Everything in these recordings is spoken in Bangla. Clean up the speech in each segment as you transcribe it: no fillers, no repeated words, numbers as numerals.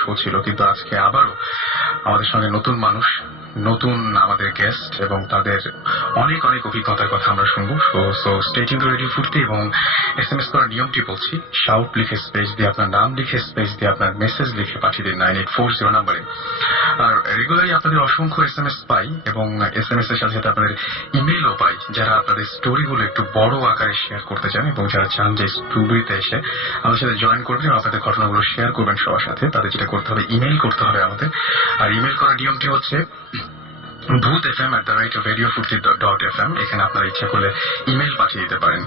শো ছিল, কিন্তু আজকে আবারও আমাদের সঙ্গে নতুন মানুষ, নতুন আমাদের গেস্ট এবং তাদের অনেক অনেক অভিজ্ঞতার কথা আমরা শুনবো। So stay tune to radio 40 এবং এসএমএস করার নিয়মটি বলছি। শাউট লিখে স্পেস দিয়ে আপনার নাম লিখে স্পেস দিয়ে আপনার মেসেজ লিখে পাঠিয়ে দিন 9840 নাম্বারে। আর রেগুলারলি আপনাদের অসংখ্য এসএমএস পাই এবং এসএমএস এর সাথে সাথে আপনাদের ইমেলও পাই, যারা আপনাদের স্টোরিগুলো একটু বড় আকারে শেয়ার করতে চান এবং যারা চান যে স্টুডিওতে এসে আমাদের সাথে জয়েন করবেন এবং আপনাদের ঘটনাগুলো শেয়ার করবেন সবার সাথে। তাদের যেটা করতে হবে, ইমেল করতে হবে আমাদের। আর ইমেল করার নিয়মটি হচ্ছে boothfm@radio40.fm। এখানে আপনারা ইচ্ছা করলে ইমেল পাঠিয়ে দিতে পারেন।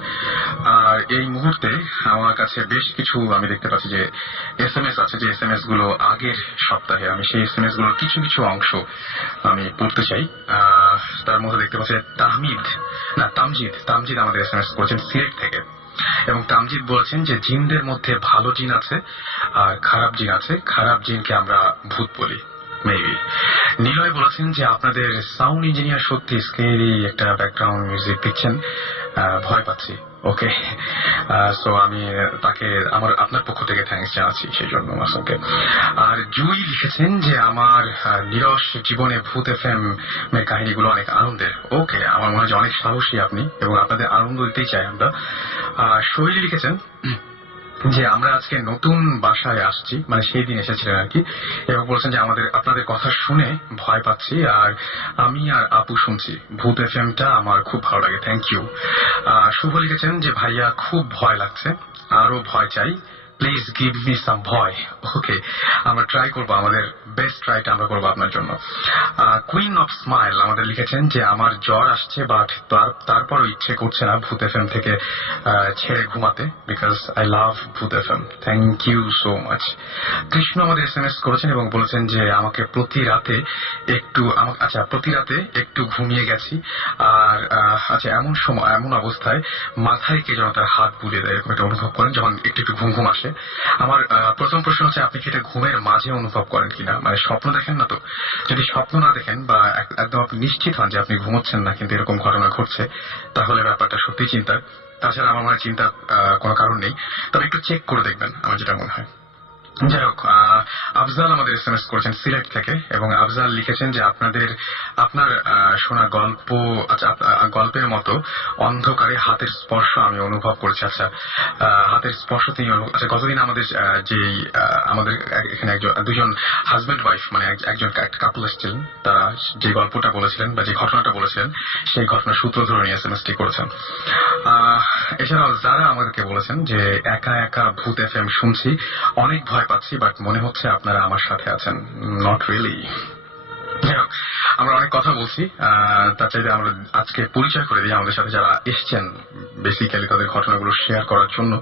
আর এই মুহূর্তে আমার কাছে বেশ কিছু আমি দেখতে পাচ্ছি যে এসএমএস আছে, যে এসএমএস গুলো আগের সপ্তাহে, আমি সেই এসএমএস গুলোর কিছু কিছু অংশ আমি পড়তে চাই। তার মধ্যে দেখতে পাচ্ছি তামজিদ আমাদের এসএমএস করেছেন সিলেট থেকে, এবং তামজিদ বলেছেন যে জিনদের মধ্যে ভালো জিন আছে আর খারাপ জিন আছে, খারাপ জিনকে আমরা ভূত বলি মেবি। নিলয় বলেছেন যে আপনাদের সাউন্ড ইঞ্জিনিয়ার সত্যি স্কেরি একটা ব্যাকগ্রাউন্ড মিউজিক দিচ্ছেন, ভয় পাচ্ছি। ওকে, সো আমি তাকে আপনার পক্ষ থেকে থ্যাঙ্কস জানাচ্ছি সেই জন্য মাসুমকে। আর জুই লিখেছেন যে আমার নিরস জীবনে ভূত এফএম এর কাহিনীগুলো অনেক আনন্দের। ওকে, আমার মনে হয় যে অনেক সাহসী আপনি এবং আপনাদের আনন্দ দিতেই চাই আমরা। সোহেল লিখেছেন যে আমরা আজকে নতুন বাসায় আসছি, মানে সেই দিন এসেছিলেন আর কি, এবং বলছেন যে আপনাদের কথা শুনে ভয় পাচ্ছি, আর আমি আর আপু শুনছি ভূত এফএমটা, আমার খুব ভালো লাগে, থ্যাংক ইউ। শুভ লিখেছেন যে ভাইয়া খুব ভয় লাগছে, আরো ভয় চাই, প্লিজ গিভ মি সাম ভয়। ওকে, আমরা ট্রাই করবো, আমাদের বেস্ট ট্রাইটা আমরা করবো আপনার জন্য। কুইন অফ স্মাইল আমাদের লিখেছেন যে আমার জ্বর আসছে, বাট তারপরও ইচ্ছে করছে না ভূত এফএম থেকে ছেড়ে ঘুমাতে, because I love Bhoot FM, thank you so much. Krishna আমাদের এসএমএস করেছেন এবং বলেছেন যে আমাকে প্রতি রাতে একটু ঘুমিয়ে গেছি, আর এমন অবস্থায় মাথায় কে যেন তার হাত বুলিয়ে দেয়, এরকম একটা অনুভব করেন যখন একটু একটু ঘুম ঘুম আসে। আমার প্রথম প্রশ্ন হচ্ছে, আপনি কি এটা ঘুমের মাঝে অনুভব করেন কিনা, মানে স্বপ্ন দেখেন না তো? যদি স্বপ্ন না দেখেন বা একদম আপনি নিশ্চিত হন যে আপনি ঘুমোচ্ছেন না কিন্তু এরকম ঘটনা ঘটছে, তাহলে ব্যাপারটা সত্যি চিন্তার। তাছাড়া আমার মনে হয় চিন্তার কোনো কারণ নেই, তবে একটু চেক করে দেখবেন, আমার যেটা মনে হয়। যাই হোক, আফজাল আমাদের এসএমএস করেছেন সিলেট থেকে, এবং আফজাল লিখেছেন যে আপনার শোনা গল্পের মতো অন্ধকারে হাতের স্পর্শ আমি অনুভব করেছি। আচ্ছা, হাতের স্পর্শ তিনি গতদিন আমাদের এখানে দুজন হাজব্যান্ড ওয়াইফ, মানে একজন কাপল এসেছিলেন, তারা যে গল্পটা বলেছিলেন বা যে ঘটনাটা বলেছিলেন সেই ঘটনার সূত্র ধরে নিয়ে এসএমএসটি করেছেন। এছাড়াও যারা আমাদেরকে বলেছেন যে একা একা ভূত এফএম শুনছি, অনেক ভয় পাচ্ছি, বাট মনে হচ্ছে আপনারা আমার সাথে আছেন, নট রিয়েলি। যাই হোক, আমরা অনেক কথা বলছি, তার চাইতে আমরা আজকে পরিচয় করে দিই আমাদের সাথে যারা এসছেন বেসিক্যালি তাদের ঘটনাগুলো শেয়ার করার জন্য।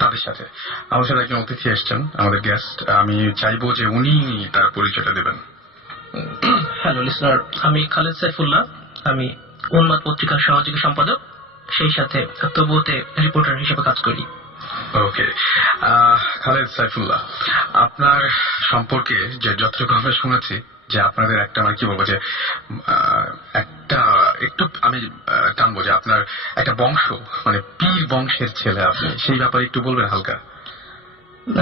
তাদের সাথে আমাদের সাথে একজন অতিথি এসছেন, আমাদের গেস্ট। আমি চাইবো যে উনি তার পরিচয়টা দেবেন। হ্যালো লিসনার, আমি খালেদ সাইফুল্লাহ, আমি উন্মাদ পত্রিকার সহযোগী সম্পাদক, সেই সাথে তবুতে রিপোর্টার হিসেবে কাজ করি। ওকে, খালেদ সাইফুল্লাহ, আপনার সম্পর্কে যে যতটুকু আমরা শুনেছি যে আপনাদের একটা, মানে কি বলবো, যে একটা একটু আমি টানবো যে আপনার একটা বংশ, মানে পীর বংশের ছেলে আপনি, সেই ব্যাপারে একটু বলবেন হালকা?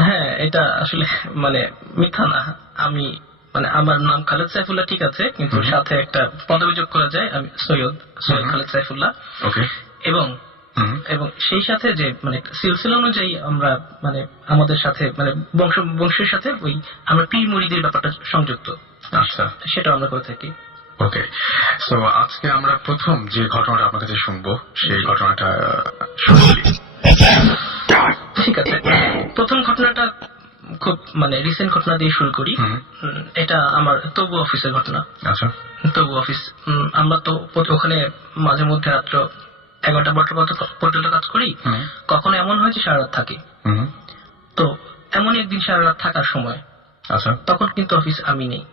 হ্যাঁ, এটা আসলে মানে মিথ্যা না। আমি মানে আমার নাম খালেদ সাইফুল্লাহ ঠিক আছে, কিন্তু সাথে একটা পদবি যোগ করা যায়, আমি সৈয়দ খালেদ সাইফুল্লাহ। ওকে, এবং সেই সাথে যে মানে সিলসিলা অনুযায়ী আমরা মানে আমাদের সাথে মানে বংশের সাথে ওই আমরা পীর মুরিদের ব্যাপারটা সংযুক্ত। আচ্ছা, সেটা আমরা করে থাকি। ওকে, সো আজকে আমরা প্রথম যে ঘটনাটা আপনার কাছে শুনবো সেই ঘটনাটা ঠিক আছে। প্রথম ঘটনাটা খুব মানে রিসেন্ট ঘটনা দিয়ে শুরু করি। এটা আমার তবু অফিসের ঘটনা। আচ্ছা, তবু অফিস, আমরা তো ওখানে মাঝে মধ্যে রাত্র 11টা পর্যন্ত কাজ করি। কখনো এমন হয় যে সারা রাত থাকি। তো এমনই একদিন সারা রাত থাকার সময়, আচ্ছা, তখন কিন্তু অফিস আমি নেই।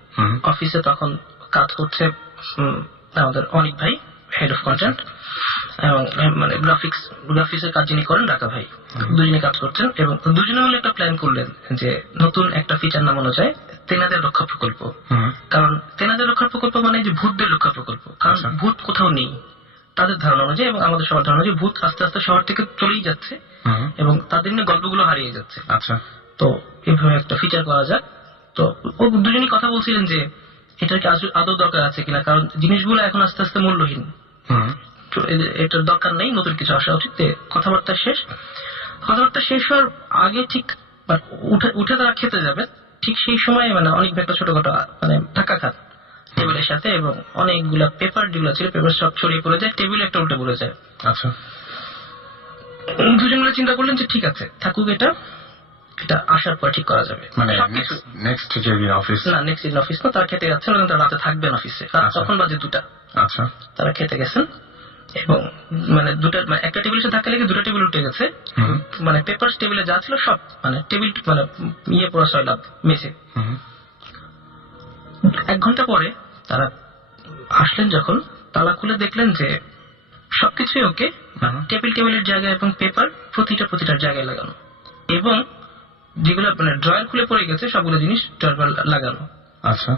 অফিসে তখন কাজ করছে আমাদের অনেক ভাই, হেড অফ কন্টেন্ট, এবং মানে গ্রাফিক্সের কাজ যিনি করেন রাকা ভাই, দুজনে কাজ করছেন। এবং দুজনে মিলে একটা প্ল্যান করলেন যে নতুন একটা ফিচার নামানো যায়, তেনাদের রক্ষা প্রকল্প। কারণ তেনাদের রক্ষা প্রকল্প মানে যে ভূতদের রক্ষা প্রকল্প, কারণ ভূত কোথাও নেই তাদের ধারণা অনুযায়ী, এবং আমাদের সবার ধারণা যে ভূত আস্তে আস্তে শহর থেকে চলেই যাচ্ছে এবং তাদের নিয়ে গল্পগুলো হারিয়ে যাচ্ছে। আচ্ছা, তো এইভাবে একটা ফিচার করা যাক। তো ও দুজনই কথা বলছিলেন যে এটার কি আদৌ দরকার আছে কিনা, কারণ জিনিসগুলো এখন আস্তে আস্তে মূল্যহীন, তো এটার দরকার নেই, নতুন কিছু আসা উচিত। কথাবার্তা শেষ হওয়ার আগে ঠিক উঠে তারা খেতে যাবে, ঠিক সেই সময় মানে অনেক একটা ছোটখাটো মানে ধাক্কা খান টেবিলের সাথে, এবং অনেকগুলা পেপার যেগুলো ছিল পেপার সব ছড়িয়ে পড়ে যায়, টেবিল একটা উল্টে পড়ে যায়। আচ্ছা, দুজন মিলে চিন্তা করলেন যে ঠিক আছে থাকুক, এটা আসার পর ঠিক করা যাবে। মানে নেক্সট যে অফিস না, নেক্সট দিন অফিস না, তারা খেতে যাচ্ছেন, তারা রাতে থাকবেন অফিসে, তখন বাজে 2টা। আচ্ছা, তারা খেতে গেছেন এবং মানে একটা টেবিলের সাথে ধাক্কা লেগে 2টা টেবিল উঠে গেছে, মানে পেপার টেবিলে যা ছিল সব মানে টেবিল মানে পড়া সয়লাভ মেঝে। 1 ঘন্টা পরে তারা আসলেন, যখন তালা খুলে দেখলেন যে সবকিছুই ওকে, টেবিলের জায়গায় এবং পেপার প্রতিটার জায়গায় লাগানো, এবং যেগুলো মানে ড্রয়ার খুলে পড়ে গেছে সবগুলো জিনিস ড্রয়ার লাগানো। আচ্ছা,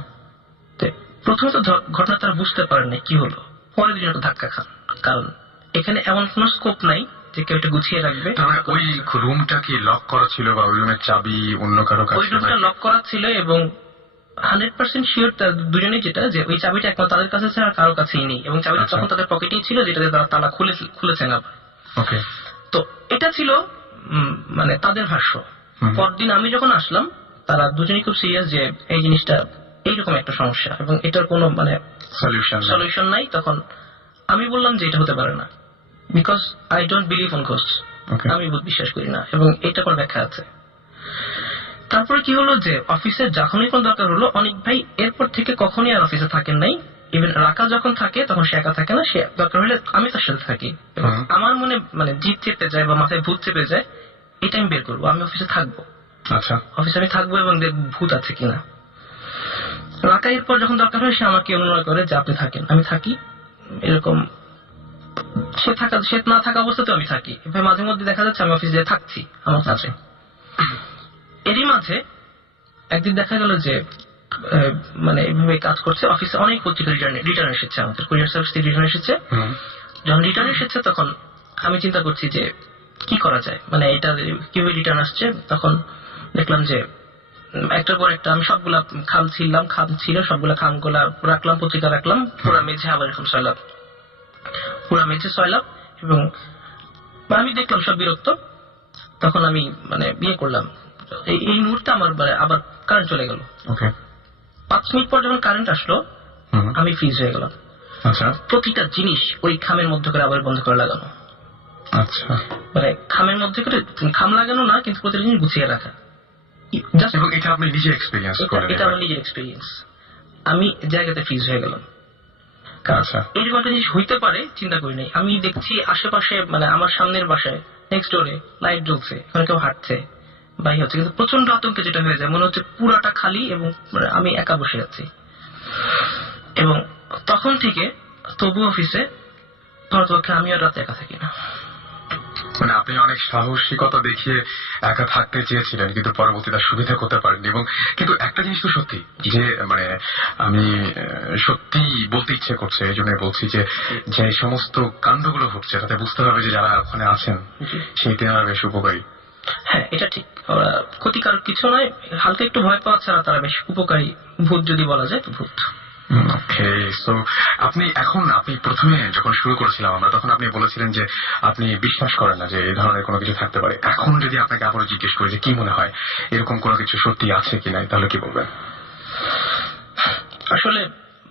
প্রথমত ঘটনা তারা বুঝতে পারেন না কি হলো, পরে দুজন ধাক্কা খান, কারণ এখানে এমন কোন স্কোপ নাই যে কেউ এটা গুছিয়ে রাখবে। ওই রুমটা কি লক করা ছিল বা ওই রুমের চাবি অন্য কারো কাছে? ওই রুমটা লক করা ছিল এবং 100% শিওর দুজনেই যেটা যে ওই চাবিটা একমাত্র তাদের কাছে ছাড়া কারো কাছেই নেই, এবং চাবিটা তখন তাদের পকেটেই ছিল, যেটাতে তারা তালা খুলেছেন আবার। ওকে, তো এটা ছিল মানে তাদের ভাষ্য। পরদিন আমি যখন আসলাম, তারা দুজনেই খুব সিরিয়াস যে এই জিনিসটা এইরকম একটা সমস্যা এবং এটার কোনো মানে সলিউশন নাই। তখন আমি বললাম যে এটা হতে পারে না, because I don't believe on ghost, আমি বিশ্বাস করি না, এবং এটা কোনো ব্যাখ্যা আছে। তারপরে কি হলো যে অফিসে যখনই কোন দরকার হলো, অনেক ভাই এরপর থেকে কখনই আর অফিসে থাকেন নাই। ইভেন রাকা যখন থাকে তখন সে একা থাকে না, সে দরকার হলে আমি তার সাথে থাকি, এবং আমার মনে মানে জিদ চেপে যায় বা মাথায় ভূত চেপে যায়, এটা আমি বের করবো, আমি অফিসে থাকবো। আচ্ছা, অফিসে আমি থাকবো এবং দেখবো ভূত আছে কিনা। রাকা এরপর যখন দরকার হয় সে আমাকে অনুরোধ করে যে আপনি থাকেন, আমি থাকি, এরকম সে না থাকা অবস্থাতেও আমি থাকি। এবার মাঝে মধ্যে দেখা যাচ্ছে আমি অফিসে থাকছি আমার কাছে। এরই মাঝে একদিন দেখা গেল যে মানে এইভাবে কাজ করছে অফিসে, অনেক পত্রিকা রিটার্ন এসেছে, আমাদের কুরিয়ার সার্ভিস থেকে রিটার্ন এসেছে। যখন রিটার্ন এসেছে তখন আমি চিন্তা করছি যে কি করা যায়, মানে এটা কিভাবে রিটার্ন আসছে। তখন দেখলাম যে একটার পর একটা আমি সবগুলা খাম ছিল সবগুলা খামগুলা রাখলাম, পত্রিকা রাখলাম, পুরা মেঝে আবার এরকম সয়লাভ, পুরা মেঝে সয়লাভ, এবং আমি দেখলাম সব বিরক্ত। তখন আমি মানে বিয়ে করলাম, এই মুহূর্তে আমার আবার কারেন্ট চলে গেল। 5 মিনিট পর যখন কারেন্ট আসলো আমি ফ্রিজ হয়ে গেলাম। আচ্ছা, প্রতিটা জিনিস ওই খামের মধ্যে করে আবার বন্ধ করে লাগানো। আচ্ছা, মানে খামের মধ্যে করে খাম লাগানো না, কিন্তু প্রতিটা জিনিস গুছিয়ে রাখা। এবং এটা আপনি নিজে এক্সপেরিয়েন্স করলেন? এটা আমার নিজের এক্সপেরিয়েন্স। আমি জায়গাতে ফ্রিজ হয়ে গেলাম। আচ্ছা, এইরকম একটা জিনিস হইতে পারে চিন্তা করি নাই। আমি দেখছি আশেপাশে মানে আমার সামনের বাসায় নেক্সট ডোরে লাইট জ্বলছে, এখানে কেউ হাঁটছে বাই হচ্ছে, কিন্তু প্রচন্ড আতঙ্কে যেটা হয়ে যায় মনে হচ্ছে পুরাটা খালি এবং আমি একা বসে আছি। এবং তখন থেকে তবু অফিসে পরপক্ষে আমি আর রাতে একা থাকি না। মানে আপনি অনেক সাহসিকতা দেখিয়ে একা থাকতে চেয়েছিলেন, কিন্তু পরবর্তীতে সুবিধা করতে পারেন। এবং কিন্তু একটা জিনিস তো সত্যি যে মানে আমি সত্যি বলতে ইচ্ছে করছে, এই জন্য বলছি যে যে সমস্ত কাণ্ডগুলো ঘটছে তাতে বুঝতে হবে যে যারা ওখানে আছেন সেই তেনারা বেশ উপকারী। হ্যাঁ, এটা ঠিক, ওরা ক্ষতিকারক কিছু নয়, হালকা একটু ভয় পাওয়া ছাড়া তারা বেশ উপকারী ভূত, যদি বলা যায় তো ভূত। ওকে, সো আপনি প্রথমে যখন শুরু করেছিলাম আমরা, তখন আপনি বলেছিলেন যে আপনি বিশ্বাস করেন না যে এই ধরনের কোনো কিছু থাকতে পারে। এখন যদি আপনাকে আবারও জিজ্ঞেস করি যে কি মনে হয় এরকম কোনো কিছু সত্যি আছে কি নাই, তাহলে কি বলবেন? আসলে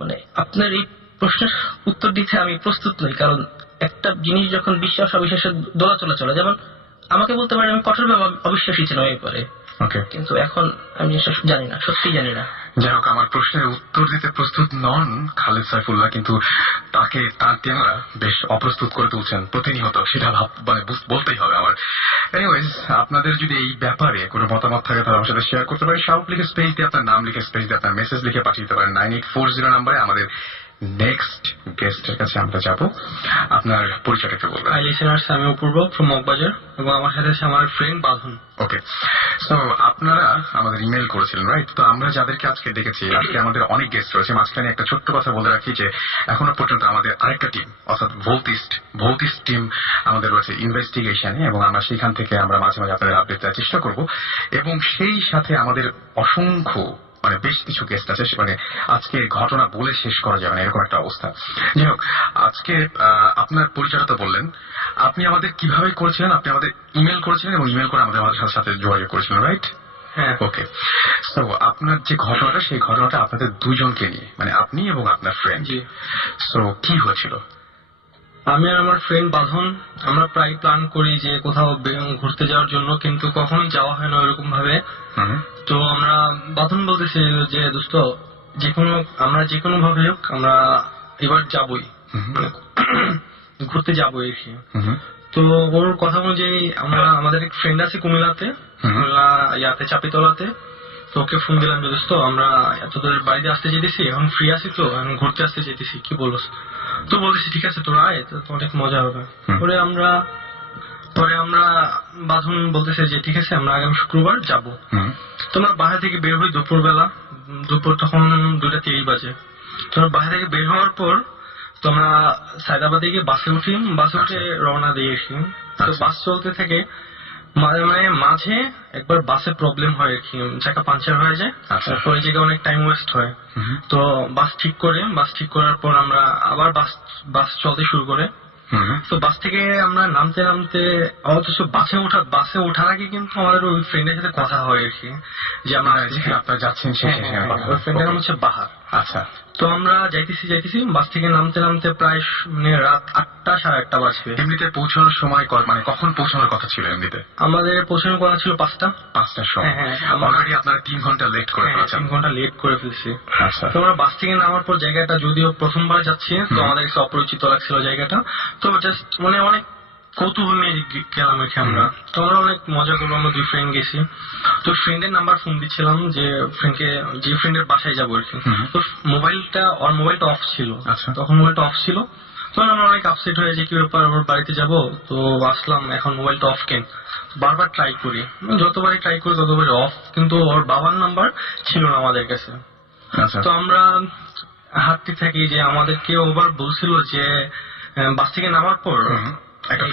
মানে আপনার এই প্রশ্নের উত্তর দিতে আমি প্রস্তুত নই, কারণ একটা জিনিস যখন বিশ্বাস অবিশ্বাসের দোলাচলা চলে, যেমন আমাকে বলতে পারেন আমি কঠোরভাবে অবিশ্বাসী ছিলাম এই পরে, কিন্তু এখন আমি জানি না, সত্যি জানি না। যাই হোক, আমার প্রশ্নের উত্তর দিতে প্রস্তুত নন খালেদ সাইফুল্লাহ, কিন্তু তেনারা বেশ অপ্রস্তুত করে তুলছেন প্রতিনিয়ত, সেটা মানে বলতেই হবে আমার। এনিওয়েজ, আপনাদের যদি এই ব্যাপারে কোনো মতামত থাকে তাহলে আমার সাথে শেয়ার করতে পারেন। শাউট লিখে স্পেস দিয়ে আপনার নাম লিখে স্পেস দিয়ে আপনার মেসেজ লিখে পাঠিয়ে দিতে পারেন 9840 নাম্বারে। আমাদের নেক্সট গেস্টের কাছে আমরা যাব। আপনার পরিচয়টা একটু বলবেন? আমি অপূর্ব ফ্রম মগবাজার, এবং আমার সাথে আছে আমার ফ্রেন্ড বাঁধন। ওকে, সো আপনারা আমাদের ইমেল করেছিলেন, রাইট? তো আমরা যাদেরকে আজকে দেখেছি, আজকে আমাদের অনেক গেস্ট রয়েছে। মাঝখানে একটা ছোট্ট কথা বলে রাখি যে এখনো পর্যন্ত আমাদের আরেকটা টিম, অর্থাৎ ভৌতিস্ট টিম আমাদের রয়েছে ইনভেস্টিগেশনে, এবং আমরা সেখান থেকে আমরা মাঝে মাঝে আপনাদের আপডেট দেওয়ার চেষ্টা করব। এবং সেই সাথে আমাদের অসংখ্য মানে বেশ কিছু গেস্ট আছে, মানে আজকে ঘটনা বলে শেষ করা যাবে না এরকম একটা অবস্থা। যাই হোক, আজকে আপনার পরিচয়টা তো বললেন, আপনি আমাদের কিভাবে করেছিলেন? আপনি আমাদের ইমেল করেছিলেন এবং ইমেল করে আমাদের সাথে যোগাযোগ করেছিলেন, রাইট? হ্যাঁ। ওকে, তো আপনার যে ঘটনাটা, সেই ঘটনাটা আপনাদের দুজনকে নিয়ে, মানে আপনি এবং আপনার ফ্রেন্ড। জি। সো কি হয়েছিল? আমি আর আমার ফ্রেন্ড বাঁধন, আমরা প্রায় প্ল্যান করি যে কোথাও ঘুরতে যাওয়ার জন্য, কিন্তু কখনোই যাওয়া হয় না ওইরকম ভাবে। তো আমরা বাঁধন বলতেছি যে দোস্ত, আমরা যে কোনো ভাবে হোক আমরা এবার যাবই, মানে ঘুরতে যাবো আর কি। তো ওর কথা অনুযায়ী আমরা, আমাদের এক ফ্রেন্ড আছে কুমিল্লাতে, ইয়াতে চাপিতলাতে, তো ওকে ফোন দিলাম যে দোস্ত আমরা তোদের বাড়িতে আসতে যেতেছি, এখন ফ্রি আছি তো, এখন ঘুরতে আসতে যেতেছি, কি বলস? তো বলতেছি ঠিক আছে তোরা আয়, তো অনেক মজা হবে। পরে আমরা বাঁধন বলতেছে যে ঠিক আছে আমরা আগামী শুক্রবার যাবো। তোমরা বাসা থেকে বের হই দুপুর তখন 2:30 বাজে। তোমরা বাসা থেকে বের হওয়ার পর তোমরা সায়দাবাদে গিয়ে বাসে উঠে রওনা দিয়ে এসি। তো বাস চলতে থাকে, মাঝে একবার বাসে প্রবলেম হয় আর কি, চাকা পাঞ্চার হয়ে যায়, তারপর এই জায়গায় অনেক টাইম ওয়েস্ট হয়। তো বাস ঠিক করার পর আমরা আবার বাস চলতে শুরু করে। তো বাস থেকে আমরা নামতে অথচ বাসে ওঠার আগে কিন্তু আমাদের ওই ফ্রেন্ডের সাথে কথা হয় আর কি, যে আমরা যেখানে আপনারা যাচ্ছেন ওই ফ্রেন্ডের নাম হচ্ছে বাহার। আচ্ছা। তো আমরা যাইতেছি বাস থেকে নামতে প্রায় মানে রাত 8টা 8:30 বাজবে। এমনিতে পৌঁছানোর সময় মানে কখন পৌঁছানোর কথা ছিল? এমনিতে আমাদের পৌঁছানোর কথা ছিল 5টার সময়। অলরেডি আপনারা 3 ঘন্টা লেট করে ফেলেছেন। 3 ঘন্টা লেট করে ফেলছি। আচ্ছা। তো আমরা বাস থেকে নামার পর জায়গাটা যদিও প্রথমবার যাচ্ছি, তো আমাদের কাছে অপরিচিত লাগছিল জায়গাটা। তো জাস্ট মানে অনেক কৌতূহল নিয়ে গেলাম এখানে আমরা। তো আমরা অনেক মজা করবো, আমরা 2 ফ্রেন্ড গেছি। তো ফ্রেন্ডের নাম্বার ফোন দিচ্ছিলাম যে ফ্রেন্ডের বাসায় যাবো আর কি। তো মোবাইলটা অফ ছিল, তখন মোবাইলটা অফ ছিল। তখন আমরা অনেক আপসেট হয়ে যে কি ব্যাপার, আমার বাড়িতে যাব, তো আসলাম, এখন মোবাইলটা অফ কেন? বারবার ট্রাই করি, যতবারই ট্রাই করি ততবারই অফ, কিন্তু ওর বাবার নাম্বার ছিল না আমাদের কাছে। তো আমরা হাঁটতে থাকি, যে আমাদেরকে ওবার বলছিল যে বাস থেকে নামার পর একটা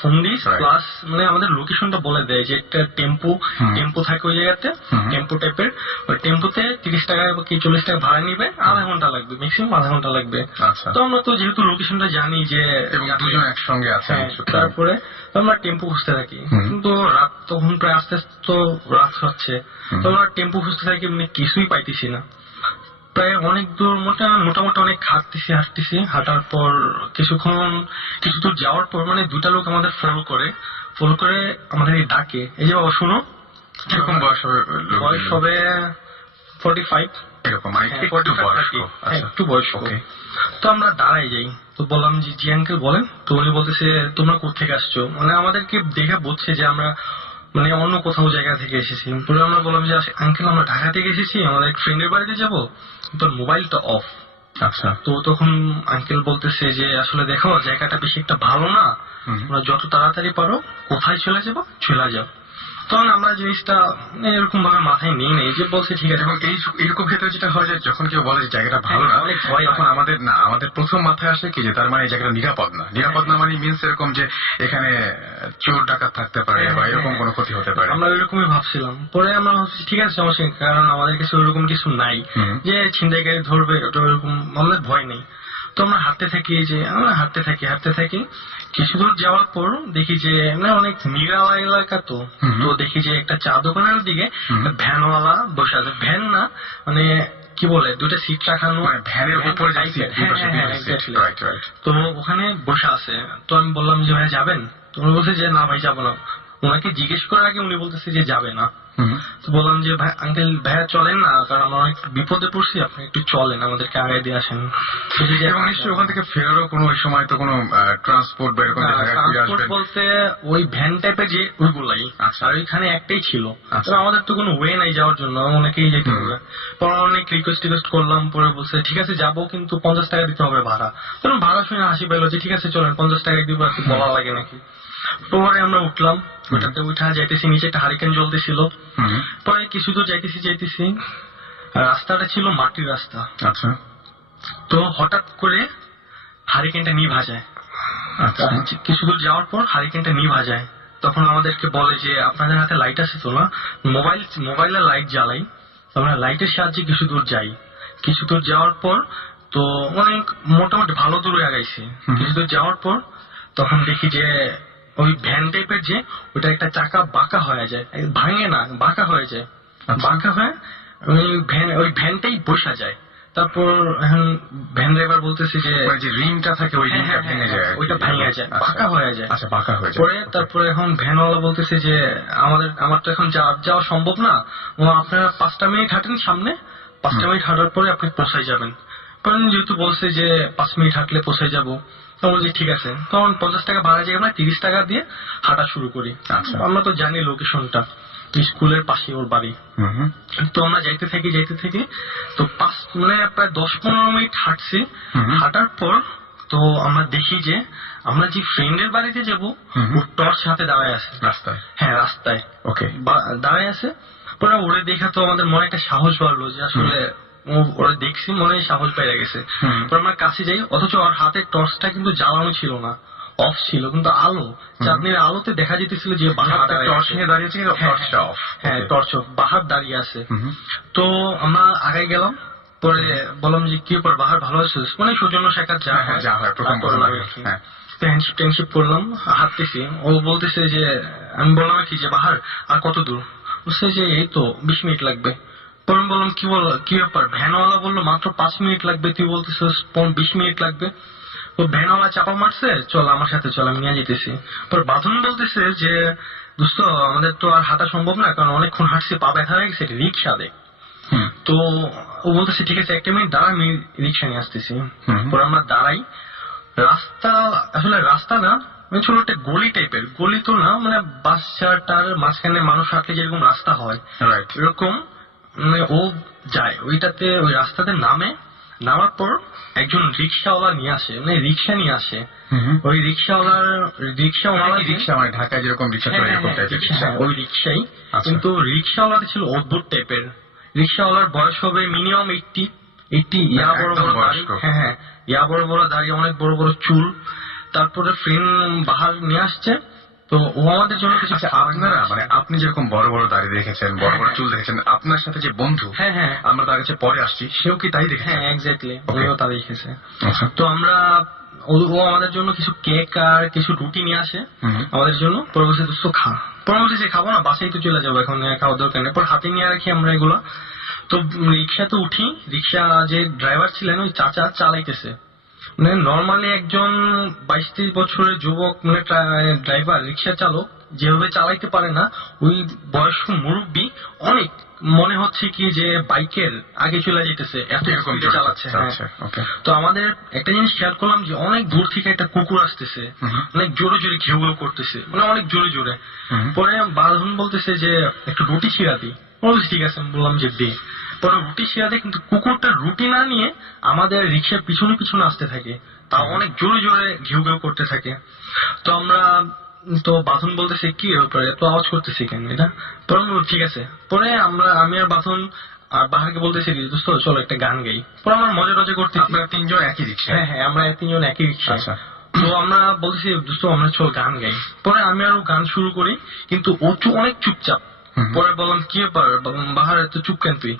ফোন দিস প্লাস মানে আমাদের লোকেশনটা বলে দেয় যে একটা টেম্পো থাকে ওই জায়গাতে, টেম্পো টাইপের, ওই টেম্পোতে 30 টাকা কি 40 টাকা ভাড়া নিবে, আধা ঘন্টা লাগবে, ম্যাক্সিমাম আধা ঘন্টা লাগবে। তো আমরা তো যেহেতু লোকেশনটা জানি যে দুজন একসঙ্গে আছে, তারপরে আমরা টেম্পো খুঁজতে থাকি, কিন্তু রাত তখন প্রায় আস্তে আস্তে তো রাত হচ্ছে। তো আমরা টেম্পো খুঁজতে থাকি, মানে কিছুই পাইতেছি না। প্রায় অনেক দূর মোটামুটি অনেক হাঁটতেছি, হাঁটার পর কিছু দূর যাওয়ার পর মানে 2টা লোক আমাদের ফলো করে আমাদের ডাকে, এই যে বাবা শুনো। কিরকম বয়স হবে 45 এরকম, একটু বয়স্ক। তো আমরা দাঁড়াই যাই, তো বললাম যে জি আঙ্কেল বলেন। তো উনি বলতেছে তোমরা কোথেকে আসছো, মানে আমাদেরকে দেখে বুঝছে যে আমরা মানে অন্য কোথাও জায়গা থেকে এসেছি। পরে আমরা বললাম যে আঙ্কেল আমরা ঢাকা থেকে এসেছি, আমাদের এক ফ্রেন্ডের বাড়িতে যাবো, তোর মোবাইলটা অফ। আচ্ছা। তো তখন আঙ্কেল বলতেছে যে আসলে দেখো জায়গাটা বেশি একটা ভালো না, তোমরা যত তাড়াতাড়ি পারো কোথায় চলে যাও। তখন আমরা জিনিসটা এরকম ভাবে মাথায় নিয়ে নেই, যে বলছে ঠিক আছে। এবং এইরকম ক্ষেত্রে যেটা হয় যে যখন কেউ বলে যে জায়গাটা ভালো না, অনেক ভয়, তখন আমাদের প্রথম মাথায় আসে কি যে তার মানে এই জায়গাটা নিরাপদ না মানে মিনস এরকম যে এখানে চোর ডাকাত থাকতে পারে বা এরকম কোনো ক্ষতি হতে পারে। আমরা এরকমই ভাবছিলাম। পরে আমরা ভাবছি ঠিক আছে সমস্যা, কারণ আমাদের কাছে ওইরকম কিছু নাই যে ছিনতাইকারী ধরবে, ওটা ওইরকম আমাদের ভয় নেই। তো আমরা হাঁটতে থাকি কিছু দূর যাওয়ার পর দেখি যে অনেক নিরালা এলাকা, তো দেখি যে একটা চা দোকানের দিকে ভ্যানওয়ালা বসে আছে। ভ্যান না মানে কি বলে, 2টা সিট রাখানো, ভ্যানের উপরে তো ওখানে বসে আছে। তো আমি বললাম যে ভাই যাবেন? তো উনি বলছে যে না ভাই যাবো না। ওনাকে জিজ্ঞেস করার আগে উনি বলতেছে যে যাবে না। তো বললাম যে ভাই আঙ্কেল ভাইয়া চলেন না, কারণ আমরা অনেক বিপদে পড়ছি, আপনি একটু চলেন, আমাদেরকে আগে দিয়ে আসেন। এবং নিশ্চয়ই ওখান থেকে ফেরারও কোনো ওই সময় তো কোনো ট্রান্সপোর্ট বা এরকম বলতে ওই ভ্যান টাইপের যে ওইগুলাই, আর ওইখানে একটাই ছিল। আমাদের তো কোনো ওয়ে নাই যাওয়ার জন্য, অনেকেই যেতে হবে। পরে অনেক রিকোয়েস্ট করলাম, পরে বলছে ঠিক আছে যাবো, কিন্তু 50 টাকা দিতে হবে ভাড়া। তখন ভাড়া শুনে হাসি পেলো যে ঠিক আছে চলেন 50 টাকা দিব, আর বলা লাগে নাকি। পরে আমরা উঠলাম, ওটাতে উঠা যাইতেছি, নিচে একটা হারিকেন জ্বলতেছিল। পরে কিছু দূর যাইতেছি, রাস্তাটা ছিল মাটির রাস্তা। আচ্ছা। তো হঠাৎ করে হারিকেনটা নিভা যায়। কিছু দূর যাওয়ার পর হারিকেনটা নিভা যায়। তখন আমাদেরকে বলে যে আপনাদের হাতে লাইট আছে তো না, মোবাইলের লাইট জ্বালাই, তো আমরা লাইটের সাহায্যে কিছু দূর যাই। কিছু দূর যাওয়ার পর তো অনেক মোটামুটি ভালো দূরে আগাইছি। কিছু দূর যাওয়ার পর তখন দেখি যে ওই ভ্যান টাইপের যে ওটা একটা চাকা বাঁকা হয়ে যায়, ভাঙে না বাঁকা হয়ে যায়, বাঁকা হয়ে ওই ভ্যানটাই বসা যায়। তারপর এখন ভ্যান ড্রাইভার বলতেছে যে মানে যে রিংটা থাকে ওই রিংটা ভেঙে যায়, ওইটা ভেঙে যায়, বাঁকা হয়ে যায়। আচ্ছা, বাঁকা হয়ে যায়। পরে তারপরে এখন ভ্যানওয়ালা বলতেছে যে আমার তো এখন যাওয়া সম্ভব না, আপনারা 5টা মিনিট হাঁটেন সামনে, 5টা মিনিট হাঁটার পরে আপনি পৌঁছায় যাবেন। কারণ যেহেতু বলছে যে 5 মিনিট হাঁটলে পৌঁছায় যাবো, তো বলছি ঠিক আছে। তখন 50 টাকা ভাড়া যায়, আমরা 30 টাকা দিয়ে হাঁটা শুরু করি। আমরা তো জানি লোকেশনটা, স্কুলের পাশে ওর বাড়ি। তো আমরা যাইতে থাকি তো মানে প্রায় 10-15 মিনিট হাঁটছি। হাঁটার পর তো আমরা দেখি যে আমরা যে ফ্রেন্ডের বাড়িতে যাবো ও টর্চ হাতে দাঁড়ায় আছে রাস্তায়। হ্যাঁ, রাস্তায় ওকে, দাঁড়ায় আছে। পরে ওরে দেখা তো আমাদের মনে একটা সাহস বাড়লো যে আসলে ওরা দেখছি, মনে সাহস বেড়ে গেছে। পরে আমরা কাছে যাই, অথচ ওর হাতের টর্চটা কিন্তু জ্বালানো ছিল না, অফ ছিল, কিন্তু আলো, চাঁদনির আলোতে দেখা যেতেছিল যে বাহার টর্চ নিয়ে দাঁড়িয়েছে, কিন্তু টর্চটা অফ। হ্যাঁ, টর্চ অফ, বাহার দাঁড়িয়ে আছে। তো আমরা আগাই গেলাম। পরে বললাম যে কি ব্যাপার বাহার, ভালো আছিস? মানে সৌজন্য সাক্ষাৎ যা হয় প্রথম হ্যান্ডশিপ করলাম, হাঁটতেছি। ও বলতেছে যে, আমি বললাম কি যে বাহার আর কত দূর? বলছে যে এই তো 20 মিনিট লাগবে। পরে আমি বললাম কি ব্যাপার? ভ্যানওয়ালা বললো মাত্র 5 মিনিট লাগবে, তুই বলতেছিস 20 মিনিট লাগবে। তো ভ্যানওয়ালা চাপা মারছে, চল আমার সাথে চল, আমি নিয়ে যেতেছি। পরে বাঁধন বলতেছে যে দোস্ত আমাদের তো আর হাঁটা সম্ভব না, কারণ অনেকক্ষণ হাঁটছি, পা ব্যথা হয়ে গেছে, রিক্সা দে। তো ও বলতেছে ঠিক আছে, 1 মিনিট দাঁড়া, আমি রিক্সা নিয়ে আসতেছি। পরে আমরা দাঁড়াই। রাস্তা আসলে রাস্তা না, মানে ছোট একটা গলি টাইপের, গলি তো না, মানে বাস চারটার মাঝখানে মানুষ হাঁটলে যেরকম রাস্তা হয় এরকম। মানে ও যায় ওইটাতে, ওই রাস্তাতে নামার পর একজন রিক্সাওয়ালা নিয়ে আসে, মানে রিক্সা নিয়ে আসে। ওই রিক্সা মানে ঢাকায় যেরকম রিক্সা, ওই রিক্সাই। কিন্তু রিক্সাওয়ালাটা ছিল অদ্ভুত টাইপের। রিক্সাওয়ালার বয়স হবে মিনিমাম 80, ইয়া বড় বড় দাড়ি, হ্যাঁ ইয়া বড় বড় দাড়ি, অনেক বড় বড় চুল। তারপরে ফ্রেন্ড বাহার নিয়ে আসছে। তো ও আমাদের জন্য কিছু, আপনারা মানে আপনি যেরকম বড় বড় দাড়ি দেখেছেন, বড় বড় চুল দেখেছেন, আপনার সাথে যে বন্ধু, হ্যাঁ আমরা তার কাছে পরে আসছি, সেও কি তাই দেখেছে? হ্যাঁ, এক্স্যাক্টলি, ওও তাই দেখেছে। তো আমরা ও আমাদের জন্য কিছু কেক আর কিছু রুটি নিয়ে আসে আমাদের জন্য। পরবর্তী দোস্ত খা, পরবর্তী যে খাবো না, বাসায় তো চলে যাবো, এখন খাওয়ার দরকার নেই। পর হাতে নিয়ে রাখি আমরা এগুলো। তো রিক্সা তো উঠি, রিক্সা যে ড্রাইভার ছিলেন ওই চাচা চালাইতেছে। মানে নর্মালি একজন 22-23 বছরের যুবক, মানে ড্রাইভার, রিক্সা চালক যেভাবে চালাইতে পারে না, ওই বয়স্ক মুরব্বী অনেক মনে হচ্ছে কি যে বাইকের আগে চলে যেতেছে, এত স্পিডে চালাচ্ছে। তো আমাদের একটা জিনিস খেয়াল করলাম যে অনেক দূর থেকে একটা কুকুর আসতেছে, অনেক জোরে জোরে ঘেউ ঘেউ করতেছে, মানে অনেক জোরে জোরে। পরে বাঁধন বলতেছে যে একটু রুটি ছিঁড়া দিই। ঠিক আছে, বললাম যে দে। পরে রুটি ছিঁড়া দেয়, কিন্তু কুকুরটা রুটি না নিয়ে আমাদের রিক্সার পিছনে পিছনে আসতে থাকে, তাও অনেক জোরে জোরে ঘেউ ঘেউ করতে থাকে। তো আমরা তো বাঁধন বলতেছে কি ব্যাপারে তো আওয়াজ করতেছি কেন এটা? পরে ঠিক আছে। পরে আমি আর বাঁধন আর বাহারকে বলতেছি দোস্ত চলো একটা গান গাই। পরে আমরা মজা টজা করতে, আপনারা 3 জন একই রিক্সা? হ্যাঁ, আমরা 3 জন একই রিক্সা। তো আমরা বলতেছি দোস্ত আমরা চল গান গাই। পরে আমি আরো গান শুরু করি, কিন্তু ও অনেক চুপচাপ। পরে বললাম কি ব্যাপার বাহার, এত চুপ কেন তুই?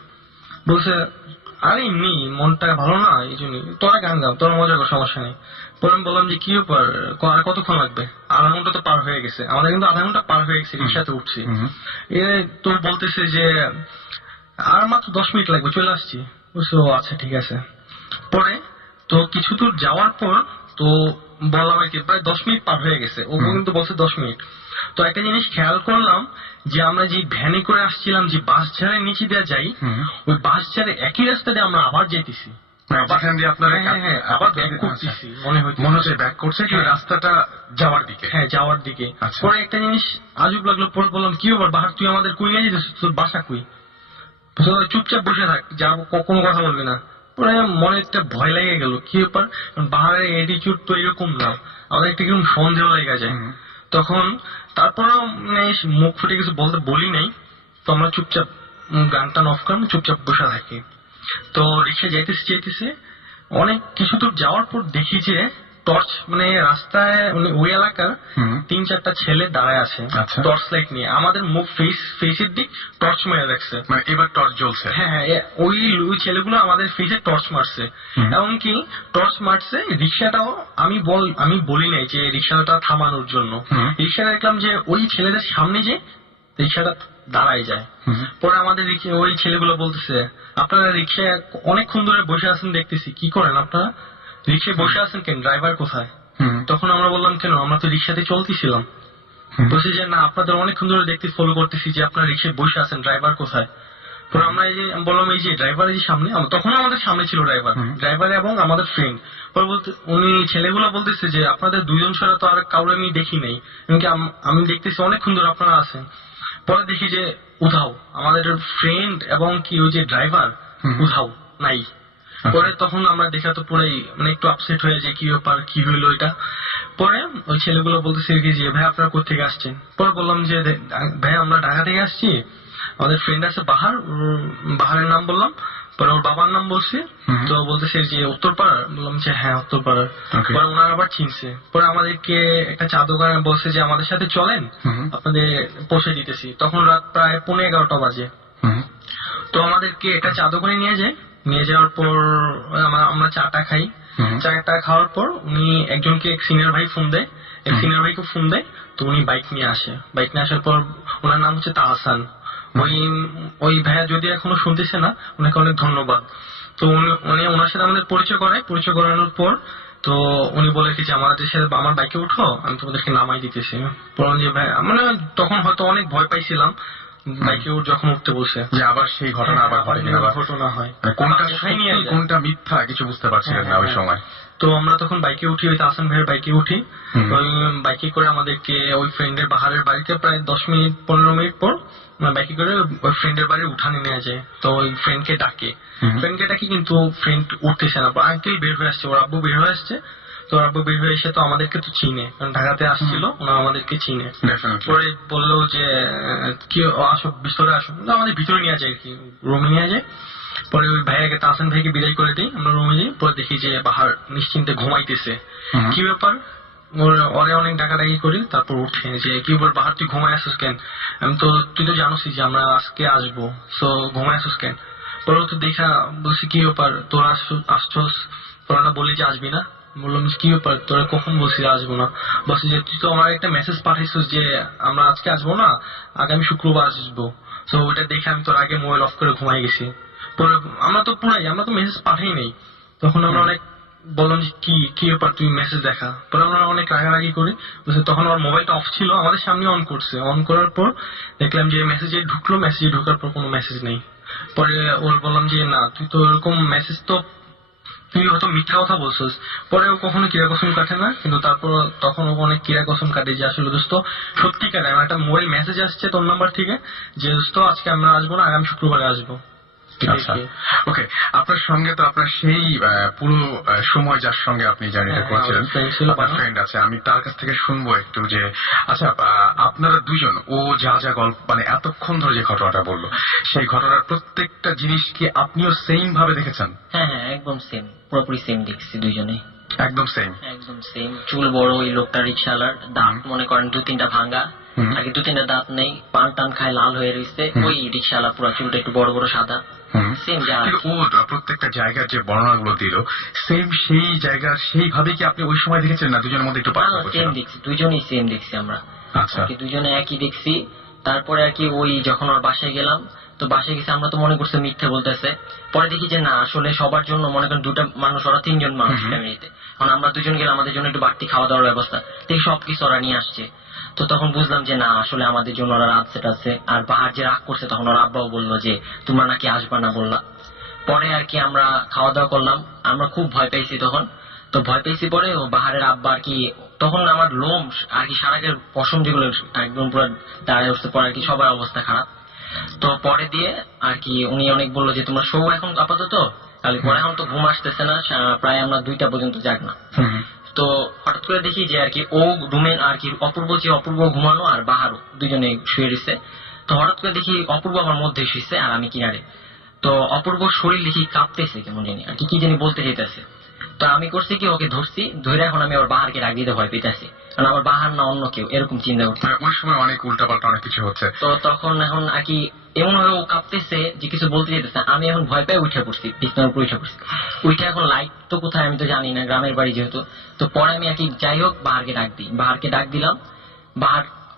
বলছে আরে এমনি মনটা ভালো না, এই জন্য। তোরা গান গাও, তোরা মজা কর, সমস্যা নেই। পরে আমি বললাম যে কি ব্যাপার, আর কতক্ষণ লাগবে? আধা ঘন্টা তো পার হয়ে গেছে আমাদের, কিন্তু আধা ঘন্টা পার হয়ে গেছে, রিক্সাতে উঠছি। তো বলতেছে যে আর মাত্র 10 মিনিট লাগবে, চলে আসছি। বুঝছো, আচ্ছা ঠিক আছে। পরে তো কিছু দূর যাওয়ার পর তো বললাম আর কি প্রায় 10 মিনিট পার হয়ে গেছে, ও কিন্তু বলছে 10 মিনিট। তো একটা জিনিস খেয়াল করলাম যে আমরা যে ভ্যানে করে আসছিলাম, যে বাস ঝাড়ের নিচে দিয়ে যাই, ওই বাস ঝাড়ে একই রাস্তা দিয়ে আমরা আবার যাইতেছি, মনে হচ্ছে ব্যাক করছে রাস্তাটা যাওয়ার দিকে। হ্যাঁ, যাওয়ার দিকে। পরে একটা জিনিস আজব লাগলো, পরে বললাম কি ব্যাপার বাহার, তুই আমাদের কই নিয়ে যেতেছিস, তোর বাসা কই? চুপচাপ বসে থাক, যাবো, কোনো কথা বলবি না। পরে মনে একটা ভয় লেগে গেল, কি ব্যাপার, বাহারের অ্যাটিটিউড তো এরকম না, আমাদের একটা কিরকম সন্দেহ লেগে যায়। তখন তারপরেও মুখ ফুটে কিছু বলি নাই। তো আমরা চুপচাপ গানটা অফ করে চুপচাপ বসে থাকি। তো রিক্সা যাইতেছে অনেক কিছু দূর যাওয়ার পর দেখি যে টর্চ মানে রাস্তায় ওই এলাকার 3-4টা ছেলে দাঁড়ায় আছে আচ্ছা। টর্চ লাইট নিয়ে, আমাদের মুখ ফেসের দিক টর্চ মেরে রাখছে। মানে এবার টর্চ জ্বলছে। হ্যাঁ হ্যাঁ, ওই ছেলেগুলো আমাদের ফেসে টর্চ মারছে। এমনকি টর্চ মারছে রিক্সাটাও, আমি বলি নাই যে রিক্সাটা থামানোর জন্য, রিক্সাটা দেখলাম যে ওই ছেলেদের সামনে যে রিক্সাটা দাঁড়ায় যায়। পরে আমাদের ওই ছেলেগুলো বলতেছে, আপনারা রিক্সায় অনেকক্ষণ ধরে বসে আছেন দেখতেছি, কি করেন আপনারা, রিক্সায় বসে আছেন কেন, ড্রাইভার কোথায়? তখন আমরা বললাম কেন, আমরা তো রিক্সাতে চলতেছিলাম। বলছে যে না, আপনাদের অনেকক্ষণ ধরে দেখতে ফলো করতেছি যে আপনারা রিক্সায় বসে আছেন, ড্রাইভার কোথায়? পরে আমরা এই যে বললাম এই যে ড্রাইভার এই যে সামনে, তখন আমাদের সামনে ছিল ড্রাইভার এবং আমাদের ফ্রেন্ড। পরে বলতে উনি ছেলেগুলো বলতেছে যে আপনাদের দুইজন ছাড়া তো আর কাউরে আমি দেখি নাই, এমনকি আমি দেখতেছি অনেকক্ষণ ধরে আপনারা আছেন। পরে দেখি যে উধাও, আমাদের ফ্রেন্ড এবং কি ওই যে ড্রাইভার উধাও নাই। পরে তখন আমরা দেখা তো পুরাই মানে একটু আপসেট হয়ে যায়, কি ব্যাপার, কি হইলো এটা। পরে ওই ছেলেগুলো বলতেছে কি যে ভাই আপনারা কোথেকে আসছেন? পরে বললাম যে ভাই আমরা ঢাকা থেকে আসছি, আমাদের ফ্রেন্ড আছে বাহারের নাম বললাম। পরে ওর বাবার নাম বলছে, তো বলতেছে যে উত্তরপাড়ার, বললাম যে হ্যাঁ উত্তরপাড়ার। পরে ওনারা আবার চিনছে। পরে আমাদেরকে একটা চা দোকানে বলছে যে আমাদের সাথে চলেন, আপনাদের পৌঁছে দিতেছি। তখন রাত প্রায় 11:30 বাজে। তো আমাদেরকে একটা চা দোকানে নিয়ে যাওয়ার পর আমরা চাটা খাই। চাটা খাওয়ার পর উনি একজনকে এক সিনিয়র ভাই ফোন দেয়, তো উনি বাইক নিয়ে আসার পর ওনার নাম হচ্ছে তাহসান। ওই ভাইয়া যদি এখনো শুনতেছে না, ওনাকে অনেক ধন্যবাদ। তো উনি ওনার সাথে আমাদের পরিচয় করানোর পর তো উনি বলে কি যে আমাদের সাথে আমার বাইকে উঠো, আমি তোমাদেরকে নামাই দিতেছি। বললাম যে ভাই, মানে তখন হয়তো অনেক ভয় পাইছিলাম বাইকে যখন উঠতে বসে, যে আবার সেই ঘটনা ঘটনা হয়, কোনটা সত্যি কোনটা মিথ্যা কিছু বুঝতে পারছিলেন না ওই সময়। তো আমরা তখন বাইকে উঠি, ওই তাহসান ভাইয়ের বাইকে উঠি। ওই বাইকে করে আমাদেরকে ওই ফ্রেন্ডের বাহারের বাড়িতে প্রায় 10-15 মিনিট পর বাইকে করে ওই ফ্রেন্ডের বাড়ির উঠানে নিয়ে যায়। তো ওই ফ্রেন্ডকে ডাকে, কিন্তু ফ্রেন্ড উঠতেছে না। আঙ্কেল বের হয়ে আসছে, ওর আব্বু বের হয়ে আসছে। তো আব্বু বের হয়ে এসে তো আমাদেরকে তো চিনে, কারণ ঢাকাতে আসছিল, ওনারা আমাদেরকে চিনে। পরে বললো যে কি আসো, ভিতরে আসো। আমাদের ভিতরে নিয়ে যায়, আর কি রুমে নিয়ে যায়। পরে ওই ভাইয়াকে, তাহসান ভাইকে বিদায় করে দিই, আমরা রুমে যাই। পরে দেখি যে বাহার নিশ্চিন্তে ঘুমাইতেছে। কি ব্যাপার, ওরে অনেক ডাকাডাকি করি, তারপর উঠে যে কি ব্যাপার বাহার, তুই ঘুমাই আসছিস কেন? তুই তো জানোসই যে আমরা আজকে আসবো, সো ঘুমাই আসছিস কেন? পরে তো দেখা বলছি কি ব্যাপার তোরা আসছস, তোরা না বললি যে আসবি না? বললাম কি ব্যাপার, তোরা কখন বলছিস আসবো না? বলছি যে তুই তো আমার একটা মেসেজ পাঠাইছিস যে আমরা আজকে আসবো না, আগামী শুক্রবার আসবো। তো ওইটা দেখে আমি তোর আগে মোবাইল অফ করে ঘুমাই গেছি। পরে আমরা তো মেসেজ পাঠাই নাই। তখন আমরা অনেক বললাম যে কি ব্যাপার, তুই মেসেজ দেখা। পরে আমরা অনেক রাগারাগি করি। তখন আমার মোবাইলটা অফ ছিল, আমাদের সামনে অন করছে। অন করার পর দেখলাম যে মেসেজে ঢোকার পর কোনো মেসেজ নেই। পরে ওর বললাম যে না, তুই তো এরকম মেসেজ তো তুই হয়তো মিথ্যা কথা বলছিস। পরে ও কখনো কিরা কসম কাটে না, কিন্তু তারপর তখন ও অনেক কিরা কসম কাটে যে আসলে দোস্ত সত্যিকারে আমার একটা মোবাইল মেসেজ আসছে তোর নাম্বার থেকে যে দোস্ত আজকে আমরা আসবো না, আগামী শুক্রবারে আসবো। ওকে, আপনার সঙ্গে তো আপনার সেই পুরো সময় যার সঙ্গে আপনি জার্নিটা করছিলেন, আপনার ফ্রেন্ড আছে, আমি তার কাছ থেকে শুনবো একটু যে আচ্ছা আপনারা দুজন ও যা গল্প মানে এতক্ষণ ধরে যে ঘটনাটা বললো, সেই ঘটনার প্রত্যেকটা জিনিস কি আপনিও সেম ভাবে দেখেছেন? হ্যাঁ হ্যাঁ, একদম সেম, পুরোপুরি সেম দেখছি দুইজনে। একদম সেম। চুল বড়, ওই লোকটা রিক্সাওয়ালার, দাঁত মনে করেন 2-3টা ভাঙা, আগে 2-3টা দাঁত নেই, পান টান খায়, লাল হয়ে রয়েছে। ওই রিক্সাওয়ালা পুরো চুলটা একটু বড় বড় সাদা, সেম। ও প্রত্যেকটা জায়গার যে বর্ণনাগুলো দিল সেম, সেই জায়গার সেইভাবে কি আপনি ওই সময় দেখেছেন না দুজনের মধ্যে একটু পার্থক্য ছিল? সেম দেখছি, দুইজনেই সেম দেখছি আমরা। আচ্ছা, দুজনে একই দেখছি। তারপরে আর কি ওই যখন ওর বাসায় গেলাম, তো বাসায় গেছে, আমরা তো মনে করছি মিথ্যে বলতেছে। পরে দেখি যে না, আসলে সবার জন্য মনে করেন 2টা মানুষ, ওরা 3জন মানুষ ফ্যামিলিতে। কারণ আমরা 2জন গেলে আমাদের জন্য একটু বাড়তি খাওয়া দাওয়ার ব্যবস্থা, দেখি সবকিছু ওরা নিয়ে আসছে। তো তখন বুঝলাম যে না, আসলে আমাদের জন্য ওরা রাত সেট আছে। আর বাহার যে রাগ করছে, তখন ওর আব্বাও বললো যে তোমরা নাকি আসবা না বললা। পরে আর কি আমরা খাওয়া দাওয়া করলাম, আমরা খুব ভয় পেয়েছি তখন। তো ভয় পেয়েছি পরে ও বাহারের আব্বা আর কি, তখন আমার লোম আর কি সারাকের পশম যেগুলো একদম পুরো দাঁড়িয়ে উঠতে, পরে আর কি সবার অবস্থা খারাপ। তো পরে দিয়ে আর কি উনি অনেক বললো যে তোমরা শো এখন আপাতত, তাহলে পরে এখন তো ঘুম আসতেছে না, প্রায় আমরা 2টা পর্যন্ত যাক না। তো হঠাৎ করে দেখি যে আর কি ও রুমে আর কি অপূর্ব ঘুমানো আর বাহারও দুজনে শুয়ে রয়েছে। তো হঠাৎ করে দেখি অপূর্ব আমার মধ্যে শুয়েছে আর আমি কিনারে। তো অপূর্ব শরীর দেখি কাঁপতেছে কেমন জানি, আর কি জানি বলতে যেতেছে। তো তো আমি করছি কি ওকে ধরছি, ধরে এখন আমি ওর বাহারকে ডাক দিতে ভয় পেতেছি, কারণ আমার বাহার না অন্য কেউ এরকম চিন্তা করতে। ওই সময় অনেক উল্টাপাল্টা অনেক কিছু হচ্ছে। তো তখন এখন আর কি এমন ভাবে ও কাঁপতেছে যে কিছু বলতে যেতেছে, আমি এখন ভয় পেয়ে উঠে পড়ছি, বিছানার উপর উঠে পড়ছি। উঠে এখন লাইট তো কোথায় আমি তো জানি না, গ্রামের বাড়ি যেহেতু। তো পরে আমি আর কি যাই হোক বাহারকে ডাক দিই, বাহারকে ডাক দিলাম।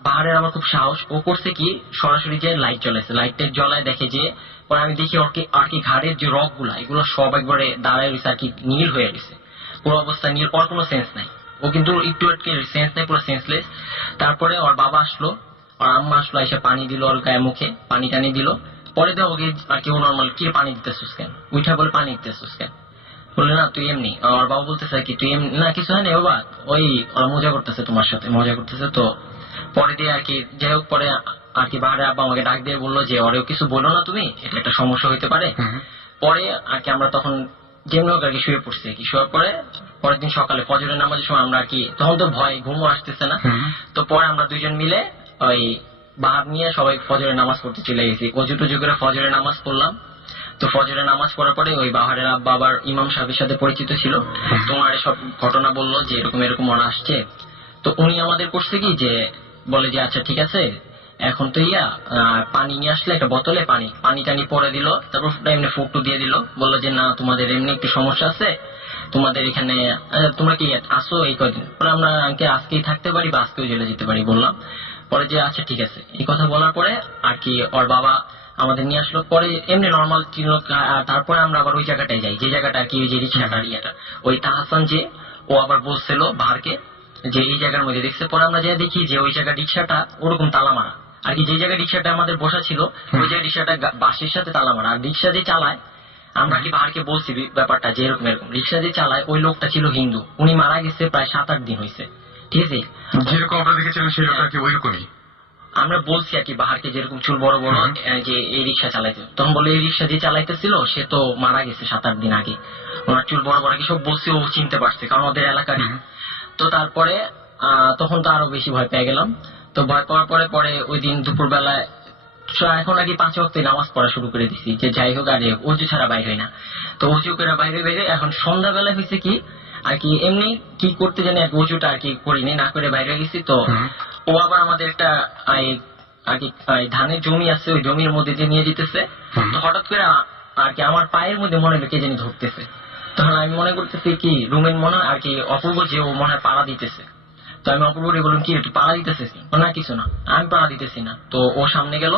বাহারের আমার খুব সাহস, ও করছে কি সরাসরি যে লাইট জ্বলেছে, লাইটটা জ্বলায় দেখে যে, পরে আমি দেখি ওর আর কি ঘাড়ের যে রক গুলা এগুলো সব একবারে দাঁড়ায় রয়েছে আর কি, নীল হয়ে গেছে পুরো অবস্থা নীল, ওর কোনো সেন্স নাই, ও কিন্তু একটু সেন্স নাই, পুরো সেন্সলেস। তারপরে ওর বাবা আসলো, আর আম্মা আসলো, এসে পানি দিল ওর গায়ে মুখে, পানি টানি দিল। পরে তো ওকে আর কি ও নর্মাল কি পানি দিতেছিস কেন, উঠা বলে পানি দিতেছিস কেন, বললে না তুই এমনি। ওর বাবা বলতেছে কি তুই এমনি না, কিছু হয় না বাবা, ওই ওরা মজা করতেছে, তোমার সাথে মজা করতেছে। তো পরে দিয়ে আর কি যাই হোক, পরে আর কি বাহারের আব্বা আমাকে ডাক দিয়ে বললো যে ওরেও কিছু বলো না তুমি, এটা একটা সমস্যা হইতে পারে। পরে আর কি আমরা তখন যেমনি হোক আর কি শুয়ে পড়ছি, কি শুয়ে পরে পরের দিন সকালে ফজরের নামাজের সময় আমরা আর কি, তখন তো ভয় ঘুমও আসতেছে না, তো পরে আমরা দুইজন মিলে ওই বাহার নিয়ে সবাই ফজরের নামাজ পড়তে চলে গেছি। অজু টুজু করে ফজরের নামাজ পড়লাম। তো ফজরের নামাজ পড়ার পরে ওই বাহারের আব্বা আবার ইমাম সাহেবের সাথে পরিচিত ছিল, তোমার সব ঘটনা বললো যে এরকম এরকম ওরা আসছে। তো উনি আমাদের করছে কি যে বলে যে আচ্ছা ঠিক আছে, এখন তো পানি নিয়ে আসলে একটা বোতলে পানি টানি পরে দিল, তারপর এমনি ফুটু দিয়ে দিল, বললো যে না তোমাদের এমনি একটু সমস্যা আছে, তোমাদের এখানে তোমরা কি আসো এই কদিন, পরে আমরা আজকেই থাকতে পারি বা আজকেও জেলে যেতে পারি বললাম। পরে যে আচ্ছা ঠিক আছে, এই কথা বলার পরে আর কি ওর বাবা আমাদের নিয়ে আসলো, পরে এমনি নর্মাল ছিল। তারপরে আমরা আবার ওই জায়গাটায় যাই, যে জায়গাটা আর কি ওই যে রিক্সাটার ওই তাহাসান যে ও আবার বলছিল বাহারকে যে এই জায়গার মধ্যে দেখছে। পরে আমরা যাই দেখি যে ওই জায়গার রিক্সাটা ওরকম তালা মারা, আর কি যে জায়গায় রিক্সাটা আমাদের বসা ছিল ওই জায়গায় রিক্সাটা বাসের সাথে তালা মারা। আর রিক্সা যে চালায়, আমরা কি বাহারকে বলছি ব্যাপারটা যে এরকম এরকম, রিক্সা যে চালায় ওই লোকটা ছিল হিন্দু, উনি মারা গেছে প্রায় 7-8 দিন হয়েছে, ঠিক আছে। যেরকম আপনারা দেখেছিলেন সেই লোকটা কি ওইরকমই? আমরা বলছি আর কি বাহারকে যেরকম চুল বড় বড় যে এই রিক্সা চালাইতে, তখন বলে এই রিক্সা যে চালাইতেছিল সে তো মারা গেছে 7-8 দিন আগে, ওনার চুল বড় বড় কি সব বলছি, ও চিনতে পারছে কারণ ওদের এলাকারই। তো তারপরে তখন তো আরো বেশি ভয় পেয়ে গেলাম। তো ভয় পাওয়ার পরে পরে ওই দিন দুপুর বেলায় এখন আর কি 5 ওয়াক্ত নামাজ পড়া শুরু করে দিছি, যে যাই হোক আর অজু ছাড়া বাইরে হয় না। তো অজু করে বাইরে বাইরে এখন সন্ধ্যাবেলায় হয়েছে কি আর কি এমনি কি করতে জানি আর অজুটা আর কি করিনি, না করে বাইরে গেছি। তো ও আবার আমাদের একটা আর কি ধানের জমি আছে, ওই জমির মধ্যে যে নিয়ে যেতেছে। তো হঠাৎ করে আর কি আমার পায়ের মধ্যে মনে হয় কে জানি ধরতেছে, তখন আমি মনে করতেছি কি রুমের মনে আর কি অপূর্ব যে ও মনে হয় পাড়া দিতেছে। তো আমি অপূর্বকে বললাম কি একটু পাড়া দিতেছিস না, কিছু না আমি পাড়া দিতেছি না। তো ও সামনে গেল,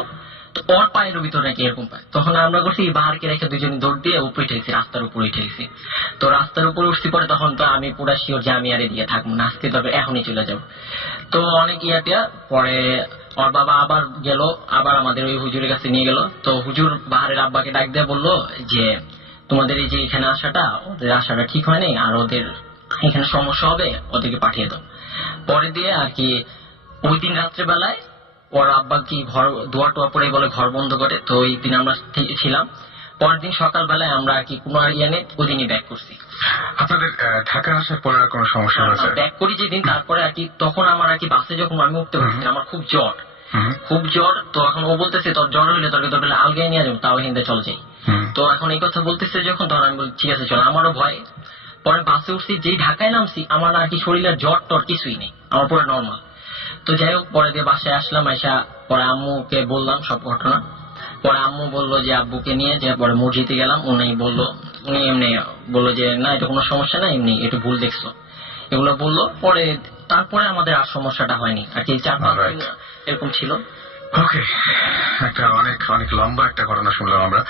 তো ওর পায়ের ভিতর নাকি এরকম পায়, তখন আমরা করছি বাহারকে রেখে দুজনে দৌড় দিয়ে উপরে উঠেছি, রাস্তার উপরে উঠেছি। তো রাস্তার উপরে উঠছি পরে তখন তো আমি পুরা শিওর যে আমি আর এদিকে থাকবো না, আজকে তবে এখনই চলে যাবো। তো অনেক ইয়াটিয়া পরে ওর বাবা আবার গেল, আবার আমাদের ওই হুজুরের কাছে নিয়ে গেল। তো হুজুর বাহারের আব্বাকে ডাক দিয়ে বললো যে তোমাদের এই যে এখানে আসাটা, ওদের আসাটা ঠিক হয়নি, আর ওদের এখানে সমস্যা হবে, ওদেরকে পাঠিয়ে দাও। পরে দিয়ে আর কি ওই দিন রাত্রেবেলায় ওর আব্বা কি ঘর দোয়া টোয়া পরে বলে ঘর বন্ধ করে, তো ওই দিন আমরা ছিলাম। পরের দিন সকালবেলায় আমরা আর কি কোনো আর নেই, ওই দিনই ব্যাক করছি। আপনাদের ঢাকা আসার পরে আর কোনো সমস্যা হয়েছে? ব্যাক করি যেদিন, তারপরে আর কি তখন আমার আর কি বাসে যখন আমি উঠতে পারছি আমার খুব জ্বর, খুব জ্বর। তো এখন ও বলতেছে তোর জ্বর হইলে তোর বেলা আলগায় নিয়ে যাবো, তাও হিন্দে চল যাই। তো এখন এই কথা বলতেছে যখন, তখন আমি বলছি ঠিক আছে চল, আমারও ভয়। পরে বাসে উঠছি, যেই ঢাকায় নামছি আমার আর কি শরীরের জ্বর টর কিছুই নেই, আমার পুরো নর্মাল। তো যাই হোক পরে দিয়ে বাসায় আসলাম, আইসা পরে আম্মুকে বললাম সব ঘটনা। পরে আম্মু বললো যে আব্বুকে নিয়ে যে পরে মসজিদে গেলাম, উনি এমনি বললো যে না এটা কোনো সমস্যা না, এমনি একটু ভুল দেখছো, এগুলো বললো। পরে তারপরে আমাদের আর সমস্যাটা হয়নি আর কি, 4-5 দিন এরকম ছিল। ওকে, একটা অনেক অনেক লম্বা একটা ঘটনা শুনলাম আমরা।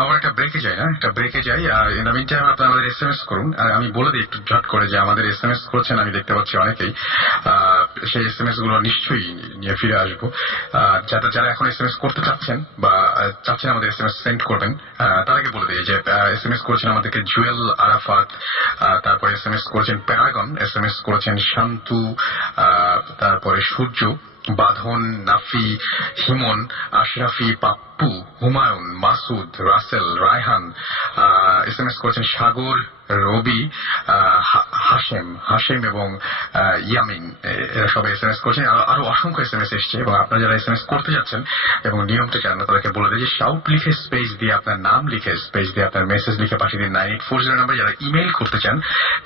আমার একটা ব্রেকে যাই, না একটা ব্রেকে যাই। আর ইন দ্য মিন টাইম আপনি আমাদের SMS করুন। আর আমি বলে দিই একটু ঝট করে যে আমাদের SMS করছেন, আমি দেখতে পাচ্ছি অনেকেই। সেই SMS গুলো নিশ্চয়ই নিয়ে ফিরে আসবো। যারা এখন SMS করতে চাচ্ছেন বা চাচ্ছেন আমাদের SMS সেন্ড করবেন, তার আগে বলে দিই যে SMS করেছেন আমাদেরকে জুয়েল আরাফাত, তারপরে SMS করেছেন প্যারাগন, SMS করেছেন শান্তু, তারপরে সূর্য, বাঁধন, নাফি, হিমন, আশরাফি, পাপ্পু, হুমায়ুন, মাসুদ, রাসেল, রায়হান, SMS করেছেন সাগর, রবি, হাশেম এবং ইয়ামিন, এরা সবাই SMS করেছেন। আরো অসংখ্য SMS এসছে। এবং আপনারা যারা SMS করতে যাচ্ছেন এবং নিয়মটা জানেন, তাদেরকে বলে দেয় যে শাউট লিখে স্পেস দিয়ে আপনার নাম লিখে স্পেস দিয়ে আপনার মেসেজ লিখে পাঠিয়ে দিন 9840 নাম্বার। যারা ইমেল করতে চান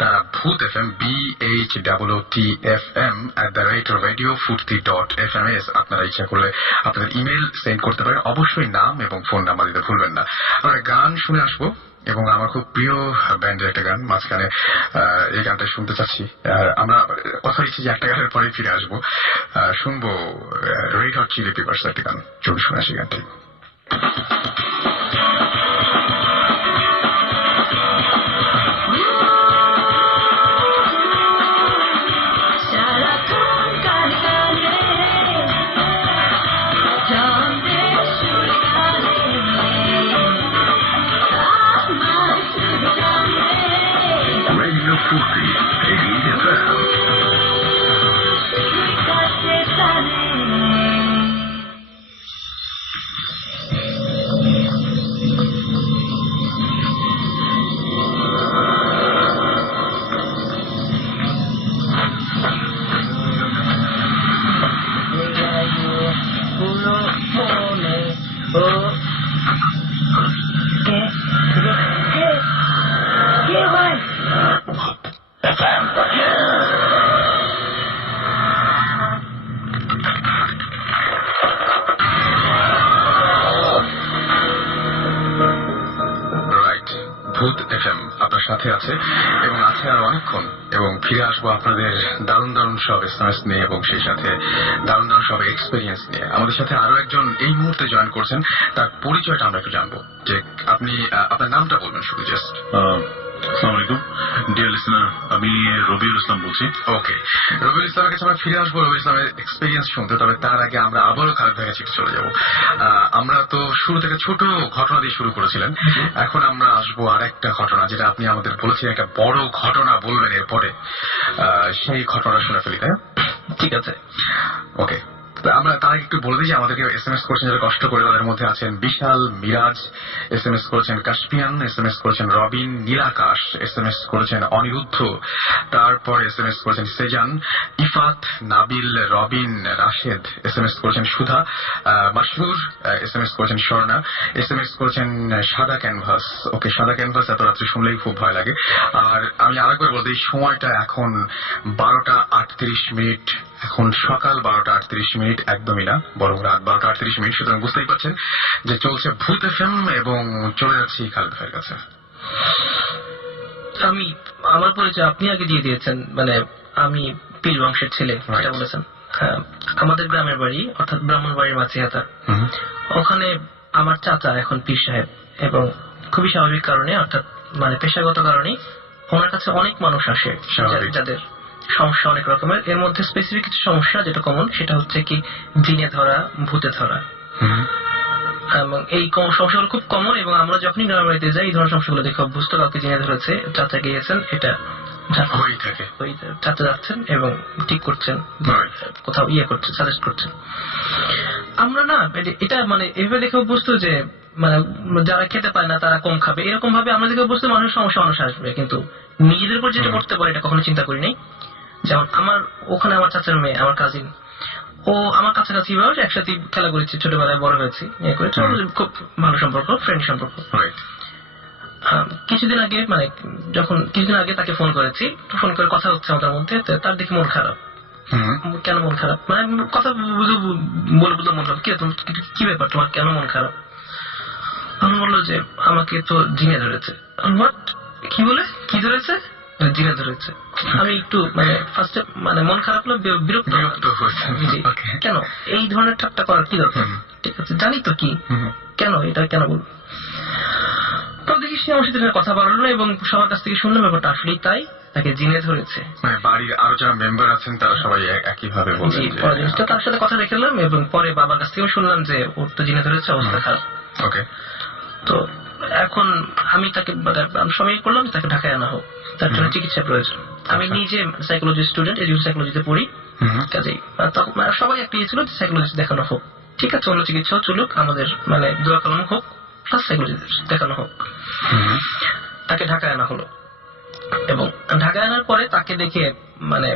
তারা ভূত FM BHOOTFM@radiofurti.fms আপনারা ইচ্ছা করলে আপনাদের ইমেল সেন্ড করতে পারেন। অবশ্যই নাম এবং ফোন নাম্বার দিতে ভুলবেন না। আমরা গান শুনে আসবো এবং আমার খুব প্রিয় ব্যান্ডের একটা গান মাঝখানে এই গানটা শুনতে চাচ্ছি। আমরা কথা দিচ্ছি যে একটা গানের পরে ফিরে আসবো, শুনবো রেড হট চিলি পেপারস একটা গান। চলুন শুনে আসি গানটি। Radio Furti, 88 FM. ভূত FM আপনার সাথে আছে এবং আছে আর অনেকক্ষণ, এবং ফিরে আসবো আপনাদের দারুণ দারুণ সব এসএমএস নিয়ে এবং সেই সাথে দারুণ দারুণ সব এক্সপিরিয়েন্স নিয়ে। আমাদের সাথে আরো একজন এই মুহূর্তে জয়েন করছেন, তার পরিচয়টা আমরা একটু জানবো। যে আপনি আপনার নামটা বলবেন শুধু জাস্ট। আসসালামু আলাইকুম ডিয়ার লিসনার, আমি রবিউল ইসলাম বলছি। ওকে, রবিউল ইসলামের কাছে আমরা ফিরে আসবো রবিউল ইসলামের এক্সপিরিয়েন্স শুনতে। তবে তার আগে আমরা আবারও খালেদ ভাইয়ের কাছে চলে যাবো। আমরা তো শুরু থেকে ছোট ঘটনা দিয়ে শুরু করেছিলেন, এখন আমরা আসবো আর একটা ঘটনা যেটা আপনি আমাদের বলেছিলেন একটা বড় ঘটনা বলবেন এরপরে। সেই ঘটনাটা শুনে ফেলি, তাই? ঠিক আছে, ওকে। আমরা তার আগে একটু বলে দিই যে আমাদেরকে এসএমএস করেছেন যারা কষ্ট করে, তাদের মধ্যে আছেন বিশাল, মিরাজ, এসএমএস করেছেন কাশপিয়ান, এসএমএস করেছেন রবিন, নীলাকাশ, এসএমএস করেছেন অনিরুদ্ধ, তারপর এসএমএস করেছেন সেজান, ইফাত, নাবিল, রবিন, রাশেদ, এসএমএস করেছেন সুধা, মাসরুর, এসএমএস করেছেন স্বর্ণা, এসএমএস করেছেন সাদা ক্যানভাস। ওকে, সাদা ক্যানভাস এত রাত্রে শুনলেই খুব ভয় লাগে। আর আমি আরেকবার বলতে এই সময়টা এখন 12টা 38 মিনিট, এখন সকাল 12টা 38 মিনিট, একদমই না, বরং রাত 12টা 38 মিনিট। সুতরাং বুঝতেই পারছেন যে চলছে ভূত FM এবং চলে যাচ্ছি খালেদ ভাইয়ের কাছে। আমি আমার পরিচয় আপনি আগে দিয়ে দিয়েছেন, মানে আমি পীর বংশের ছেলে এটা বলেছেন। হ্যাঁ, আমাদের গ্রামের বাড়ি অর্থাৎ ব্রাহ্মণবাড়ির মাঝিহাতা, ওখানে আমার চাচা এখন পীর সাহেব, এবং খুবই স্বাভাবিক কারণে অর্থাৎ মানে পেশাগত কারণে ওনার কাছে অনেক মানুষ আসে যাদের সমস্যা অনেক রকমের। এর মধ্যে স্পেসিফিক কিছু সমস্যা যেটা কমন, সেটা হচ্ছে কি জিনে ধরা, ভূতে ধরা। এবং এই সমস্যাগুলো খুব কমন, এবং আমরা যখনই গ্রামের বাড়িতে যাই এই ধরনের সমস্যাগুলো দেখে অভ্যস্ত। কাউকে জিনে ধরেছে, চাচা গিয়েছেন, এটা চাচা যাচ্ছেন এবং ঠিক করছেন, কোথাও করছেন, সাজেস্ট করছেন। আমরা না এটা মানে এভাবে দেখে অভ্যস্ত যে মানে যারা খেতে পায় না তারা কম খাবে, এরকম ভাবে আমরা দেখে অভ্যস্ত মানুষের সমস্যা মানুষ আসবে, কিন্তু নিজেদের উপর যেটা করতে পারে এটা কখনো চিন্তা করি নাই। যেমন আমার ওখানে আমার চাচার মেয়ে, আমার কাজিন, ও আমার কাছাকাছি বয়স, একসাথে খেলা করেছি, ছোটবেলায় বড় হয়েছি, খুব ভালো সম্পর্ক, ফ্রেন্ড সম্পর্ক। কিছুদিন আগে মানে যখন কিছুদিন আগে তাকে ফোন করেছি, ফোন করে কথা হচ্ছে আমাদের মধ্যে, তার দেখে মন খারাপ। কেন মন খারাপ, মানে কথা বলে বুঝলো মন খারাপ। কি ব্যাপার তোমার, কেন মন খারাপ? আমি বললো যে আমাকে তো জিনে ধরেছে। কি বলে, কি ধরেছে? জিনে ধরেছে। আমি একটু মানে ফার্স্টে মানে মন খারাপ হলো, বিরক্ত। কেন এই ধরনের ঠাট্টা করার কি দরকার? ঠিক আছে, জানি তো কি, কেন এটা কেন বলবো? তো দেখি সে আমার সাথে কথা বললো এবং সবার কাছ থেকে শুনলাম ব্যাপারটা আসলেই তাই, তাকে জিনে ধরেছে। মানে বাড়ির আরো যারা মেম্বার আছেন তারা সবাই একইভাবে বললেন। জিনিসটা তার সাথে কথা রেখেলাম এবং পরে বাবার কাছ থেকে শুনলাম যে ওর তো জিনে ধরেছে, অবস্থা খারাপ। ওকে, তো এখন আমি তাকে সময় করলাম তাকে ঢাকায় আনা হোক, তার জন্য চিকিৎসা প্রয়োজন। আমি নিজে সাইকোলজি স্টুডেন্ট, এডুকেশন সাইকোলজিতে পড়ি, কাজেই তখন সবাই একটা ইয়ে ছিল যে সাইকোলজিস্ট দেখানো হোক। ঠিক আছে, অন্য চিকিৎসাও চলুক, আমাদের মানে দোয়া কলম হোক, প্লাস সাইকোলজি দেখানো হোক। তাকে ঢাকায় আনা হলো এবং ঢাকায় আনার পরে তাকে দেখে মানে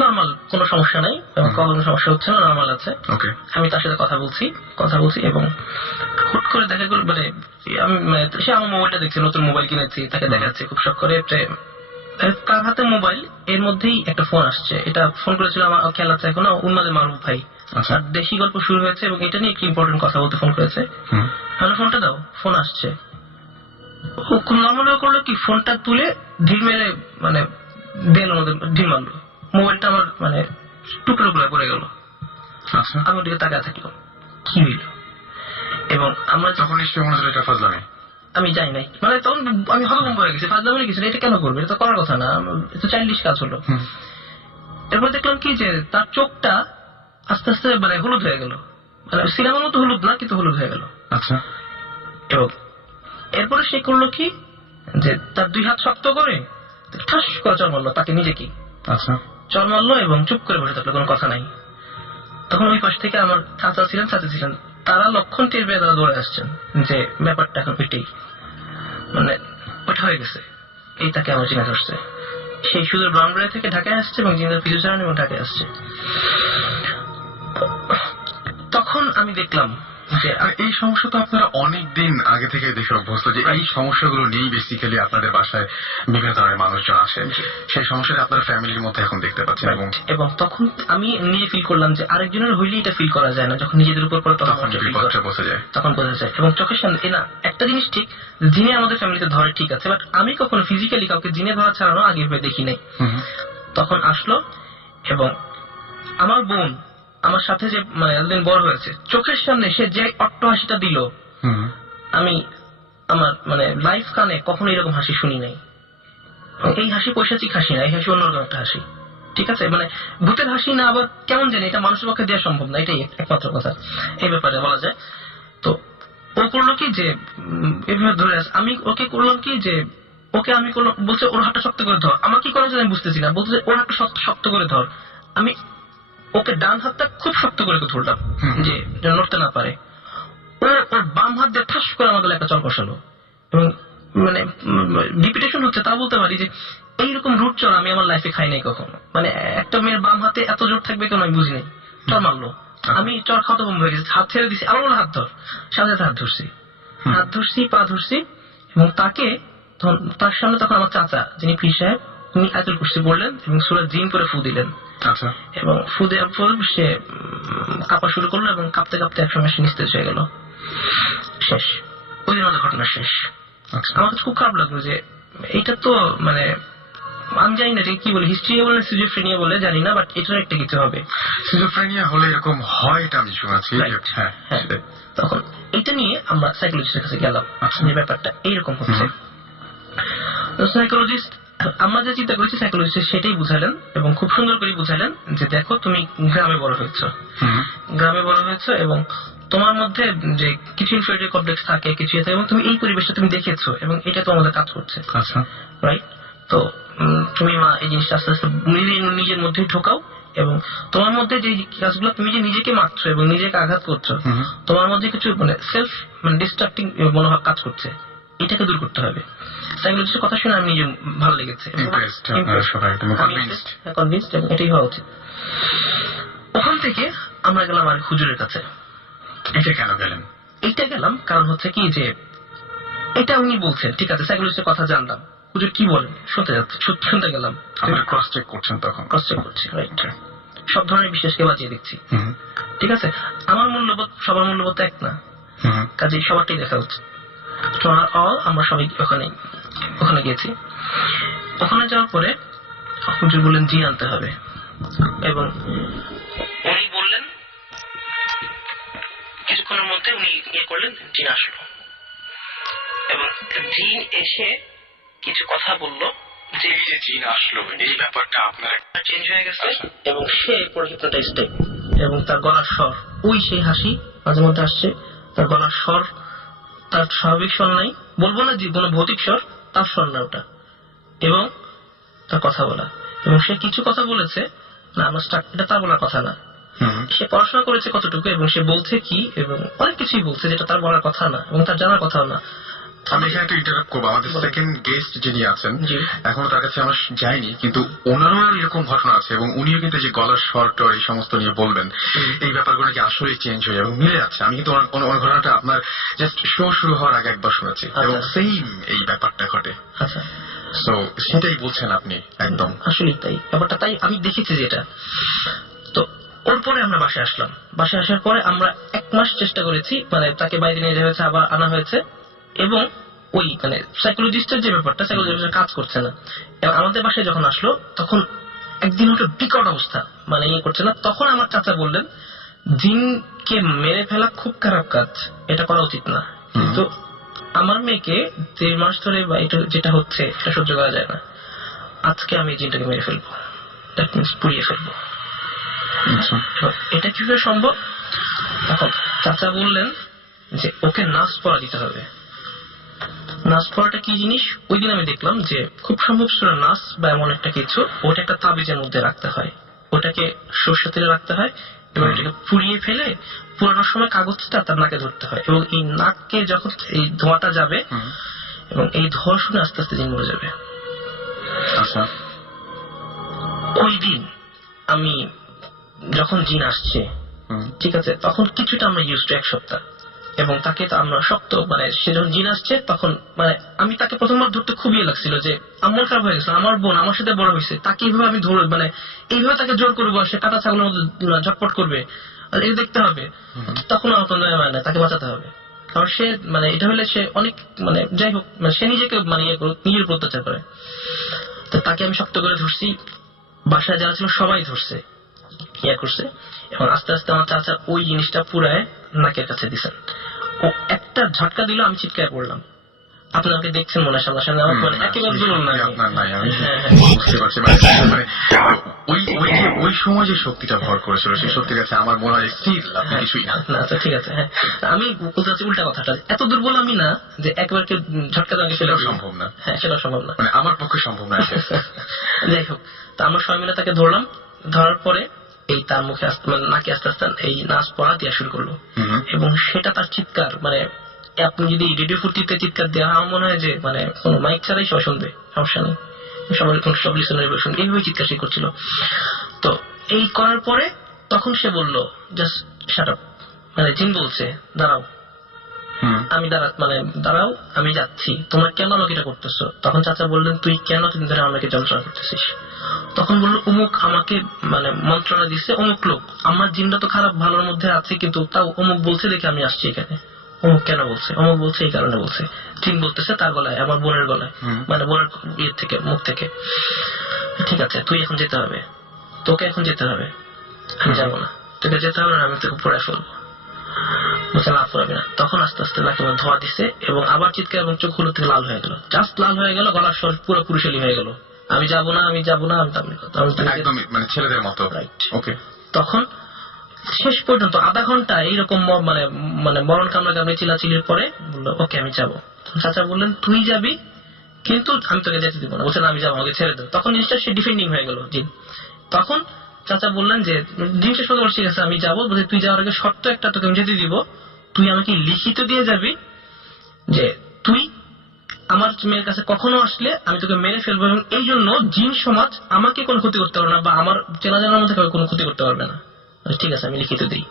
নর্মাল কোনো সমস্যা নাই এবং কোনো সমস্যা হচ্ছে না, নর্মাল আছে। ওকে। আমি তার সাথে কথা বলছি এবং হুট করে দেখা গেল মানে আমি সে আমার মোবাইলটা দেখছি, নতুন মোবাইল কিনেছি, তাকে দেখাচ্ছি খুব শখ করে। তার হাতে মোবাইল, এর মধ্যেই একটা ফোন আসছে। এটা ফোন করেছিল আমার খেয়াল আছে এখনো, উন্মাদে মারুফ ভাই। আর দেশি গল্প শুরু হয়েছে এবং এটা নিয়ে একটি ইম্পর্টেন্ট কথা বলতে ফোন করেছে। হ্যালো, ফোনটা দাও। ফোন আসছে, ও খুব নর্মাল করলো কি, ফোনটা তুলে ঢিল মেরে মানে দিল, ঢিল মারলো। মোবাইলটা আমার মানে টুকরো টুকরো পড়ে গেল। আমি ওদিকে তাকায় থাকলাম, কি হইল? এবং আমরা তখন নিশ্চয়ই মনে হলো এটা ফাজলামি। আমি জানি নাই, মানে তখন আমি হতভম্ব হয়ে গেছি। ফাজলামি কিছু এটা কেন করবে, এটা তো করার কথা না, এটা চাইল্ডিশ কাজ হলো। এরপর দেখলাম কি যে তার চোখটা আস্তে আস্তে মানে হলুদ হয়ে গেল, মানে সিনেমার মতো হলুদ না কিন্তু হলুদ হয়ে গেল। আচ্ছা। এবং এরপরে সে করলো কি যে তার দুই হাত শক্ত করে ঠাস করে চর মারলো তাকে নিজেকে। আচ্ছা। চর মারলো এবং চুপ করে বসে থাকলো, কোনো কথা নাই। তখন ওই পাশ থেকে আমার চাচা ছিলেন তারা লক্ষণ টের পেয়ে তারা দৌড়ে আসছেন যে ব্যাপারটা এখন ওইটাই মানে ওইটা হয়ে গেছে, এই তাকে আমার চিনে ধরছে। সেই সুদূর ব্রাউনবাড়ি থেকে ঢাকায় আসছে এবং জিন্দার পিছু চালান এবং ঢাকায় আসছে। তখন আমি দেখলাম যে এই সমস্যা তো আপনারা অনেকদিন আগে থেকে দেখে অভ্যস্ত যে এই সমস্যাগুলো নিয়েই বেসিক্যালি আপনাদের বাসায় বিভিন্ন ধরনের মানুষজন আসে। সেই সমস্যাটা আপনার ফ্যামিলির মধ্যে এখন দেখতে পাচ্ছেন। এবং তখন আমি নিজে ফিল করলাম যে আরেকজনের হইলে এটা ফিল করা যায় না, যখন নিজেদের উপর পড়ে তখন বোঝা যায়। এবং চোখের সামনে না একটা জিনিস ঠিক, জিনে আমাদের ফ্যামিলিতে ধরে ঠিক আছে, বাট আমি কখনো ফিজিক্যালি কাউকে জিনে ধরা ছাড়ানো আগে ভেবে দেখি নাই। তখন আসলো এবং আমার বোন আমার সাথে যে মানে এতদিন বড় হয়েছে, চোখের সামনে সে যে অট্টহাসিটা দিল, আমি আমার মানে লাইফ কানে কখনো এরকম হাসি শুনি নাই। এই হাসি পৈশাচিক হাসি না, এই হাসি অন্যরকম একটা হাসি। ঠিক আছে, মানে ভূতের হাসি না, আবার কেমন জানি এটা মানুষের পক্ষে দেওয়া সম্ভব না, এটাই একমাত্র কথা এই ব্যাপারে বলা যায়। তো ও করলো কি যে এভাবে ধরে আছে, আমি ওকে করলাম কি যে ওকে আমি করলাম, বলছে ওর হাতটা শক্ত করে ধর। আমার কি করা যায় আমি বুঝতেছি না, বলছে ওর হাতটা শক্ত করে ধর। আমি ওকে ডান হাতটা খুব শক্ত করে ধরলাম যে নড়তে না পারে। ওর বাম হাত দিয়ে ঠাস করে আমাকে একটা চল বসালো এবং মানে রিপিটেশন হচ্ছে, তা বলতে পারি যে এইরকম রুট চল আমি আমার লাইফে খাই নাই কখনো। মানে একটা মেয়ের বাম হাতে এত জোর থাকবে কেন আমি বুঝি নাই। চর মারলো, আমি চর খাওয়া বন্ধ হয়ে গেছে, হাত ছেড়ে দিছি, আবার বলে হাত ধর, সাথে হাত ধরছি, পা ধরছি এবং তাকে তার সামনে তখন আমার চাচা যিনি পীর সাহেব, উনি আয়াতুল কুরসি পড়লেন এবং সূরা জিন পরে ফু দিলেন। এবং ফু দেওয়ার পর সে কাঁপা শুরু করলো এবং কাঁপতে কাঁপতে একসময় সে নিস্তেজ হয়ে গেল। শেষ, ওই দিন আমাদের ঘটনা শেষ। আমার কাছে খুব খারাপ লাগলো যে এটা তো মানে আমি জানি না এটা কি বলে, হিস্ট্রি বলে সিজোফ্রেনিয়া বলে জানি না, বাট এটার একটা কিছু হবে। সিজোফ্রেনিয়া হলে এরকম হয় এটা আমি শুনেছি। তখন এটা নিয়ে আমরা সাইকোলজিস্টের কাছে গেলাম যে ব্যাপারটা এইরকম হচ্ছে। সাইকোলজিস্ট আমরা যে চিন্তা করেছি সাইকোলজিস্ট সেটাই বুঝালেন এবং খুব সুন্দর করে বুঝালেন যে দেখো তুমি গ্রামে বড় হয়েছো এবং তোমার মধ্যে যে কিছু ইনফেরিয়র কমপ্লেক্স থাকে, কিছু থাকে এবং তুমি এই পরিবেশটা তুমি দেখেছো এবং এটা তো আমাদের কাজ করছে, রাইট? তো তুমি মা এই জিনিসটা আস্তে আস্তে নিজের মধ্যে ঢোকাও এবং তোমার মধ্যে যে কাজগুলো তুমি যে নিজেকে মারছো এবং নিজেকে আঘাত করছো, তোমার মধ্যে কিছু মানে সেলফ মানে ডিস্ট্রাক্টিং মনোভাব কাজ করছে, এটাকে দূর করতে হবে। সাইকোলজিস্টের কথা শুনে আমি নিজে ভালো লেগেছে, কনভিন্সড এবং এটাই হওয়া উচিত। ওখান থেকে আমরা গেলাম আর হুজুরের কাছে। এটা কেন গেলেন? এইটা গেলাম কারণ হচ্ছে কি যে এটা উনি বলছেন, ঠিক আছে সাইকোলজিস্টের কথা জানলাম, হুজুর কি বলেন শুনতে গেলাম। ক্রস চেক করছেন? তখন ক্রস চেক করছি, রাইট। সব ধরনের বিশ্বাসকে বাজিয়ে দেখছি, ঠিক আছে। আমার মূল্যবোধ সবার মূল্যবোধ এক না, কাজে সবারটাই দেখা উচিত। আমরা সবাই ওখানে গিয়েছি। ওখানে যাওয়ার পরে হুজুর বললেন জিন আনতে হবে এবং উনি বললেন কিছুক্ষণের মধ্যে উনি করলেন, জিন আসলো এবং জিন এসে কিছু কথা বললো যে জিন আসলো এই ব্যাপারটা আপনার চেঞ্জ হয়ে গেছে এবং সে পরে হিপনোটাইজড এবং তার গলার স্বর ওই সেই হাসি মাঝে মধ্যে আসছে, তার গলার স্বর তার স্বাভাবিক স্বর নাই, বলবো না যে কোনো ভৌতিক স্বর, তার স্বর না ওটা, এবং তার কথা বলা এবং সে কিছু কথা বলেছে না আমার এটা তার বলার কথা না, সে পড়াশোনা করেছে কতটুকু এবং সে বলছে কি এবং অনেক কিছুই বলছে যেটা তার বলার কথা না এবং তার জানার কথাও না। আমি এখানে একটু ইন্টারাপ্ট করবো। আমাদের সেকেন্ড গেস্ট যিনি আছেন, জি। এখনো তার কাছে আমার যায়নি, কিন্তু ওনারও এরকম ঘটনা আছে এবং উনিও কিন্তু যে গলার স্বর টর এই সমস্ত নিয়ে বলবেন, এই ব্যাপারগুলো কি আসলে চেঞ্জ হয়ে যাবে, মিলে যাচ্ছে। আমি কিন্তু ওনার ঘটনাটা আপনার জাস্ট শো শুরু হওয়ার আগে একবার শুনেছি এবং সেম এই ব্যাপারটা ঘটে। আচ্ছা, সো সেটাই বলছেন আপনি একদম। আসলেই তাই ব্যাপারটা, তাই আমি দেখেছি যেটা। তো ওর পরে আমরা বাসায় আসলাম। বাসায় আসার পরে আমরা 1 মাস চেষ্টা করেছি, মানে তাকে বাইরে নিয়ে যাওয়া হয়েছে, আবার আনা হয়েছে, এবং ওই মানে সাইকোলজিস্টের যে ব্যাপারটা, সাইকোলজিস্টের কাজ করছে না। এবং আমাদের বাসায় যখন আসলো তখন একদিন ওটা বিকট অবস্থা, মানে ইয়ে করছে না। তখন আমার চাচা বললেন, জিনকে মেরে ফেলা খুব খারাপ কাজ, এটা করা উচিত না। কিন্তু আমার মেয়েকে 1.5 মাস ধরে বা এটা যেটা হচ্ছে এটা সহ্য করা যায় না। আজকে আমি জিনটাকে মেরে ফেলবো, দ্যাট মিনস পুড়িয়ে ফেলবো। এটা কিভাবে সম্ভব? তখন চাচা বললেন যে ওকে নাচ পড়া দিতে হবে। নাচ পড়াটা কি জিনিস? ওই দিন আমি দেখলাম যে খুব সম্ভব ছিল নাচ বা এমন একটা কিছু, ওটা একটা তাবিজের মধ্যে রাখতে হয়, ওটাকে সর্ষে তেলে রাখতে হয় এবং এটাকে পুড়িয়ে ফেলে পুরানোর সময় কাগজটা তার নাকে ধরতে হয়, এবং এই নাককে যখন এই ধোঁয়াটা যাবে এবং এই ধোঁয়া শুনে আস্তে আস্তে জিন মরে যাবে। আচ্ছা, ওই দিন আমি যখন জিন আসছে, ঠিক আছে, তখন কিছুটা আমরা ইউজ টু 1 সপ্তাহ, এবং তাকে তো আমরা শক্ত, মানে সে যখন জিন আসছে তখন মানে আমি তাকে প্রথমবার ধরতে খুবই লাগছিল, যে আমার খারাপ হয়ে গেছে, আমার বোন আমার সাথে বড় হয়েছে, তাকে এইভাবে আমি ধরবো, মানে এইভাবে তাকে জোর করবো, সে কাটা ছাগলের মধ্যে ঝটপট করবে, এটা দেখতে হবে। তখন আমার কোনো মানে তাকে বাঁচাতে হবে, কারণ সে মানে এটা হলে সে অনেক মানে যাই হোক, মানে সে নিজেকে মানে ইয়ে নিজের উপর অত্যাচার করে। তো তাকে আমি শক্ত করে ধরছি, বাসায় যারা ছিল সবাই ধরছে, ইয়ে করছে, এবং আস্তে আস্তে আমার চাচা ওই জিনিসটা পুরায় নাকের কাছে দিছেন। ও একটা ঝটকা দিল, আমি চিৎকার পড়লাম। আপনাকে দেখছেন মনে হয় সামনাসামনি, আমার মানে একেবারে দূর না। আপনার নাই, আমি হ্যাঁ, বুঝতে পারছি। মানে ওই সময় যে শক্তিটা ভর করেছিল, সেই শক্তির কাছে আমার মনে হয় স্থির আপনি কিছুই না। না, আচ্ছা ঠিক আছে। হ্যাঁ, আমি বলতে চাচ্ছি উল্টা কথাটা, এত দুর্বল আমি না যে একবার ঝটকা দেওয়া সেটাও সম্ভব না। হ্যাঁ, সেটাও সম্ভব না, মানে আমার পক্ষে সম্ভব না। যাই হোক, তো আমরা সবাই মিলে তাকে ধরলাম। ধরার পরে এই তার মুখে মানে নাকে আস্তে আস্তে এই নাচ পড়া দেওয়া শুরু করলো, এবং সেটা তার চিৎকার, মানে আপনি যদি রেডিও ফুর্তিতে চিৎকার দেওয়া, আমার মনে হয় যে মানে কোনো মাইক ছাড়াই সবাই শুনবে, সমস্যা নেই, সবাই সব লিসনার শুনবে, এইভাবে চিৎকার সে করছিল। তো এই করার পরে তখন সে বলল, জাস্ট শাট আপ, মানে জিন বলছে দাঁড়াও, আমি দাঁড়াও, আমি যাচ্ছি, তোমার কেন আমাকে এটা করতেছো? তখন চাচা বললেন, তুই কেন তুমি ধরে আমাকে যন্ত্রণা করতেছিস? তখন বললো, অমুক আমাকে মানে মন্ত্রণা দিচ্ছে, অমুক লোক, আমার জিনটা তো খারাপ ভালোর মধ্যে আছে, কিন্তু তাও অমুক বলছে দেখে আমি আসছি এখানে। অমুক কেন বলছে? অমুক বলছে এই কারণে বলছে। জিন বলতেছে তার গলায়, আমার বোনের গলায়, মানে বোনের ইয়ের থেকে, মুখ থেকে। ঠিক আছে, তুই এখন যেতে হবে, তোকে এখন যেতে হবে। আমি যাবো না, তোকে যেতে হবে না, আমি তোকে পড়ে ফেলবো। বলছে না, পড়াবি না। তখন আস্তে আস্তে নাকে ধোয়া দিছে, এবং আবার চিৎকার, এবং চোখগুলো থেকে লাল হয়ে গেল, জাস্ট লাল হয়ে গেল, গলার স্বর পুরো পুরুষালী হয়ে গেল, আমি যাবো না, আমি যাবো না, আমি একদম মানে ছেলেদের মতো। ওকে। তখন শেষ পর্যন্ত আধা ঘন্টা এইরকম মানে মানে মরণ কামড়া কামড়ে চিলাচিলির পরে বললো, ওকে আমি যাবো। চাচা বললেন, তুই যাবি, কিন্তু আমি তোকে যেতে দিব না। বলছে না, আমি যাবো, আমাকে ছেড়ে দেবো। তখন জিনিসটা সে ডিফেন্ডিং হয়ে গেল জিন। তখন চাচা বললেন যে জিনিসটা শুনে বলছি, ঠিক আছে আমি যাবো, বলছে তুই যাওয়ার আগে শর্ত একটা, তোকে আমি যেতে দিব, তুই আমাকে লিখিত দিয়ে যাবি যে তুই আমার মেয়ের কাছে কখনো আসলে আমি তোকে মেরে ফেলবো, এবং এই জন্য জিন সমাজ আমাকে কোনো ক্ষতি করতে পারবে না, বা আমার চেনা জানার মধ্যে কোনো ক্ষতি করতে পারবে না। ঠিক আছে, আমি লিখিত দিই।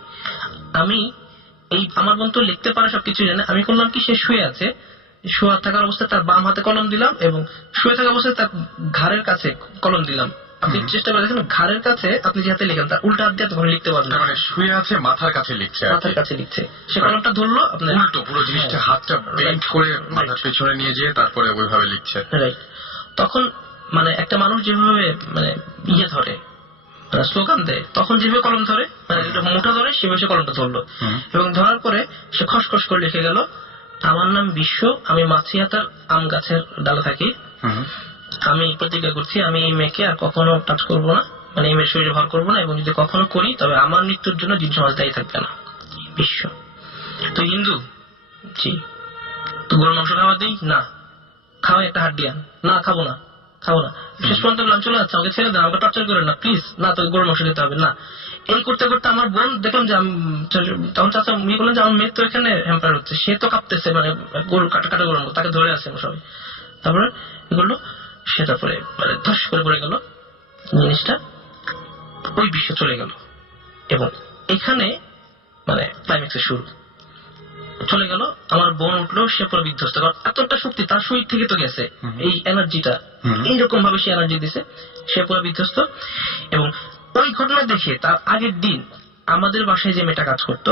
আমি এই আমার বোন তো লিখতে পারে, সবকিছু জানে। আমি করলাম কি, সে শুয়ে আছে, শুয়ে থাকার অবস্থায় তার বাম হাতে কলম দিলাম, এবং শুয়ে থাকা অবস্থায় তার ঘাড়ের কাছে কলম দিলাম। আপনি চেষ্টা করে দেখেন, ঘাড়ের কাছে আপনি যে হাতে লিখেন, তার উল্টা হাত দিয়ে তখন লিখতে পারবেন। মানে শুয়ে আছে, মাথার কাছে লিখছে, মাথার কাছে লিখছে, সে কলমটা ধরলো, আপনার উল্টো পুরো জিনিসটা, হাতটা বেন্ড করে মাথার পেছনে নিয়ে যেয়ে তারপরে ওইভাবে লিখছে। রাইট। তখন মানে একটা মানুষ যেভাবে মানে ইয়ে ধরে, স্লোগান দেয়, তখন যেভাবে কলম ধরে, মানে যেটা মোটা ধরে, সেভাবে সে কলমটা ধরলো, এবং ধরার পরে সে খসখস করে লিখে গেল, আমার নাম বিশ্ব, আমি মাছিয়াতার আম গাছের ডালে থাকি, আমি প্রতিজ্ঞা করছি আমি এই মেয়েকে আর কখনো টাচ করবো না, মানে এই মেয়ের শরীরে ভর করবো না, এবং যদি কখনো করি তবে আমার মৃত্যুর জন্য জিন সমাজ দায়ী থাকবে না। বিশ্ব। তো হিন্দু? জি। তো গরুর মাংস খাওয়া দিই? না। খাওয়াই একটা হাড্ডি আন? না, খাবো না। খাবো না। শেষ পর্যন্ত বললাম চলে যাচ্ছে, আমাকে ছেড়ে দেন, আমাকে টর্চার করেন না প্লিজ, না তোকে গরুর মাংস খেতে হবে না। এই করতে করতে আমার বোন দেখলাম যে তখন চাচা ইয়ে করলেন যে আমার মেয়ে তো এখানে হ্যাম্পার হচ্ছে, সে তো কাঁপতেছে, মানে গরু কাটা গরুর মতো, তাকে ধরে আছে সবাই। তারপরে কি করলো, সে তারপরে মানে ধস করে পড়ে গেল জিনিসটা, ওই বিশ্ব চলে গেল। এবং এখানে মানে ক্লাইম্যাক্সের শুরু চলে গেল। আমার বোন উঠলো, সে পুরো বিধ্বস্ত, কারণ এতটা শক্তি তার শরীর থেকে তো গেছে, এই এনার্জিটা এইরকম ভাবে সে এনার্জি দিছে, সে পুরো বিধ্বস্ত। এবং ওই ঘটনা দেখে তার আগের দিন আমাদের বাসায় যে মেয়েটা কাজ করতো,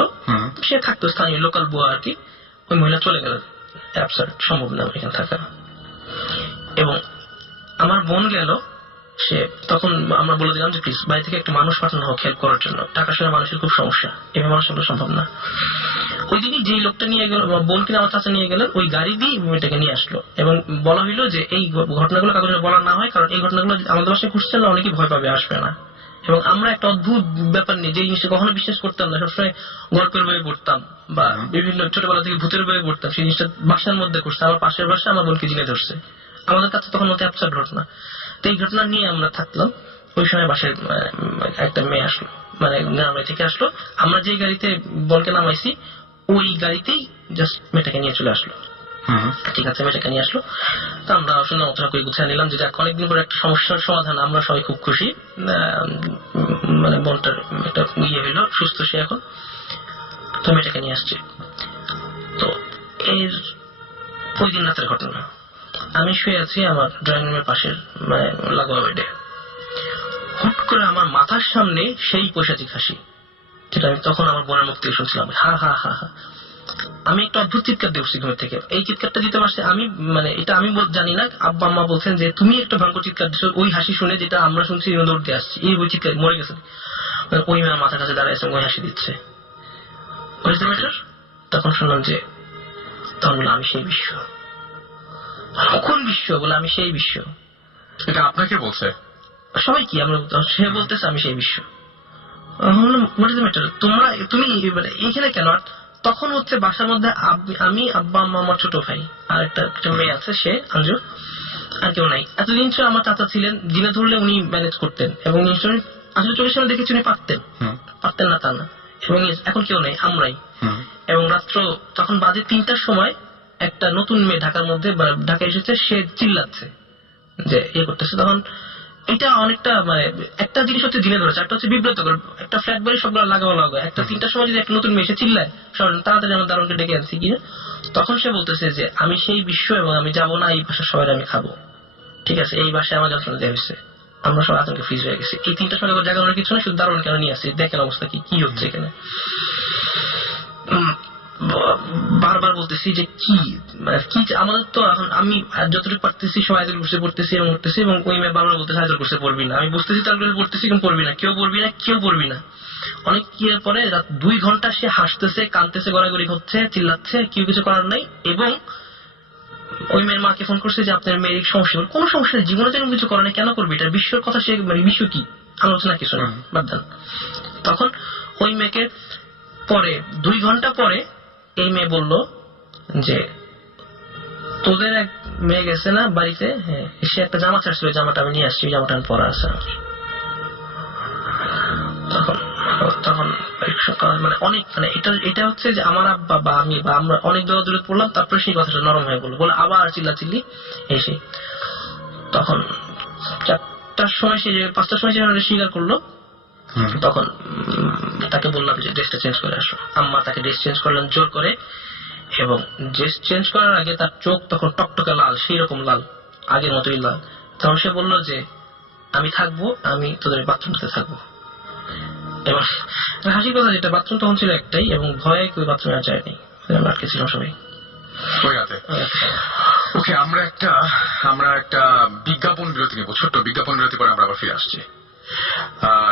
সে থাকতো স্থানীয় লোকাল বুয়া আর কি, ওই মহিলা চলে গেল, সম্ভব না এখানে থাকা। এবং আমার বোন গেল, সে তখন আমরা বলে দিলাম যে প্লিজ বাড়ি থেকে একটা মানুষ পাঠানো হোক হেল্প করার জন্য, টাকা শুনে মানুষের খুব সমস্যা, এভাবে মানুষ সম্ভব না। ওই দিনই যে লোকটা নিয়ে গেল, বোন কিনা আমার চাচা নিয়ে গেলেন, ওই গাড়ি দিয়ে মেয়েটাকে নিয়ে আসলো। এবং বলা হইলো যে এই ঘটনাগুলো কাগজে বলা না হয়, কারণ এই ঘটনাগুলো আমাদের বাসায় ঘুরছে না, অনেকেই ভয় পাবে, আসবে না। এবং আমরা একটা অদ্ভুত ব্যাপার নিয়ে যে জিনিসটা কখনো বিশ্বাস করতাম না, সবসময় গল্পের বইয়ে পড়তাম বা বিভিন্ন ছোটবেলা থেকে ভূতের বইয়ে পড়তাম, সেই জিনিসটা বাসার মধ্যে করছে, আমার পাশের বাসা আমার বোনকে জিনে ধরছে, আমাদের কাছে তখন মতো অ্যাবসার্ড ঘটনা। তো এই ঘটনা নিয়ে আমরা থাকলাম। ওই সময় বাসায় একটা মেয়ে আসলো, মানে গ্রামে থেকে আসলো, আমরা যে গাড়িতে বোনকে নামাইছি ওই গাড়িতেই জাস্ট মেয়েটাকে নিয়ে চলে আসলো। ঠিক আছে, মেয়েটাকে নিয়ে আসলো, তো আমরা সুন্দর মতো করে গুছিয়ে নিলাম যে যাক অনেকদিন পরে একটা সমস্যার সমাধান, আমরা সবাই খুব খুশি, মানে বোনটার একটা ইয়ে হইলো, সুস্থ সে এখন। তো মেয়েটাকে নিয়ে আসছে। তো এর ওই দিন রাতের ঘটনা, আমি শুয়ে আছি আমার ড্রয়িং রুমের পাশের মানে লাগোয়া বেডে, হুট করে আমার মাথার সামনে সেই পৈশাচিক হাসি, যেটা আমি তখন আমার বোনের মুখ থেকে শুনছিলাম, হা হা হা হা। আমি একটা অদ্ভুত চিৎকার দিয়ে উঠছি ঘুমের থেকে। এই চিৎকারটা দিতে পারছি আমি, মানে এটা আমি জানি না, আব্বা আম্মা বলছেন যে তুমি একটা ভয়ঙ্কর চিৎকার দিচ্ছ, ওই হাসি শুনে যেটা আমরা শুনছি দৌড় দিয়ে আসছি, এই ওই চিৎকার মরে গেছে। ওই মেয়ের মাথার কাছে দাঁড়াইছে, ওই হাসি দিচ্ছে। তখন শুনলাম যে, তখন বলে আমি সেই বিশ্ব। কোন বিশ্ব? বলে আমি সেই বিশ্ব। এটা আপনাকে বলছে সবাই কি আমরা, সে বলতেছে আমি সেই বিশ্ব। তোমরা তুমি এইখানে কেন? তখন হচ্ছে বাসার মধ্যে আমি, আব্বা আম্মা, আমার ছোট ভাই আর একটা মেয়ে আছে, সে আঞ্জু, আর কেউ নাই। এতদিন ছিল আমার চাচা ছিলেন, দিনে ধরলে উনি ম্যানেজ করতেন এবং আসলে চোখের সামনে দেখেছি উনি পারতেন না তা না। এবং এখন কেউ নেই, আমরাই। এবং রাত্র তখন বাজে 3টার সময় একটা নতুন মেয়ে ঢাকার মধ্যে ঢাকা এসেছে, সে চিল্লাচ্ছে যে ইয়ে করতেছে। তখন এটা অনেকটা মানে একটা জিনিস হচ্ছে দিনে ধরেছে, একটা হচ্ছে বিব্রতকর, একটা ফ্ল্যাট বাড়ি সবগুলো লাগাবো একটা 3টার সময় যদি একটা নতুন মেয়ে এসে চিল্লায়, তাড়াতাড়ি আমার দারুণকে ডেকে আনছি কি। তখন সে বলতেছে যে আমি সেই বিশ্ব এবং আমি যাবো না, এই বাসার সবাই আমি খাবো। ঠিক আছে, এই বাসায় আমার যন্ত্রণা দেওয়া হয়েছে, আমরা সব আতঙ্কে ফ্রিজ হয়ে গেছি। এই 3টার সময় জায়গানোর কিছু না, শুধু দারুণ কেন নিয়ে আসছি, দেখেন অবস্থা কি হচ্ছে এখানে। বারবার বলতেছি যে কি আমাদের তো এখন, আমি যতটুকু পারতেছি সবাই বসে পড়তেছি এবং উঠতেছি, এবং ওই মেয়ে বাংলা বলতেছে হাজার বসে পড়বি না, আমি বুঝতেছি তার পড়তেছি কিন্তু পড়বি না, কেউ পড়বি না। অনেক কি পরে রাত 2 ঘন্টা সে হাসতেছে, কাঁদতেছে, গড়াগড়ি হচ্ছে, চিল্লাচ্ছে, কেউ কিছু করার নাই। এবং ওই মেয়ের মাকে ফোন করছে যে আপনার মেয়ের সমস্যা, কোনো সমস্যা নেই, জীবনে যেন কিছু করে না, কেন করবি এটা, বিশ্বর কথা সে মানে বিশ্ব কি আলোচনা কিছু না, বাদ দেন। তখন ওই মেয়েকে পরে 2 ঘন্টা পরে এই মেয়ে বলল যে তোদের এক মেয়ে গেছে না বাড়িতে, হ্যাঁ, সে একটা জামা ছাড়ছিল, জামাটা আমি নিয়ে আসছি, জামাটা আমি পরা আছে। তখন মানে অনেক মানে এটা হচ্ছে যে আমার আব্বা বা আমি বা আমরা অনেক দূরে পড়লাম, তারপরে সেই কথাটা নরম হয়ে বললো, বলে আবার চিল্লাচিল্লি এসে। তখন 4টার সময় সে 5টার সময় সে স্বীকার করলো। তখন তাকে বললাম যে ড্রেসটা চেঞ্জ করে আসো। আম্মা তাকে ড্রেস চেঞ্জ করলেন জোর করে, এবং ড্রেস চেঞ্জ করার আগে তার চোখ তখন টকটকে লাল, সেই রকম লাল, আগের মতোই লাল। তখন সে বললো যে আমি থাকবো, আমি তোদের বাথরুমতে থাকবো। এবং হাসির কথা যেটা, বাথরুম তখন ছিল একটাই, এবং ভয়ে কেউ বাথরুমে আর যায়নি, আটকে ছিলাম সবাই। ওকে, আমরা একটা বিজ্ঞাপন বিরতি নেব, ছোট্ট বিজ্ঞাপন বিরতি পরে আমরা আবার ফিরে আসছি।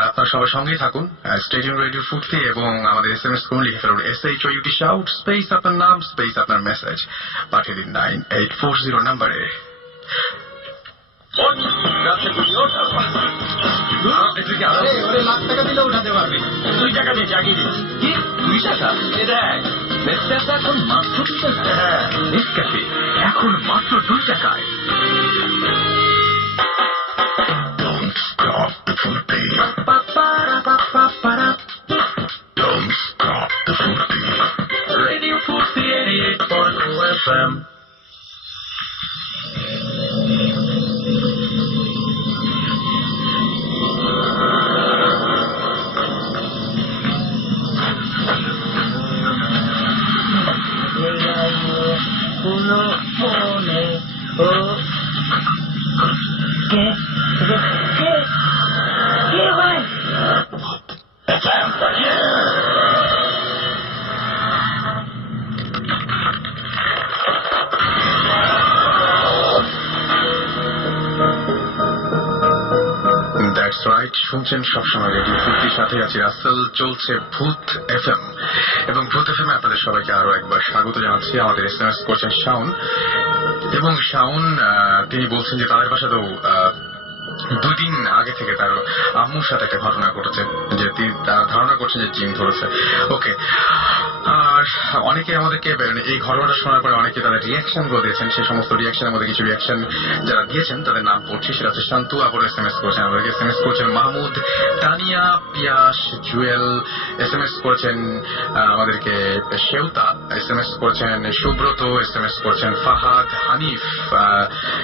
আপনারা সবার সঙ্গেই থাকুন স্টেডিয়াম রেডিও ফুর্তি, এবং আমাদের SMS করুন, লিখে ফেলুন SHOUT শাউট, স্পেস আপনার নাম, স্পেস আপনার মেসেজ, পাঠিয়ে দিন 9840 নম্বরে। লাখ টাকা দিলে উঠাতে পারবি, 2 টাকা দিয়ে জাগিয়ে দিচ্ছি। কি 2 টাকা? দেখ নেসক্যাফে এখন মাত্র 2 টাকা। হ্যাঁ, নেসক্যাফে এখন মাত্র 2 টাকায়। কে কে কে ভাই? দ্যাটস রাইট, শুনছেন সবসময় রেডিও ফুর্তির সাথে আছি রাসেল। চলছে ভূত এফএম এবং ভূত এফএম আপনাদের সবাইকে আরো একবার স্বাগত জানাচ্ছি। আমাদের এসএমএস করছেন শাওন, এবং শাওন তিনি বলছেন যে তাদের বাসাতেও 2 দিন আগে থেকে তার আম্মুর সাথে একটা ঘটনা ঘটেছে, যে তিনি ধারণা করছেন যে জিন ধরেছে। ওকে, আর অনেকে আমাদেরকে এই ঘটনাটা শোনার পরে অনেকে তাদের রিয়াকশন গুলো দিয়েছেন। সেই সমস্ত রিয়াকশনের মধ্যে কিছু রিয়াকশন যারা দিয়েছেন তাদের নাম পড়ছি। সেটা হচ্ছে শান্তু আবার এসএমএস করেছেন আমাদেরকে, এসএমএস করেছেন মাহমুদ, তানিয়া, পিয়াস, জুয়েল, এসএমএস করেছেন আমাদেরকে শেউতা, এসএমএস করেছেন সুব্রত, এসএমএস করেছেন ফাহাদ, হানিফ,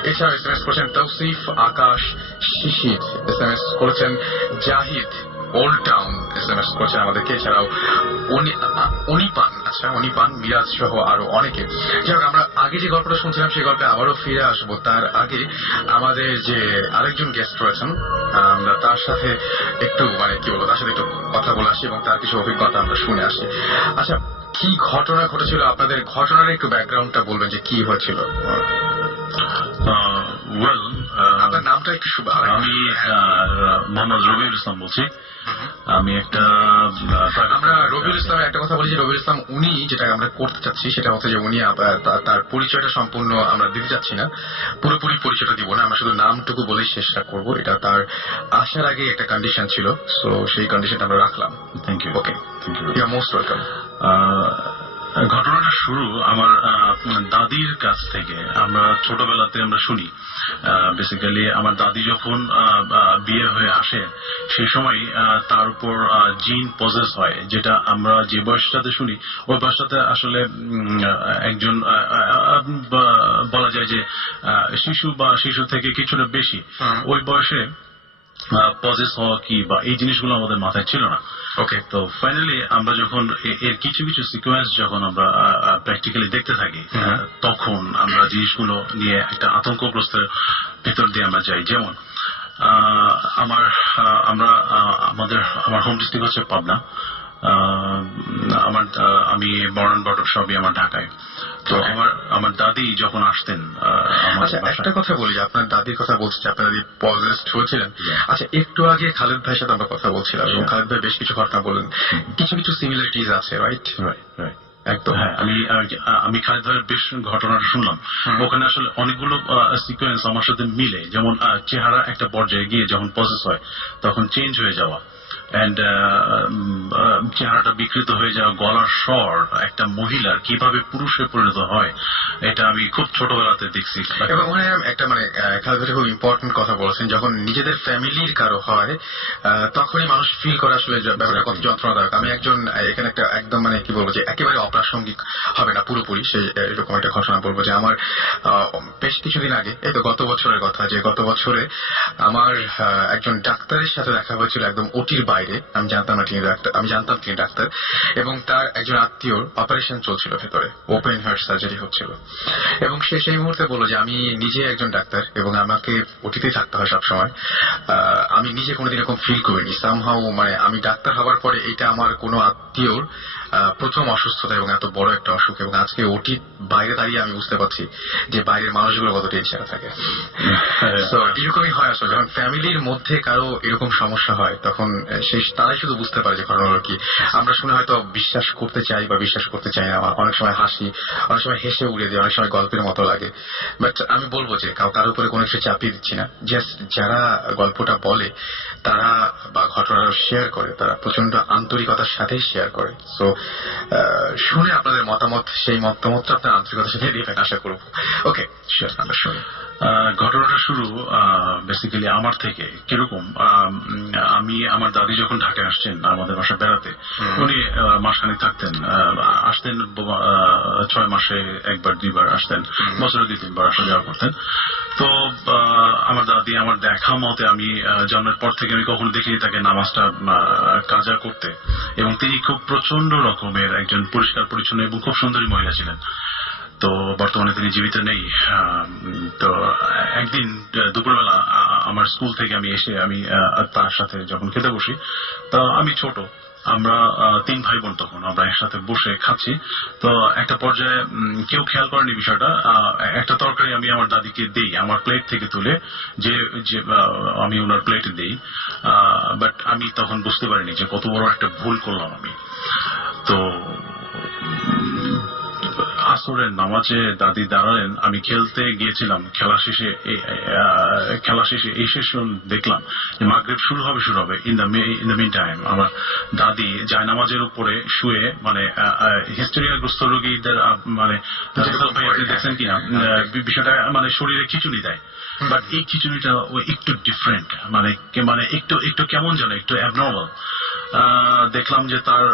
এছাড়াও এসএমএস করেছেন তৌসিফ, আকাশ, শিশির, এসএমএস করেছেন জাহিদ, ওল্ড টাউন, এসএমএস করছেন আমাদেরকে। এছাড়াও অনিপান, মিরাজ সহ আরো অনেকে। যাই হোক, আমরা আগে যে গল্পটা শুনছিলাম সেই গল্পে আবারও ফিরে আসবো। তার আগে আমাদের যে আরেকজন গেস্ট রয়েছেন, আমরা তার সাথে একটু কি বলবো, তার সাথে একটু কথা বলে আসি এবং তার কিছু অভিজ্ঞতা আমরা শুনে আসি। আচ্ছা, কি ঘটনা ঘটেছিল, আপনাদের ঘটনার একটু ব্যাকগ্রাউন্ডটা বলবেন যে কি হয়েছিল। আপনার নামটা একটু আমি মোহাম্মদ রবিউল ইসলাম বলছি। আমি আমরা রবিউল ইসলামের একটা কথা বলি যে রবিউল ইসলাম উনি যেটা আমরা করতে চাচ্ছি সেটা হচ্ছে যে উনি তার পরিচয়টা সম্পূর্ণ আমরা দিতে চাচ্ছি না, পুরোপুরি পরিচয়টা দিব না, আমরা শুধু নামটুকু বলেই শেষটা করবো। এটা তার আসার আগে একটা কন্ডিশন ছিল, সো সেই কন্ডিশনটা আমরা রাখলাম। Thank you. Okay, you are most welcome. ঘটনাটা শুরু আমার দাদির কাছ থেকে। আমরা ছোটবেলাতে আমরা শুনি, বেসিক্যালি আমার দাদি যখন বিয়ে হয়ে আসে সেই সময় তার উপর জিন পজেস হয়, যেটা আমরা যে বয়সটাতে শুনি ওই বয়সটাতে আসলে একজন বলা যায় যে শিশু বা শিশু থেকে কিছুটা বেশি ওই বয়সে পজেস হওয়া কি বা এই জিনিসগুলো আমাদের মাথায় ছিল না। ওকে, তো ফাইনালি আমরা যখন এর কিছু কিছু সিকোয়েন্স যখন আমরা প্র্যাকটিক্যালি দেখতে থাকি, তখন আমরা জিনিসগুলো নিয়ে একটা আতঙ্কগ্রস্তের ভিতর দিয়ে আমরা যাই। যেমন আমার হোম ডিস্ট্রিক্ট হচ্ছে পাবনা, আমি বর্ণ বটক সবই আমার ঢাকায়। তো আমার দাদি যখন আসতেন। আচ্ছা, একটা কথা বলি, আপনার দাদির কথা বলছি, আপনার দাদি পজেসড হয়েছিলেন। আচ্ছা, একটু আগে খালেদ ভাইয়ের সাথে আমরা কথা বলছিলাম এবং খালেদ ভাই বেশ কিছু ঘটনা বললেন, কিছু কিছু সিমিলারিটিজ আছে, রাইট? একদম, হ্যাঁ। আমি খালেদ ভাইয়ের বেশ ঘটনাটা শুনলাম। ওখানে আসলে অনেকগুলো সিকোয়েন্স আমার সাথে মিলে, যেমন চেহারা একটা পর্যায়ে গিয়ে যখন প্রসেস হয় তখন চেঞ্জ হয়ে যাওয়া, এন্ড চেহারাটা বিকৃত হয়ে যাওয়া, গলার স্বর একটা মহিলার কিভাবে পুরুষে পরিণত হয়, এটা আমি খুব ছোটবেলাতে দেখছি। এবং একটা খালেদ ভাই খুব ইম্পর্টেন্ট কথা বলেছেন, যখন নিজেদের ফ্যামিলির কারো হয় তখনই মানুষ ফিল করে আসলে ব্যাপারটা কত যন্ত্রণাদায়ক। আমি এখানে একটা একদম কি বলবো যে একেবারে অপ্রাসঙ্গিক হবে না পুরোপুরি, সে এরকম একটা ঘটনা বলবো যে আমার বেশ কিছুদিন আগে, এই তো গত বছরের কথা, যে গত বছরে আমার একজন ডাক্তারের সাথে দেখা হয়েছিল একদম ওটির বাইরে। আমি জানতাম তিনি ডাক্তার, এবং তার একজন আত্মীয়র অপারেশন চলছিল ভেতরে, ওপেন হার্ট সার্জারি হচ্ছিল, এবং সে সেই মুহূর্তে বললো যে আমি নিজে একজন ডাক্তার এবং আমাকে ওটিতেই থাকতে হয় সবসময়। আমি নিজে কোনোদিন এরকম ফিল করিনি সামহাউ, আমি ডাক্তার হওয়ার পরে এটা আমার কোনো আত্মীয়র প্রথম অসুস্থতা এবং এত বড় একটা অসুখ, এবং আজকে ওটির বাইরে দাঁড়িয়ে আমি বুঝতে পারছি যে বাইরের মানুষগুলো কত টেনশনে থাকে। তো এরকমই হয় আসলে, যখন ফ্যামিলির মধ্যে কারো এরকম সমস্যা হয় তখন তারাই শুধু বুঝতে পারে যে ঘটনাগুলো কি। আমরা শুনে হয়তো বিশ্বাস করতে চাই বা বিশ্বাস করতে চাই না, অনেক সময় হাসি, অনেক সময় হেসে উড়িয়ে দিই, অনেক সময় গল্পের মতো লাগে। বাট আমি বলবো যে কারোর উপরে কোনো কিছু চাপিয়ে দিচ্ছি না, জাস্ট যারা গল্পটা বলে তারা বা ঘটনাটা শেয়ার করে তারা প্রচন্ড আন্তরিকতার সাথেই শেয়ার করে। সো শুনে আপনাদের মতামত, সেই মতামতটা আপনার আন্তরিকতার সাথে দিবেন আশা করবো। ওকে, শিওর, আমরা শুনি। ঘটনাটা শুরু বেসিক্যালি আমার থেকে। কিরকম, আমার দাদি যখন ঢাকায় আসছেন আমাদের বাসায় বেড়াতে, উনি মাসখানেক থাকতেন, আসতেন 6 মাসে একবার 2বার আসতেন, বছরে 2-3বার আসা যাওয়া করতেন। তো আমার দাদি আমার দেখা মতে, আমি জন্মের পর থেকে আমি কখনো দেখিনি তাকে নামাজটা কাজা করতে, এবং তিনি খুব প্রচন্ড রকমের একজন পরিষ্কার পরিচ্ছন্ন এবং খুব সুন্দরী মহিলা ছিলেন। তো বর্তমানে তিনি জীবিত নেই। তো একদিন দুপুরবেলা আমার স্কুল থেকে আমি এসে আমি তার সাথে যখন খেতে বসি, তো আমি ছোট, আমরা 3 ভাই বোন, তখন আমরা একসাথে বসে খাচ্ছি। তো একটা পর্যায়ে কেউ খেয়াল করেনি বিষয়টা, একটা তরকারি আমি আমার দাদিকে দেই আমার প্লেট থেকে তুলে, যে আমি ওনার প্লেটে দেই, বাট আমি তখন বুঝতে পারিনি যে কত বড় একটা ভুল করলাম আমি। তো আসরের নামাজে দাদি দাঁড়ালেন, আমি খেলতে গিয়েছিলাম, খেলা শেষে এই সেশন দেখলাম যে মাগরিব শুরু হবে। ইন দ্য মিন টাইম আমার দাদি জায়নামাজের উপরে শুয়ে, মানে হিস্টেরিয়াগ্রস্ত রোগীদের, মানে আপনি দেখছেন কিনা বিষয়টা, মানে শরীরে খিচুনি দেয়, বাট এই খিচুনিটা একটু ডিফারেন্ট, মানে একটু কেমন যেন একটু অ্যাবনর্মাল। দেখলাম যে তার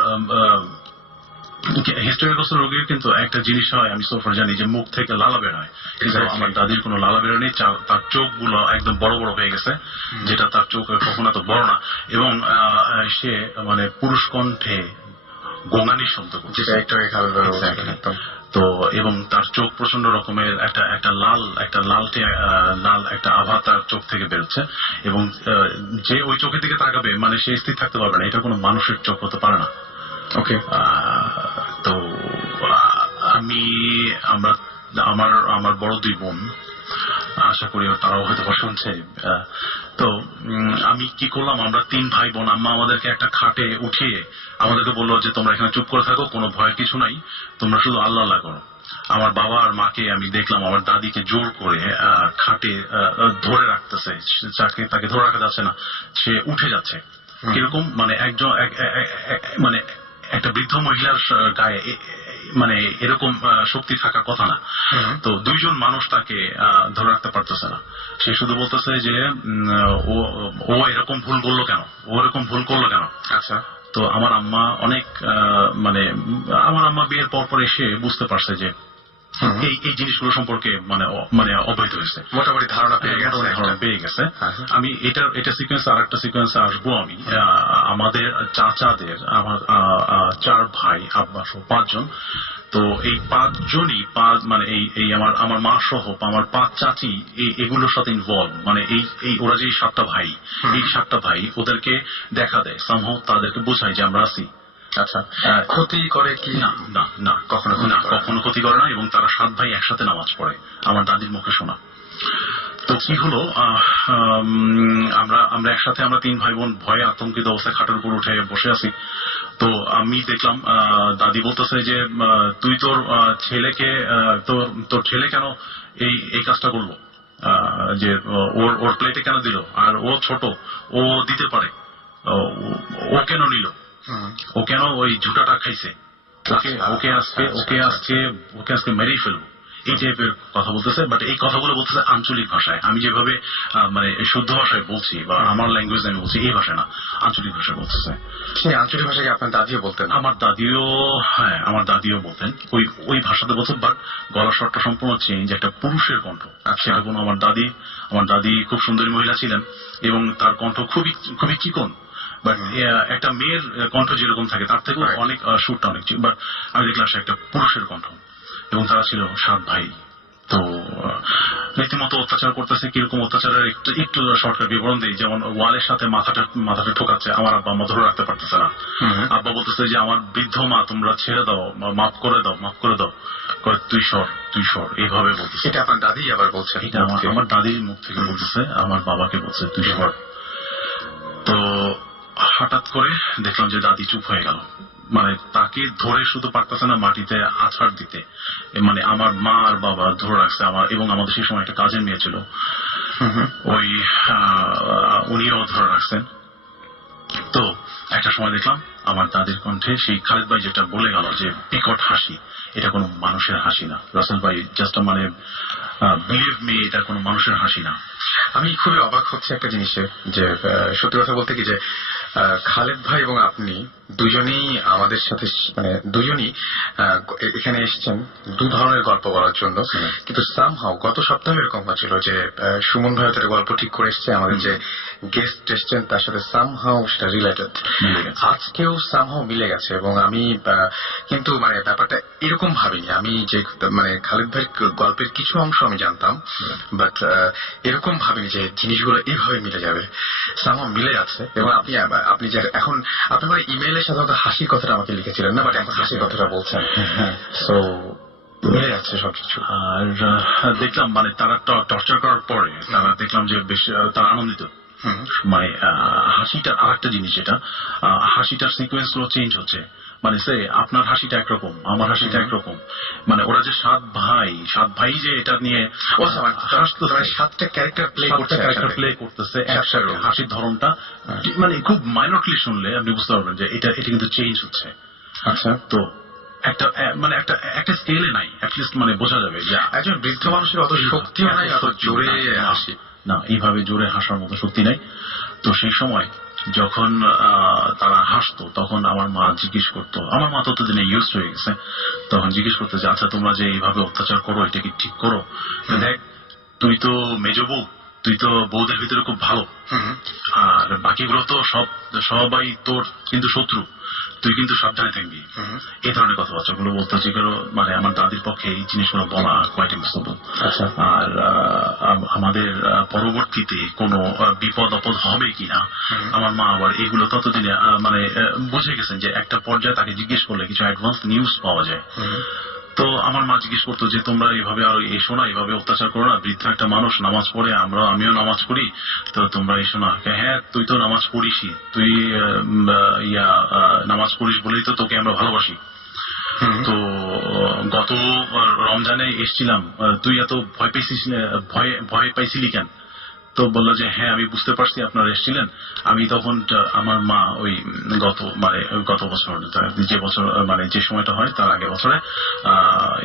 হিস্টোরিয়াগ্রস্ত রোগীর কিন্তু একটা জিনিস হয়, আমি সোফার জানি, যে মুখ থেকে লালা বের হয়, কিন্তু আমার দাদির কোনো লালা বের নেই। তার চোখগুলো একদম বড় বড় হয়ে গেছে, যেটা তার চোখ কখনো এত বড় না, এবং সে মানে পুরুষ কণ্ঠে গোঙানির শব্দ করছে। তো এবং তার চোখ প্রচন্ড রকমের একটা লাল একটা আভা তার চোখ থেকে বেরোচ্ছে, এবং যে ওই চোখের দিকে তাকাবে মানে সে স্থির থাকতে পারবে না, এটা কোনো মানুষের চোখ হতে পারে না। ওকে, তো আমার বড় 2 বোন, আশা করি তারাও হয়তো শুনছে। তো আমি কি করলাম, আমরা 3 ভাই বোন, আম্মা আমাদেরকে একটা খাটে উঠিয়ে আমাদেরকে বললো যে তোমরা এখানে চুপ করে থাকো, কোনো ভয়ের কিছু নাই, তোমরা শুধু আল্লাহ আল্লাহ করো। আমার বাবা আর মাকে আমি দেখলাম আমার দাদিকে জোর করে খাটে ধরে রাখতেছে, তাকে ধরে রাখা যাচ্ছে না, সে উঠে যাচ্ছে। কিরকম, মানে মানে একটা বৃদ্ধ মহিলার গায়ে মানে এরকম শক্তি থাকার কথা না। তো 2 জন মানুষ তাকে ধরে রাখতে পারতেছে না। সে শুধু বলতেছে যে ও এরকম ভুল করলো কেন। আচ্ছা, তো আমার আম্মা অনেক মানে আমার আম্মা বিয়ের পর এসে বুঝতে পারছে যে এই জিনিসগুলো সম্পর্কে মানে অবহিত হয়েছে, মোটামুটি ধারণা পেয়ে গেছে। আমি এটা সিকোয়েন্স, আর একটা সিকোয়েন্স আসবো আমি। আমাদের চাচাদের, আমার 4 ভাই, আব্বা সহ 5 জন। তো এই 5 জনই মানে এই আমার মা সহ আমার 5 চাচি এগুলোর সাথে ইনভলভ, মানে এই ওরা যে 7টা ভাই, এই 7টা ভাই ওদেরকে দেখা দেয়, সামহাও তাদেরকে বোঝায় যে আমরা আছি। আচ্ছা, ক্ষতি করে কি? না, কখনো ক্ষতি করে না, এবং তারা 7 ভাই একসাথে নামাজ পড়ে, আমার দাদির মুখে শোনা। তো কি হলো, আমরা একসাথে, আমরা 3 ভাই বোন ভয়ে আতঙ্কিত অবস্থায় খাটের উপর উঠে বসে আছি। তো আমি দেখলাম দাদি বলতেছে যে তুই তোর ছেলেকে, তোর ছেলে কেন এই কাজটা করলো, যে ওর প্লেটে কেন দিল, আর ও ছোট, ও দিতে পারে, ও কেন নিল, ও কেন ওই ঝুটাটা খাইছে, ওকে আজকে মেরেই ফেলবো, এই টাইপের কথা বলতেছে। বাট এই কথাগুলো বলতেছে আঞ্চলিক ভাষায়, আমি যেভাবে মানে শুদ্ধ ভাষায় বলছি বা আমার ল্যাঙ্গুয়েজ আমি বলছি, এই ভাষায় না, আঞ্চলিক ভাষায় বলতেছে। সেই আঞ্চলিক ভাষাকে আপনার দাদিও বলতেন? আমার দাদিও বলতেন ওই ভাষাতে বলতেন, বাট গলার স্বরটা সম্পূর্ণ চেঞ্জ, একটা পুরুষের কণ্ঠ। সেটা কোনো আমার দাদি খুব সুন্দরী মহিলা ছিলেন, এবং তার কণ্ঠ খুবই চিকন, বাট একটা মেয়ের কণ্ঠ যেরকম থাকে তার থেকেও অনেক সুরটা অনেক, বাট আমি দেখলাম সে একটা পুরুষের কণ্ঠ, এবং তারা ছিল 7 ভাই। তো রীতিমতো অত্যাচার করতেছে। কিরকম অত্যাচারের একটু শর্টকাট বিবরণ দিই, যেমন ওয়ালের সাথে মাথাটা ঠোকাচ্ছে, আমার আব্বা আম্মা ধরে রাখতে পারতেছে না। আব্বা বলতেছে যে আমার বৃদ্ধ মা, তোমরা ছেড়ে দাও, মাফ করে দাও, তুই সর, এইভাবে বলতেছে। এটা আপনার দাদি আবার বলছে? এটা আমার দাদির মুখ থেকে বলতেছে, আমার বাবাকে বলছে তুই সর। তো হঠাৎ করে দেখলাম যে দাদি চুপ হয়ে গেল, মানে তাকে ধরে শুধু পারতেছে না মাটিতে আছাড় দিতে, মানে আমার মা আর বাবা ধরে রাখছে আমার, এবং আমাদের সেই সময় একটা কাজের মেয়ে ছিল, ওই উনিও ধরে রাখছেন। তো একটা সময় দেখলাম আমার দাদির কণ্ঠে সেই খালেদ ভাই যেটা বলে গেল যে বিকট হাসি, এটা কোনো মানুষের হাসি না রাসেল ভাই, জাস্ট মানে বিলিভ মি, এটা কোনো মানুষের হাসি না। আমি খুবই অবাক হচ্ছে একটা জিনিসে, যে সত্যি কথা বলতে কি, যে খালেদ ভাই এবং আপনি দুজনেই আমাদের সাথে, মানে দুজনই এখানে এসেছেন 2 ধরনের গল্প বলার জন্য, কিন্তু সামহাও গত সপ্তাহে এরকম হচ্ছিল যে সুমন ভাই তার গল্প ঠিক করে এসছে, আমাদের যে গেস্ট এসছেন তার সাথে সামহাও সেটা রিলেটেড আজকেও সামহাও মিলে গেছে এবং আমি কিন্তু মানে ব্যাপারটা এরকম ভাবিনি আমি যে মানে খালিদ ভাইয়ের গল্পের কিছু অংশ আমি জানতাম বাট এরকম ভাবিনি যে জিনিসগুলো এইভাবে মিলে যাবে সামহাও মিলে যাচ্ছে এবং আপনি যে এখন আপনি মানে ইমেইলে সাধারণত হাসির কথাটা আমাকে লিখেছিলেন না বাট এখন হাসির কথাটা বলছেন সো মিলে যাচ্ছে সবকিছু। আর দেখলাম মানে তারা টর্চার করার পরে তারা দেখলাম যে বেশ তারা আনন্দিত মানে হাসিটার আর একটা জিনিস যেটা হাসিটার সিকোয়েন্স গুলো চেঞ্জ হচ্ছে মানে সে আপনার হাসিটা একরকম আমার হাসিটা একরকম মানে ওরা যে সাত ভাই যে এটা নিয়ে সাতটা ক্যারেক্টার প্লে করতেছে একসাথে হাসির ধরনটা মানে খুব মাইনরলি শুনলে আপনি বুঝতে পারবেন যে এটা কিন্তু চেঞ্জ হচ্ছে। আচ্ছা তো একটা মানে একটা স্কেলে নাই অ্যাটলিস্ট মানে বোঝা যাবে যে একজন বৃদ্ধ মানুষের অত শক্তিও নাই অত জোরে হাসি না এইভাবে জোরে হাসার মতো শক্তি নাই। তো সেই সময় যখন তারা হাসতো তখন আমার মা জিজ্ঞেস করতো আমার মা ততদিনে ইউজ হয়ে গেছে তখন জিজ্ঞেস করতো যে আচ্ছা তোমরা যে এইভাবে অত্যাচার করো এটা কি ঠিক করো দেখ তুই তো মেজ বউ তুই তো বউদের ভিতরে খুব ভালো আর বাকিগুলো তো সবাই তোর কিন্তু শত্রু তুই কিন্তু সাবধানে থাকবি এই ধরনের কথাবার্তাগুলো বলতো যেগুলো মানে আমার দাদির পক্ষে এই জিনিসগুলো বলা কোয়াইট ইম্পসিবল। আর আমাদের পরবর্তীতে কোনো বিপদ আপদ হবে কিনা আমার মা আবার এগুলো ততদিনে মানে বুঝে গেছেন যে একটা পর্যায়ে তাকে জিজ্ঞেস করলে কিছু অ্যাডভান্স নিউজ পাওয়া যায়। তো আমার মা জিজ্ঞেস করতো যে তোমরা এইভাবে আরো এসো না এইভাবে অত্যাচার করো না বৃদ্ধ একটা মানুষ নামাজ পড়ে আমিও নামাজ পড়ি তো তোমরা এসো না। হ্যাঁ তুই তো নামাজ পড়িসই তুই নামাজ পড়িস বলেই তো তোকে আমরা ভালোবাসি। তো গত রমজানে এসছিলাম তুই এত ভয় পাইছিলি কেন তো বললো যে হ্যাঁ আমি বুঝতে পারছি আপনারা এসেছিলেন আমি তখন আমার মা ওই গত বছর যে বছর মানে যে সময়টা হয় তার আগে বছরে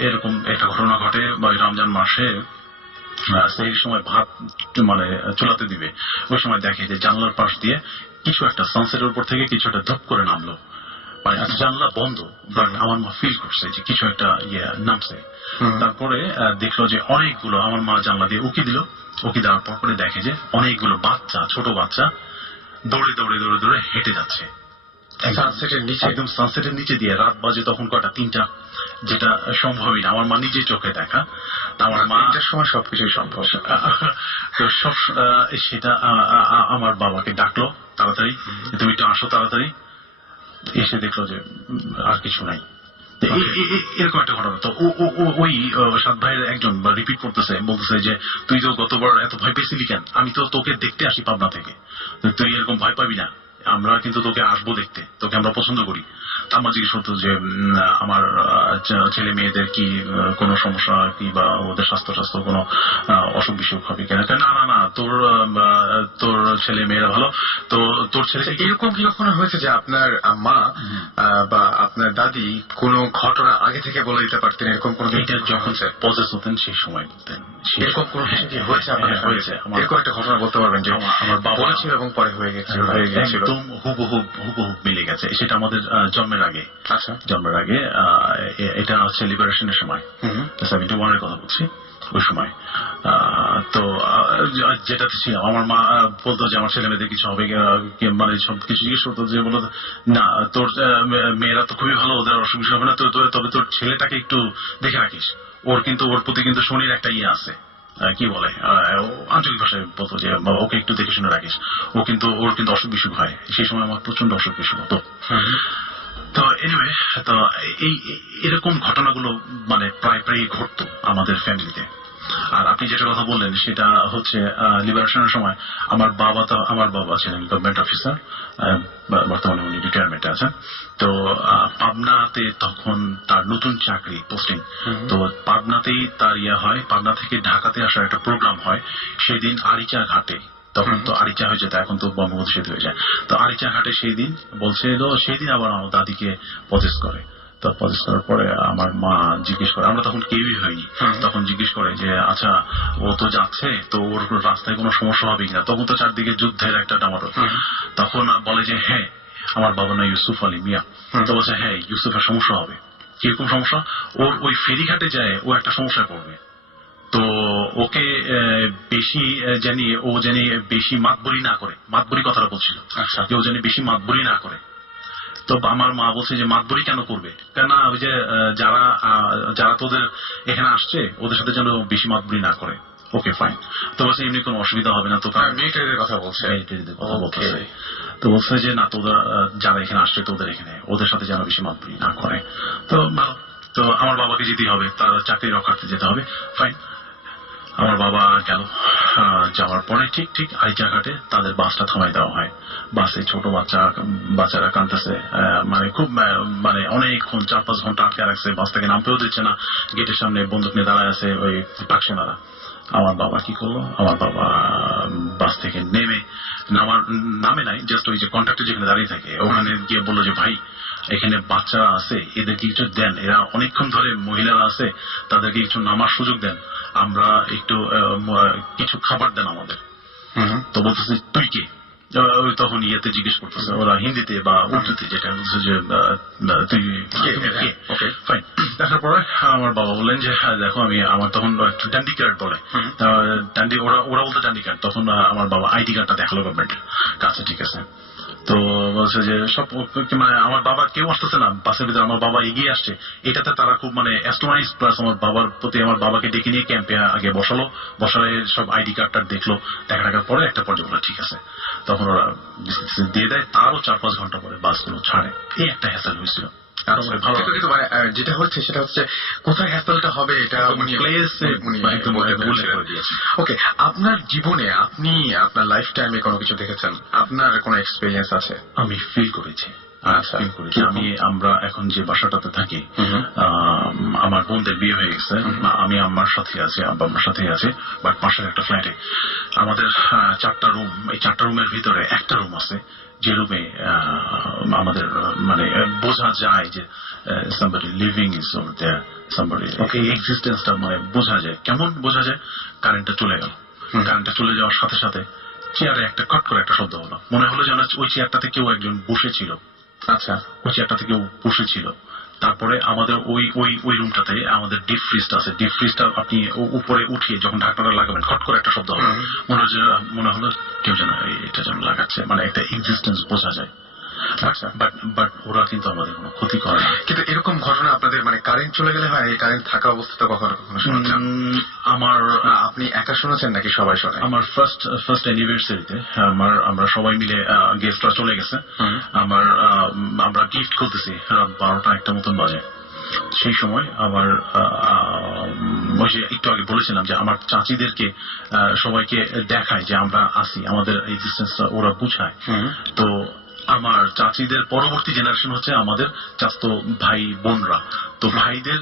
এরকম একটা ঘটনা ঘটে বা রমজান মাসে সেই সময় ভাত মানে চুলাতে দিবে ওই সময় দেখে যে জানলার পাশ দিয়ে কিছু একটা সানসেটের উপর থেকে কিছু একটা ধপ করে নামলো মানে জানলা বন্ধ বাট আমার মা ফিল করছে যে কিছু একটা নামছে। তারপরে দেখলো যে অনেকগুলো আমার মা জানলা দিয়ে উকি দিল উকি দেওয়ার পর করে দেখে যে অনেকগুলো ছোট বাচ্চা দৌড়ে দৌড়ে দৌড়ে দৌড়ে হেঁটে যাচ্ছে একদম সানসেটের নিচে দিয়ে রাত বাজে তখন কটা 3টা যেটা সম্ভবই না আমার মা নিজে চোখে দেখা আমার মা সময় সবকিছুই সম্ভব। তো সব সেটা আমার বাবাকে ডাকলো তাড়াতাড়ি তুমি একটু আসো তাড়াতাড়ি এসে দেখলো যে আর কিছু নাই। এরকম একটা ঘটনা। তো ওই সাত ভাইয়ের একজন রিপিট করতেছে বলতেছে যে তুই তো গতবার এত ভয় পেয়েছিলি কেন আমি তো তোকে দেখতে আসি পাবনা থেকে তুই এরকম ভয় পাবি না আমরা কিন্তু তোকে আসবো দেখতে তোকে আমরা পছন্দ করি। আমার জিজ্ঞেস করতো যে আমার ছেলে মেয়েদের কি কোনো সমস্যা কি বা ওদের স্বাস্থ্য কোনো অসুখ বিসুখ হবে কেন না না না তোর ছেলে মেয়েরা ভালো তো তোর ছেলে এরকম কি কখনো হয়েছে যে আপনার মা বা আপনার দাদি কোনো ঘটনা আগে থেকে বলে দিতে পারতেন এরকম কোনো এটা যখন পজেস হতেন সেই সময় বলতেন এরকম কোনো কিছু কি হয়েছে আপনার হয়েছে এরকম একটা ঘটনা বলতে পারবেন যে আমার বাবা বলেছিল এবং পরে হয়ে গেছিল একদম হুবহু মিলে গেছে সেটা আমাদের জন্মের আগে। আচ্ছা জন্মের আগে এটা হচ্ছে লিবারেশনের সময় 71 এর কথা বলছি ওই সময়। তো যেটাতে ছিলাম আমার মা বলতো যে আমার ছেলে মেয়েদের কিছু হবে মানে সব কিছু জিজ্ঞেস করতো যে বলতো না তোর মেয়েরা তো খুবই ভালো ওদের অসুখ হবে না তবে তোর ছেলেটাকে একটু দেখে রাখিস ওর প্রতি কিন্তু শনির একটা আছে কি বলে আঞ্চলিক ভাষায় বলতো যে ওকে একটু দেখে শুনে রাখিস ওর কিন্তু অসুখ বিসুখ হয় সেই সময় আমার প্রচন্ড অসুখ বিসুখ হতো। তো এনিওয়ে তো এরকম ঘটনাগুলো মানে প্রায় ঘটতো আমাদের ফ্যামিলিতে। আর আপনি যেটা কথা বললেন সেটা হচ্ছে লিবারেশনের সময় আমার বাবা ছিলেন গভর্নমেন্ট অফিসার বর্তমানে উনি রিটায়ারমেন্টে আছেন। তো পাবনাতে তখন তার নতুন চাকরি পোস্টিং তো পাবনাতেই তার হয় পাবনা থেকে ঢাকাতে আসার একটা প্রোগ্রাম হয় সেদিন আরিচা ঘাটে তখন তো আরিচা হয়ে যেত এখন তো বঙ্গবন্ধু সেতু হয়ে যায় তো আরিচা ঘাটে সেই দিন বলছে সেই দিন আবার আমার দাদিকে পজেস করে তো পজেস করার পরে আমার মা জিজ্ঞেস করে আমরা তখন কেউই হয়নি তখন জিজ্ঞেস করে যে আচ্ছা ও তো যাচ্ছে তো ওর রাস্তায় কোনো সমস্যা হবে কিনা তখন তো চারদিকে যুদ্ধের একটা ডামাডোল তখন বলে যে হ্যাঁ আমার বাবা না ইউসুফ আলী মিয়া তো বলছে হ্যাঁ ইউসুফের সমস্যা হবে কিরকম সমস্যা ওর ওই ফেরিঘাটে যায় ও একটা সমস্যায় পড়বে তো ওকে বেশি জানি ও জানি বেশি মাতবরি না করে, মাতবরি কথাটা বলছিল, আচ্ছা। যে ও জানি বেশি মাতবরি না করে। তো আমার মা বলছে যে মাতবরি কেন করবে, কেন ওই যে যারা যারা তোদের এখানে আসছে ওদের সাথে যেন বেশি মাতবরি না করে। Okay fine. তো বলছে এমনি কোনো অসুবিধা হবে না, তো মিলিটারিদের কথা বলছে। মিলিটারিদের কথা বলতেছে। তো বলছে যে না, তোদের যারা এখানে আসছে তোদের এখানে ওদের সাথে যেন বেশি মাতবরি না করে। তো ভালো, তো আমার বাবাকে যেতেই হবে, তার চাকরি রক্ষার্থে যেতে হবে, ফাইন। আমার বাবা গেল। যাওয়ার পরে ঠিক ঠিক আইচাঘাটে তাদের বাসটা থামাই দেওয়া হয়। বাসে ছোট বাচ্চারা কাঁদতেছে, মানে খুব মানে অনেকক্ষণ 4-5 ঘন্টা আটকে রাখছে, বাস থেকে নামতেও দিচ্ছে না। গেটের সামনে বন্দুক নিয়ে দাঁড়ায় আছে ওই পাকসেনারা। আমার বাবা কি করলো, আমার বাবা বাস থেকে নামে নাই, জাস্ট ওই যে কন্ট্রাক্টর যেখানে দাঁড়িয়ে থাকে ওখানে গিয়ে বললো যে ভাই এখানে বাচ্চারা আছে, এদেরকে কিছু দেন, এরা অনেকক্ষণ ধরে মহিলারা আছে, তাদেরকে কিছু নামার সুযোগ দেন, আমরা একটু কিছু খাবার দেন আমাদের। তো বলতেছে তুই কে, ওই তখন ইয়েতে জিজ্ঞেস করতেছে ওরা হিন্দিতে বা উর্দুতে, যেটা বলছে যে তুই কে। Okay fine. দেখার পরে আমার বাবা বললেন যে দেখো আমি, আমার তখন ডান্ডি কার্ড বলে, ওরা বলতে ডান্ডি কার্ড, তখন আমার বাবা আইডি কার্ডটা দেখালো গভর্নমেন্টের কাছে, ঠিক আছে। তো বলছে যে সব মানে আমার বাবা কেউ আসতেছে না বাসের ভিতরে, আমার বাবা এগিয়ে আসছে, এটাতে তারা খুব মানে অ্যাস্টোনাইজ, প্লাস আমার বাবার প্রতি আমার বাবাকে ডেকে নিয়ে ক্যাম্পে আগে বসালে সব আইডি কার্ডটা দেখলো, দেখার পরে একটা পর্যায়ে বললো ঠিক আছে, তখন ওরা দিয়ে দেয়। তারও 4-5 ঘন্টা পরে বাসগুলো ছাড়ে। এই একটা হ্যাসেল হয়েছিল। যেটা হচ্ছে সেটা হচ্ছে কোথায় হ্যাসেলটা হবে এটা ওকে। আপনার জীবনে আপনি আপনার লাইফ টাইমে কোনো কিছু দেখেছেন, আপনার কোনো এক্সপিরিয়েন্স আছে? আমি ফিল করেছি, আমরা এখন যে বাসাটাতে থাকি, আমার বোনদের বিয়ে হয়ে গেছে, আমি আমার সাথে আছি, আব্বা আমার সাথে আছে, বাট পাশের একটা ফ্ল্যাটে আমাদের 4টা রুম। এই 4টা রুমের ভিতরে একটা রুম আছে যে রুমে আমাদের মানে বোঝা যায় যে somebody living is over there, somebody এক্সিস্টেন্সটা মানে বোঝা যায়। কেমন বোঝা যায়? কারেন্টটা চলে গেল, কারেন্টটা চলে যাওয়ার সাথে সাথে চেয়ারে একটা কট করে একটা শব্দ হলো, মনে হলো যেন ওই চেয়ারটাতে কেউ একজন বসেছিল। আচ্ছা, ওই চেয়ারটাতে কেউ বসেছিল। তারপরে আমাদের ওই রুমটাতে আমাদের ডিপ ফ্রিজটা আছে, ডিপ ফ্রিজটা আপনি উপরে উঠিয়ে যখন ঢাকনাটা লাগাবেন খট করে একটা শব্দ হলো, মনে হলো কেউ যেন এটা যেন লাগাচ্ছে, মানে একটা এক্সিস্টেন্স বোঝা যায়। আচ্ছা, বাট ওরা কিন্তু আমাদের কোনো ক্ষতি করে না। কিন্তু এরকম ঘটনা আপনাদের মানে কারেন্ট চলে গেলে হয়, এই কারেন্ট থাকা অবস্থাতে কখনো কখনো শুনেছেন? আপনি একা শুনেছেন নাকি সবাই শোনে? আমার ফার্স্ট অ্যানিভার্সারিতে আমরা সবাই মিলে গেস্টরা চলে গেছে, আমরা গিফট করতেছি, রাত 12টা-1টা মতন বাজে। সেই সময় আমার ওই যে একটু আগে বলেছিলাম যে আমার চাচিদেরকে সবাইকে দেখায় যে আমরা আসি, আমাদের এক্সিস্টেন্সটা ওরা বুঝায়। তো আমার চাচিদের পরবর্তী জেনারেশন হচ্ছে আমাদের চাচাতো ভাই বোনরা, তো ভাইদের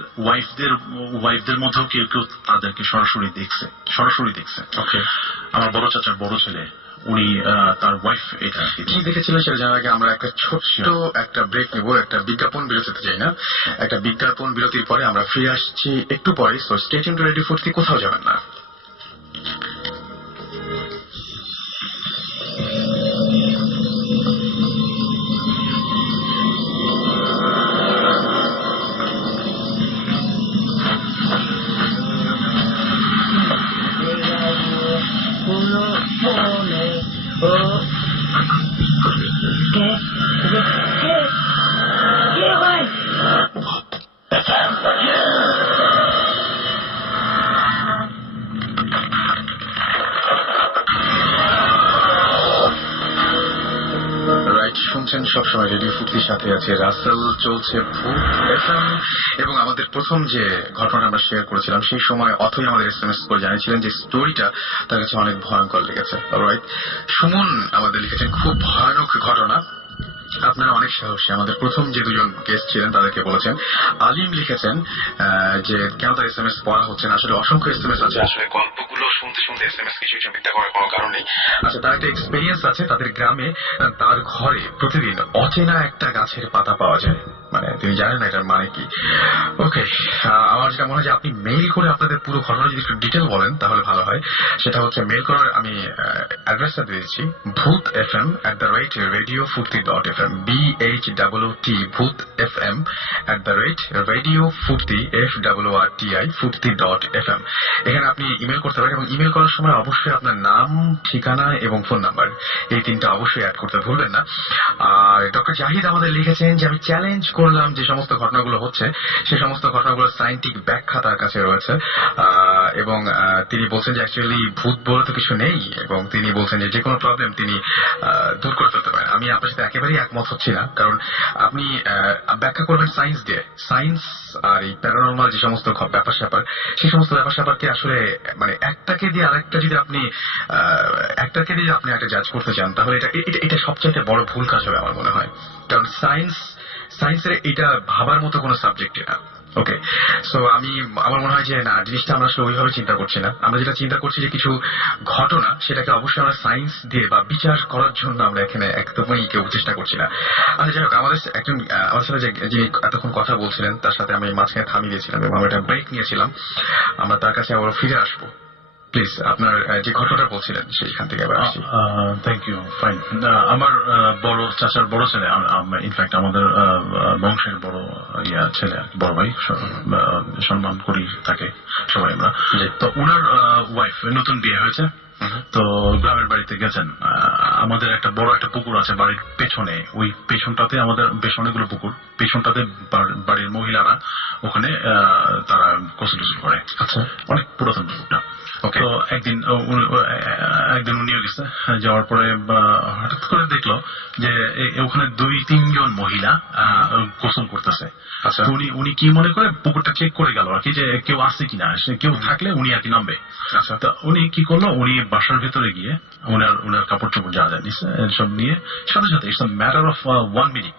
ওয়াইফদের মধ্যেও কেউ কেউ তাদেরকে সরাসরি দেখছে। ওকে, আমার বড় চাচার বড় ছেলে, উনি তার ওয়াইফ এটা কি দেখেছিলেন সেটা জানার আগে আমরা একটা ছোট্ট একটা ব্রেক নেব, একটা বিজ্ঞাপন বিরতিতে যাই না, একটা বিজ্ঞাপন বিরতির পরে আমরা ফিরে আসছি একটু পরে। So stay tuned two radio 4 কোথাও যাবেন না। শুনছেন সবসময় রেডিও ফুটির সাথে আছে রাসেল, চলছে ভূত এফএম। এবং আমাদের প্রথম যে ঘটনা আমরা শেয়ার করেছিলাম সেই সময় অথই আমাদের এসএমএস করে জানিয়েছিলেন যে স্টোরিটা তার কাছে অনেক ভয়ঙ্কর লেগেছে। অলরাইট, সুমন আমাদের লিখেছেন খুব ভয়ানক ঘটনা, আপনারা অনেক সাহসী। আমাদের প্রথম যে দুজন গেস্ট ছিলেন তাদেরকে বলেছেন। আলিম লিখেছেন যে কেন তার এসএমএস পড়া হচ্ছে না, আসলে অসংখ্য এসএমএস আছে, আসলে গল্পগুলো শুনতে শুনতে এসএমএস কিছু চিন্তা করার কোনো কারণ নেই। আচ্ছা, তার একটা এক্সপিরিয়েন্স আছে, তাদের গ্রামে তার ঘরে প্রতিদিন অচেনা একটা গাছের পাতা পাওয়া যায়, মানে তিনি জানেন না এটার মানে কি। ওকে, আমার যেটা মনে হয় যে আপনি মেইল করে আপনাদের পুরো ঘটনা যদি একটু ডিটেল বলেন তাহলে ভালো হয়। সেটা হচ্ছে মেইল করার আমি অ্যাড্রেসটা দিয়েছি, bhutfm@radiofurti.fm, BHOOT bhutfm@radiofurti FORTI এখানে আপনি ইমেল করতে পারেন এবং ইমেল করার সময় অবশ্যই আপনার নাম, ঠিকানা এবং ফোন নাম্বার এই তিনটা অবশ্যই অ্যাড করতে ভুলবেন না। আর ডক্টর জাহিদ আমাদের লিখেছেন যে আমি চ্যালেঞ্জ করলাম যে সমস্ত ঘটনাগুলো হচ্ছে সেই সমস্ত ঘটনাগুলোর সায়েন্টিফিক ব্যাখ্যা তার কাছে রয়েছে, এবং তিনি বলছেন যে অ্যাকচুয়ালি ভূত বলে তো কিছু নেই, এবং তিনি বলছেন যে কোনো প্রবলেম তিনি দূর করে ফেলতে পারেন। আমি আপনার সাথে একেবারেই একমত হচ্ছি না, কারণ আপনি ব্যাখ্যা করবেন সায়েন্স দিয়ে। সায়েন্স আর এই প্যারানর্মাল যে সমস্ত ব্যাপার স্যাপার সেই সমস্ত ব্যাপার স্যাপারকে আসলে মানে একটাকে দিয়ে আরেকটা যদি আপনি একটা জাজ করতে চান তাহলে এটা সবচাইতে বড় ভুল কাজ হবে আমার মনে হয়, কারণ সায়েন্সের এটা ভাবার মতো কোনো সাবজেক্ট না। ওকে, সো আমার মনে হয় যে না, জিনিসটা আমরা আসলে ওইভাবে চিন্তা করছি না। আমরা যেটা চিন্তা করছি যে কিছু ঘটনা সেটাকে অবশ্যই আমরা সায়েন্স দিয়ে বা বিচার করার জন্য আমরা এখানে একদমই কেউ চেষ্টা করছি না। আচ্ছা, যাই হোক, আমাদের সাথে যিনি এতক্ষণ কথা বলছিলেন তার সাথে আমি মাঝখানে থামিয়ে দিয়েছিলাম এবং আমরা একটা ব্রেক নিয়েছিলাম। আমরা তার কাছে আবার ফিরে আসবো। প্লিজ আপনার যে ঘটনাটা বলছিলেন সেইখান থেকে আবার আসি। Thank you, fine. আমার বড় চাচার বড় ছেলে, ইনফ্যাক্ট আমাদের বংশের বড় ছেলে, বড় ভাই, সম্মান করি তাকে সবাই আমরা। তো ওনার ওয়াইফ নতুন বিয়ে হয়েছে, তো গ্রামের বাড়িতে গেছেন। আমাদের একটা বড় একটা পুকুর আছে বাড়ির পেছনে, ওই পেছনটাতে আমাদের বেশ অনেকগুলো পুকুর, পেছনটাতে বাড়ির মহিলারা ওখানে তারা গোসল টোসল করে। আচ্ছা, অনেক পুরাতন পুকুরটা। তো একদিন উনিও গেছে, যাওয়ার পরে হঠাৎ করে দেখলো যে ওখানে 2-3 জন মহিলা গোসল করতেছে। উনি কি মনে করে পুকুরটা চেক করে গেল আর কি, যে কেউ আছে কিনা, কেউ থাকলে উনি আর কি নামবে। তো উনি কি করলো, উনি বাসার ভেতরে গিয়ে উনার কাপড় চোপড় যা যা সব নিয়ে সাথে সাথে ইটস ম্যাটার অফ 1 মিনিট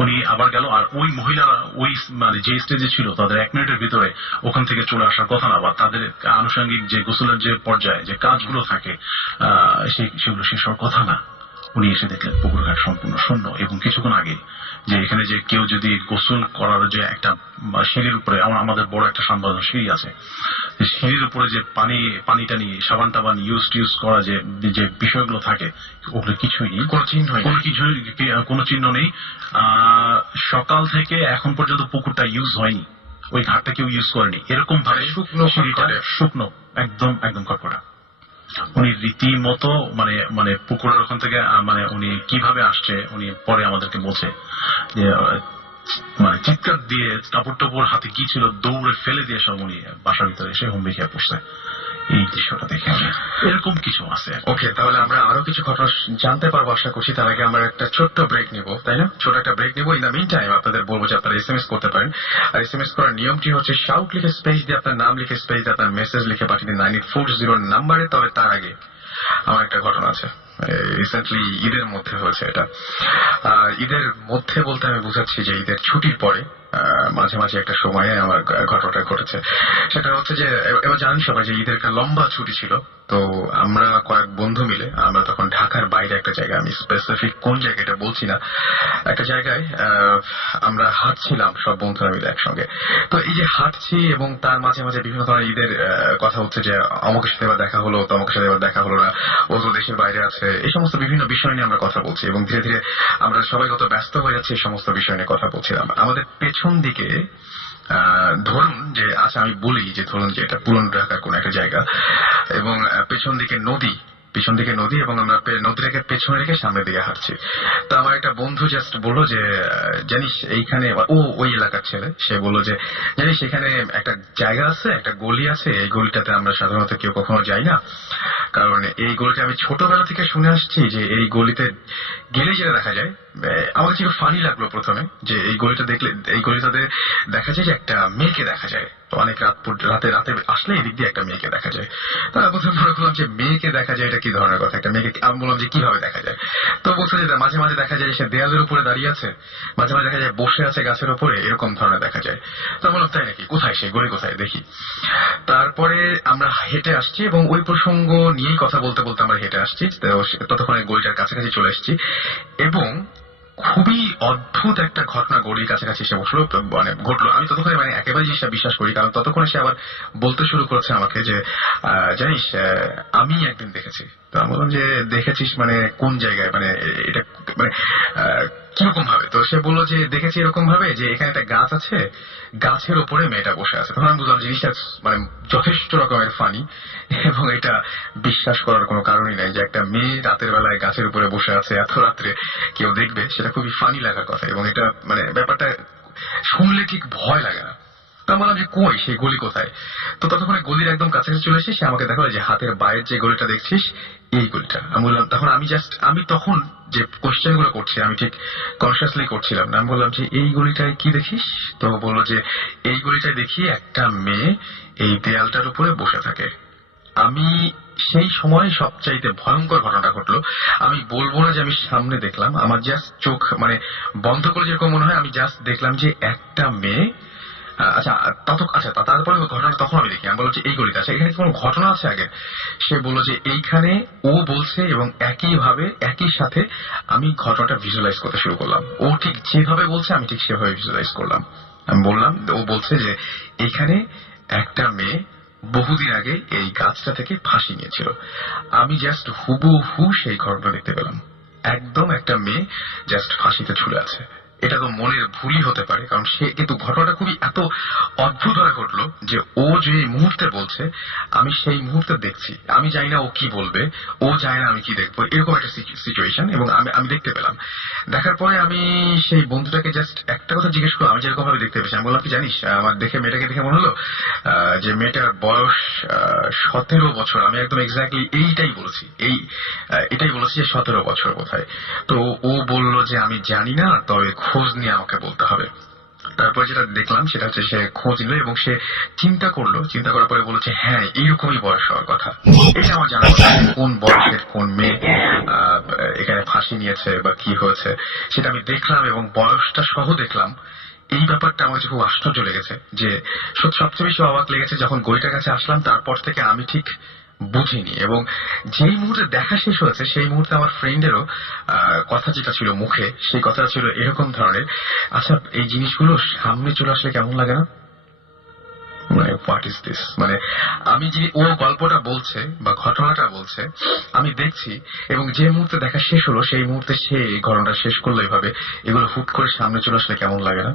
উনি আবার গেল। আর ওই মহিলারা ওই মানে যে স্টেজে ছিল তাদের 1 মিনিটের ভিতরে ওখান থেকে চলে আসার কথা না, বা তাদের আনুষঙ্গিক যে গোসলের যে পর্যায়ে যে কাজগুলো থাকে সেগুলো শেষ হওয়ার কথা না। উনি এসে দেখলেন পুকুর ঘাট সম্পূর্ণ শূন্য, এবং কিছুক্ষণ আগে যে এখানে যে কেউ যদি গোসল করার যে একটা সিঁড়ির উপরে, আমাদের বড় একটা সানবাঁধানো সিঁড়ি আছে, সিঁড়ির উপরে যে পানি টানি সাবান টাবান ইউজ করা যে বিষয়গুলো থাকে ওগুলো কিছুই নেই, কোনো চিহ্ন নেই। সকাল থেকে এখন পর্যন্ত পুকুরটা ইউজ হয়নি, ওই ঘাটটা কেউ ইউজ করেনি, এরকম ভাবে শুকনো একদম কটকটা। উনি রীতিমতো মানে পুকুরের ওখান থেকে মানে উনি কিভাবে আসছে উনি পরে আমাদেরকে বলছে যে মানে চিৎকার দিয়ে কাপড় টাপড় হাতে কি ছিল দৌড়ে ফেলে দিয়ে সব উনি বাসার ভিতরে এসে হুমড়ি খেয়ে পড়ছে। এই দৃশ্যটা দেখে এরকম কিছু আছে। ওকে, তাহলে আমরা আরো কিছু ঘটনা জানতে পারবো আশা করছি। তার আগে আমরা একটা ছোট্ট ব্রেক নিব, তাই না? ছোট একটা ব্রেক নিব। ইন দ্য মিন টাইম আপনাদের বলবো যে আপনারা SMS করতে পারেন। আর SMS করার নিয়মটি হচ্ছে শাউট লিখে স্পেস দিয়ে আপনার নাম লিখে স্পেস দিয়ে আপনার মেসেজ লিখে পাঠিয়ে দিন 9840 নাম্বারে। তবে তার আগে আমার একটা ঘটনা আছে, রিসেন্টলি ঈদের মধ্যে হয়েছে এটা। ঈদের মধ্যে বলতে আমি বুঝাচ্ছি যে ঈদের ছুটির পরে মাঝে মাঝে একটা সময়ে আমার ঘটনাটা ঘটেছে। সেটা হচ্ছে যে এবার জানেন সবাই যে ঈদের একটা লম্বা ছুটি ছিল, তো আমরা কয়েক বন্ধু মিলে আমরা তখন ঢাকার বাইরে একটা জায়গায়, আমি স্পেসিফিক কোন জায়গাটা বলছি না, একটা জায়গায় আমরা হাঁটছিলাম সব বন্ধুরা মিলে একসঙ্গে। তো এই যে হাঁটছি এবং তার মাঝে মাঝে বিভিন্ন ধরনের ঈদের কথা হচ্ছে যে অমুকের সাথে এবার দেখা হলো, তমুকের সাথে এবার দেখা হলো না, ও তো দেশের বাইরে আছে, এই সমস্ত বিভিন্ন বিষয় নিয়ে আমরা কথা বলছি এবং ধীরে ধীরে আমরা সবাই কত ব্যস্ত হয়ে যাচ্ছি এই সমস্ত বিষয় নিয়ে কথা বলছিলাম। আমাদের পেছন দিকে ধরুন যে আচ্ছা আমি বলি যে ধরুন যে এটা পুরনো ঢাকার কোন একটা জায়গা এবং পেছন দিকে নদী এবং আমরা নদীটাকে পেছনে রেখে সামনের দিকে হাঁটছি। তো আমার একটা বন্ধু জাস্ট বললো যে জানিস এইখানে, ওই এলাকার ছেলে, সে বললো যে জানিস এখানে একটা জায়গা আছে, একটা গলি আছে, এই গলিটাতে আমরা সাধারণত কেউ কখনো যাই না, কারণ এই গলিটা আমি ছোটবেলা থেকে শুনে আসছি যে এই গলিতে গেলে যেটা দেখা যায়, আমার কাছে ফানি লাগলো প্রথমে যে এই গলিটাতে দেখা যায় যে একটা মেয়েকে দেখা যায়। তো অনেক রাতে আসলে এদিক দিয়ে একটা মেয়েকে দেখা যায়। তারা প্রথমে মনে করলাম যে মেয়েকে দেখা যায় এটা কি ধরনের কথা, একটা মেয়েকে। আমি বললাম যে কিভাবে দেখা যায়, তো বলছে যে মাঝে মাঝে দেখা যায় সে দেয়ালের উপরে দাঁড়িয়ে আছে, মাঝে মাঝে দেখা যায় বসে আছে গাছের উপরে, এরকম ধরনের দেখা যায়। তো বললাম তাই নাকি, কোথায় সেই গলি, কোথায় দেখি। তারপরে আমরা হেঁটে আসছি এবং ওই প্রসঙ্গ নিয়েই কথা বলতে বলতে আমরা হেঁটে আসছি, ততক্ষণে গলিটার কাছাকাছি চলে আসছি এবং খুবই অদ্ভুত একটা ঘটনা গড়ির কাছাকাছি এসে বসলো, মানে ঘটলো। আমি ততক্ষণে মানে একেবারে জিনিসটা বিশ্বাস করি, কারণ ততক্ষণে সে আবার বলতে শুরু করেছে আমাকে যে জানিস আমি একদিন দেখেছি। তো আমি বললাম যে দেখেছিস মানে কোন জায়গায়, মানে এটা মানে কিরকম ভাবে? তো সে বললো যে দেখেছি এরকম ভাবে যে এখানে একটা গাছ আছে, গাছের ওপরে মেয়েটা বসে আছে। তখন আমি বুঝলাম জিনিসটা মানে যথেষ্ট রকমের ফানি, এবং এটা বিশ্বাস করার কোনো কারণই নাই যে একটা মেয়ে রাতের বেলায় গাছের উপরে বসে আছে, এত রাত্রে কেউ দেখবে, সেটা খুবই ফানি লাগার কথা। এবং এটা মানে ব্যাপারটা শুনলে ঠিক ভয় লাগে না। তা বললাম যে কই সেই গলি কোথায়? তো ততক্ষণে গলির একদম কাছাকাছি চলে এসে সে আমাকে দেখালো যে হাতের বাইরের যে গলিটা দেখছিস এই গলিটা। আমি বললাম, তখন আমি তখন যে কোশ্চেন গুলো করছি আমি ঠিক কনসিয়াসলি করছিলাম না। আমি বললাম যে এই গলিটায় কি দেখিস? তো বললো যে এই গলিটায় দেখি একটা মেয়ে এই দেয়ালটার উপরে বসে থাকে। আমি সেই সময় সবচাইতে ভয়ঙ্কর ঘটনাটা ঘটলো। আমি বলবো না যে আমি সামনে দেখলাম, আমার জাস্ট চোখ মানে বন্ধ করে যেরকম মনে হয়, আমি জাস্ট দেখলাম যে একটা মেয়ে। তারপরে ঘটনা তখন আমি দেখি, আমি বললাম যে এই গলিতে আছে, এখানে কোনো ঘটনা আছে আগে? সে বললো যে এইখানে ও বলছে, এবং একইভাবে একই সাথে আমি ঘটনাটা ভিজুয়ালাইজ করতে শুরু করলাম। ও ঠিক যেভাবে বলছে আমি ঠিক সেভাবে ভিজুয়ালাইজ করলাম। আমি বললাম, ও বলছে যে এইখানে একটা মেয়ে বহুদিন আগে এই গাছটা থেকে ফাঁসি নিয়েছিল। আমি জাস্ট হুবহু সেই ঘটনা দেখতে পেলাম, একদম একটা মেয়ে জাস্ট ফাঁসিতে ঝুলে আছে। এটা তো মনের ভুলই হতে পারে, কারণ সে কিন্তু ঘটনাটা খুবই এত অদ্ভুত হয়ে ঘটলো যে ও যে মুহূর্তে বলছে আমি সেই মুহূর্তে দেখছি। আমি জানি না ও কি বলবে, ও জানে না আমি কি দেখবো, এরকম একটা সিচুয়েশন। এবং আমি দেখতে পেলাম। দেখার পরে আমি সেই বন্ধুটাকে জাস্ট একটা কথা জিজ্ঞেস করলাম, আমি যেরকম ভাবে দেখতে পেয়েছি। আমি বললাম কি জানিস, আমার দেখে মেয়েটাকে দেখে মনে হলো যে মেয়েটার বয়স 17 বছর। আমি একদম এক্স্যাক্টলি এটাই বলেছি যে 17 বছর বোধহয়। তো ও বলল যে আমি জানি না, তবে খোঁজ নিয়ে আমাকে বলতে হবে। তারপর যেটা দেখলাম সেটা হচ্ছে সে খোঁজ নিল এবং সে চিন্তা করার পরে বলেছে হ্যাঁ এইরকমই বয়স হওয়ার কথা। এটা আমার জানার কথা, কোন বয়সের কোন মেয়ে এখানে ফাঁসি নিয়েছে বা কি হয়েছে সেটা আমি দেখলাম, এবং বয়সটা সহ দেখলাম। এই ব্যাপারটা আমার কাছে খুব আশ্চর্য লেগেছে। যে সবচেয়ে বেশি অবাক লেগেছে যখন গলিটার কাছে আসলাম, তারপর থেকে আমি ঠিক বুঝিনি। এবং যেই মুহূর্তে দেখা শেষ হয়েছে সেই মুহূর্তে আমার ফ্রেন্ডেরও কথা যেটা ছিল মুখে, সেই কথাটা ছিল এরকম ধরনের, আচ্ছা এই জিনিসগুলো সামনে চলে আসলে কেমন লাগে না? মানে হোয়াট ইজ দিস? মানে আমি যে ও গল্পটা বলছে বা ঘটনাটা বলছে আমি দেখছি, এবং যে মুহূর্তে দেখা শেষ হলো সেই মুহূর্তে সে ঘটনাটা শেষ করলো এভাবে, এগুলো হুট করে সামনে চলে আসলে কেমন লাগে না?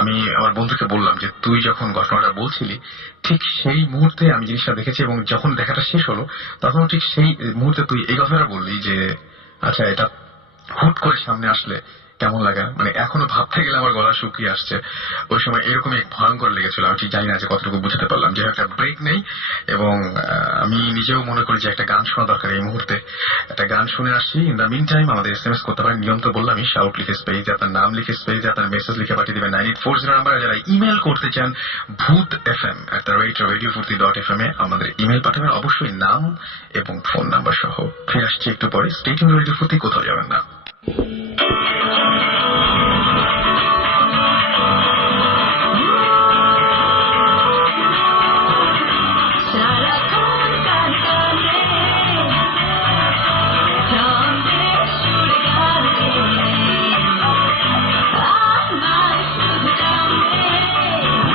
আমি আমার বন্ধুকে বললাম যে তুই যখন ঘটনাটা বলছিলি ঠিক সেই মুহূর্তে আমি জিনিসটা দেখেছি, এবং যখন দেখাটা শেষ হলো তখন ঠিক সেই মুহূর্তে তুই এই কথাটা বললি যে আচ্ছা এটা হুট করে সামনে আসলে কেমন লাগে। মানে এখনো ভাবতে গেলে আমার গলা শুকিয়ে আসছে। ওই সময় এরকমই ভয়ঙ্কর লেগেছিল। আমি ঠিক জানি না যে কতটুকু বুঝতে পারলাম। যে একটা ব্রেক নেই, এবং আমি নিজেও মনে করি যে একটা গান শোনা দরকার। এই মুহূর্তে একটা গান শুনে আসছি। ইন দ্য মিন টাইম আমাদের SMS করতে পারেন। নিয়ম তো বললামই, শাউট লিখে স্পেসে আপনার নাম লিখে স্পেসে আপনার মেসেজ লিখে পাঠিয়ে দেবেন 9840 নাম্বারে। যারা ইমেল করতে চান bhootfm@radiofurti.fm এ আমাদের ইমেল পাঠাবেন, অবশ্যই নাম এবং ফোন নাম্বার সহ। ফিরে আসছি একটু পরে। স্টে টিউনড রেডিও ফুর্তি, কোথাও যাবেন না।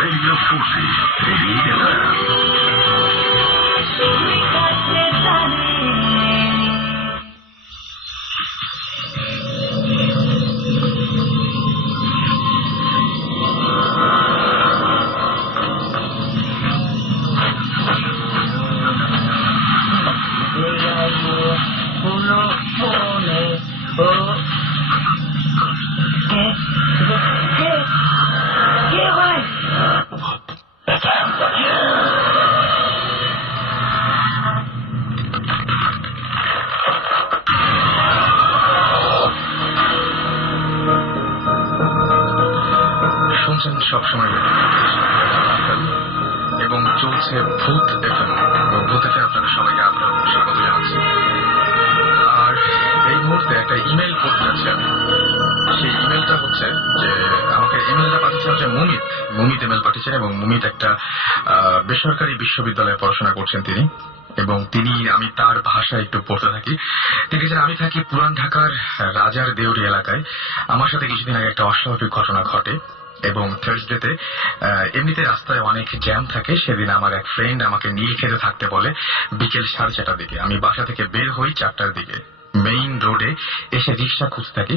Radio Fusi, 88 FM. শুনছেন সবসময় এবং চলছে ভূত এফএম। ভূত এফএম আপনাদের সবাইকে আমরা স্বাগত জানাচ্ছি। আর এই মুহূর্তে একটা ইমেল করতে যাচ্ছি আমি। সেই ইমেলটা হচ্ছে যে আমাকে ইমেলটা পাঠিয়েছে হচ্ছে মুমিত ইমেল পাঠিয়েছেন, এবং মুমিত একটা বেসরকারি বিশ্ববিদ্যালয়ে পড়াশোনা করছেন তিনি। এবং আমি তার ভাষা একটু পড়তে থাকি। তিনি যে আমি থাকি পুরান ঢাকার রাজার দেউরি এলাকায়। আমার সাথে কিছুদিন আগে একটা অস্বাভাবিক ঘটনা ঘটে এবং থার্সডেতে এমনিতে রাস্তায় অনেক জ্যাম থাকে। সেদিন আমার এক ফ্রেন্ড আমাকে নীলক্ষেতে থাকতে বলে বিকেল 4:30টার দিকে। আমি বাসা থেকে বের হই 4টার দিকে, মেইন রোডে এসে রিক্সা খুঁজতে থাকি।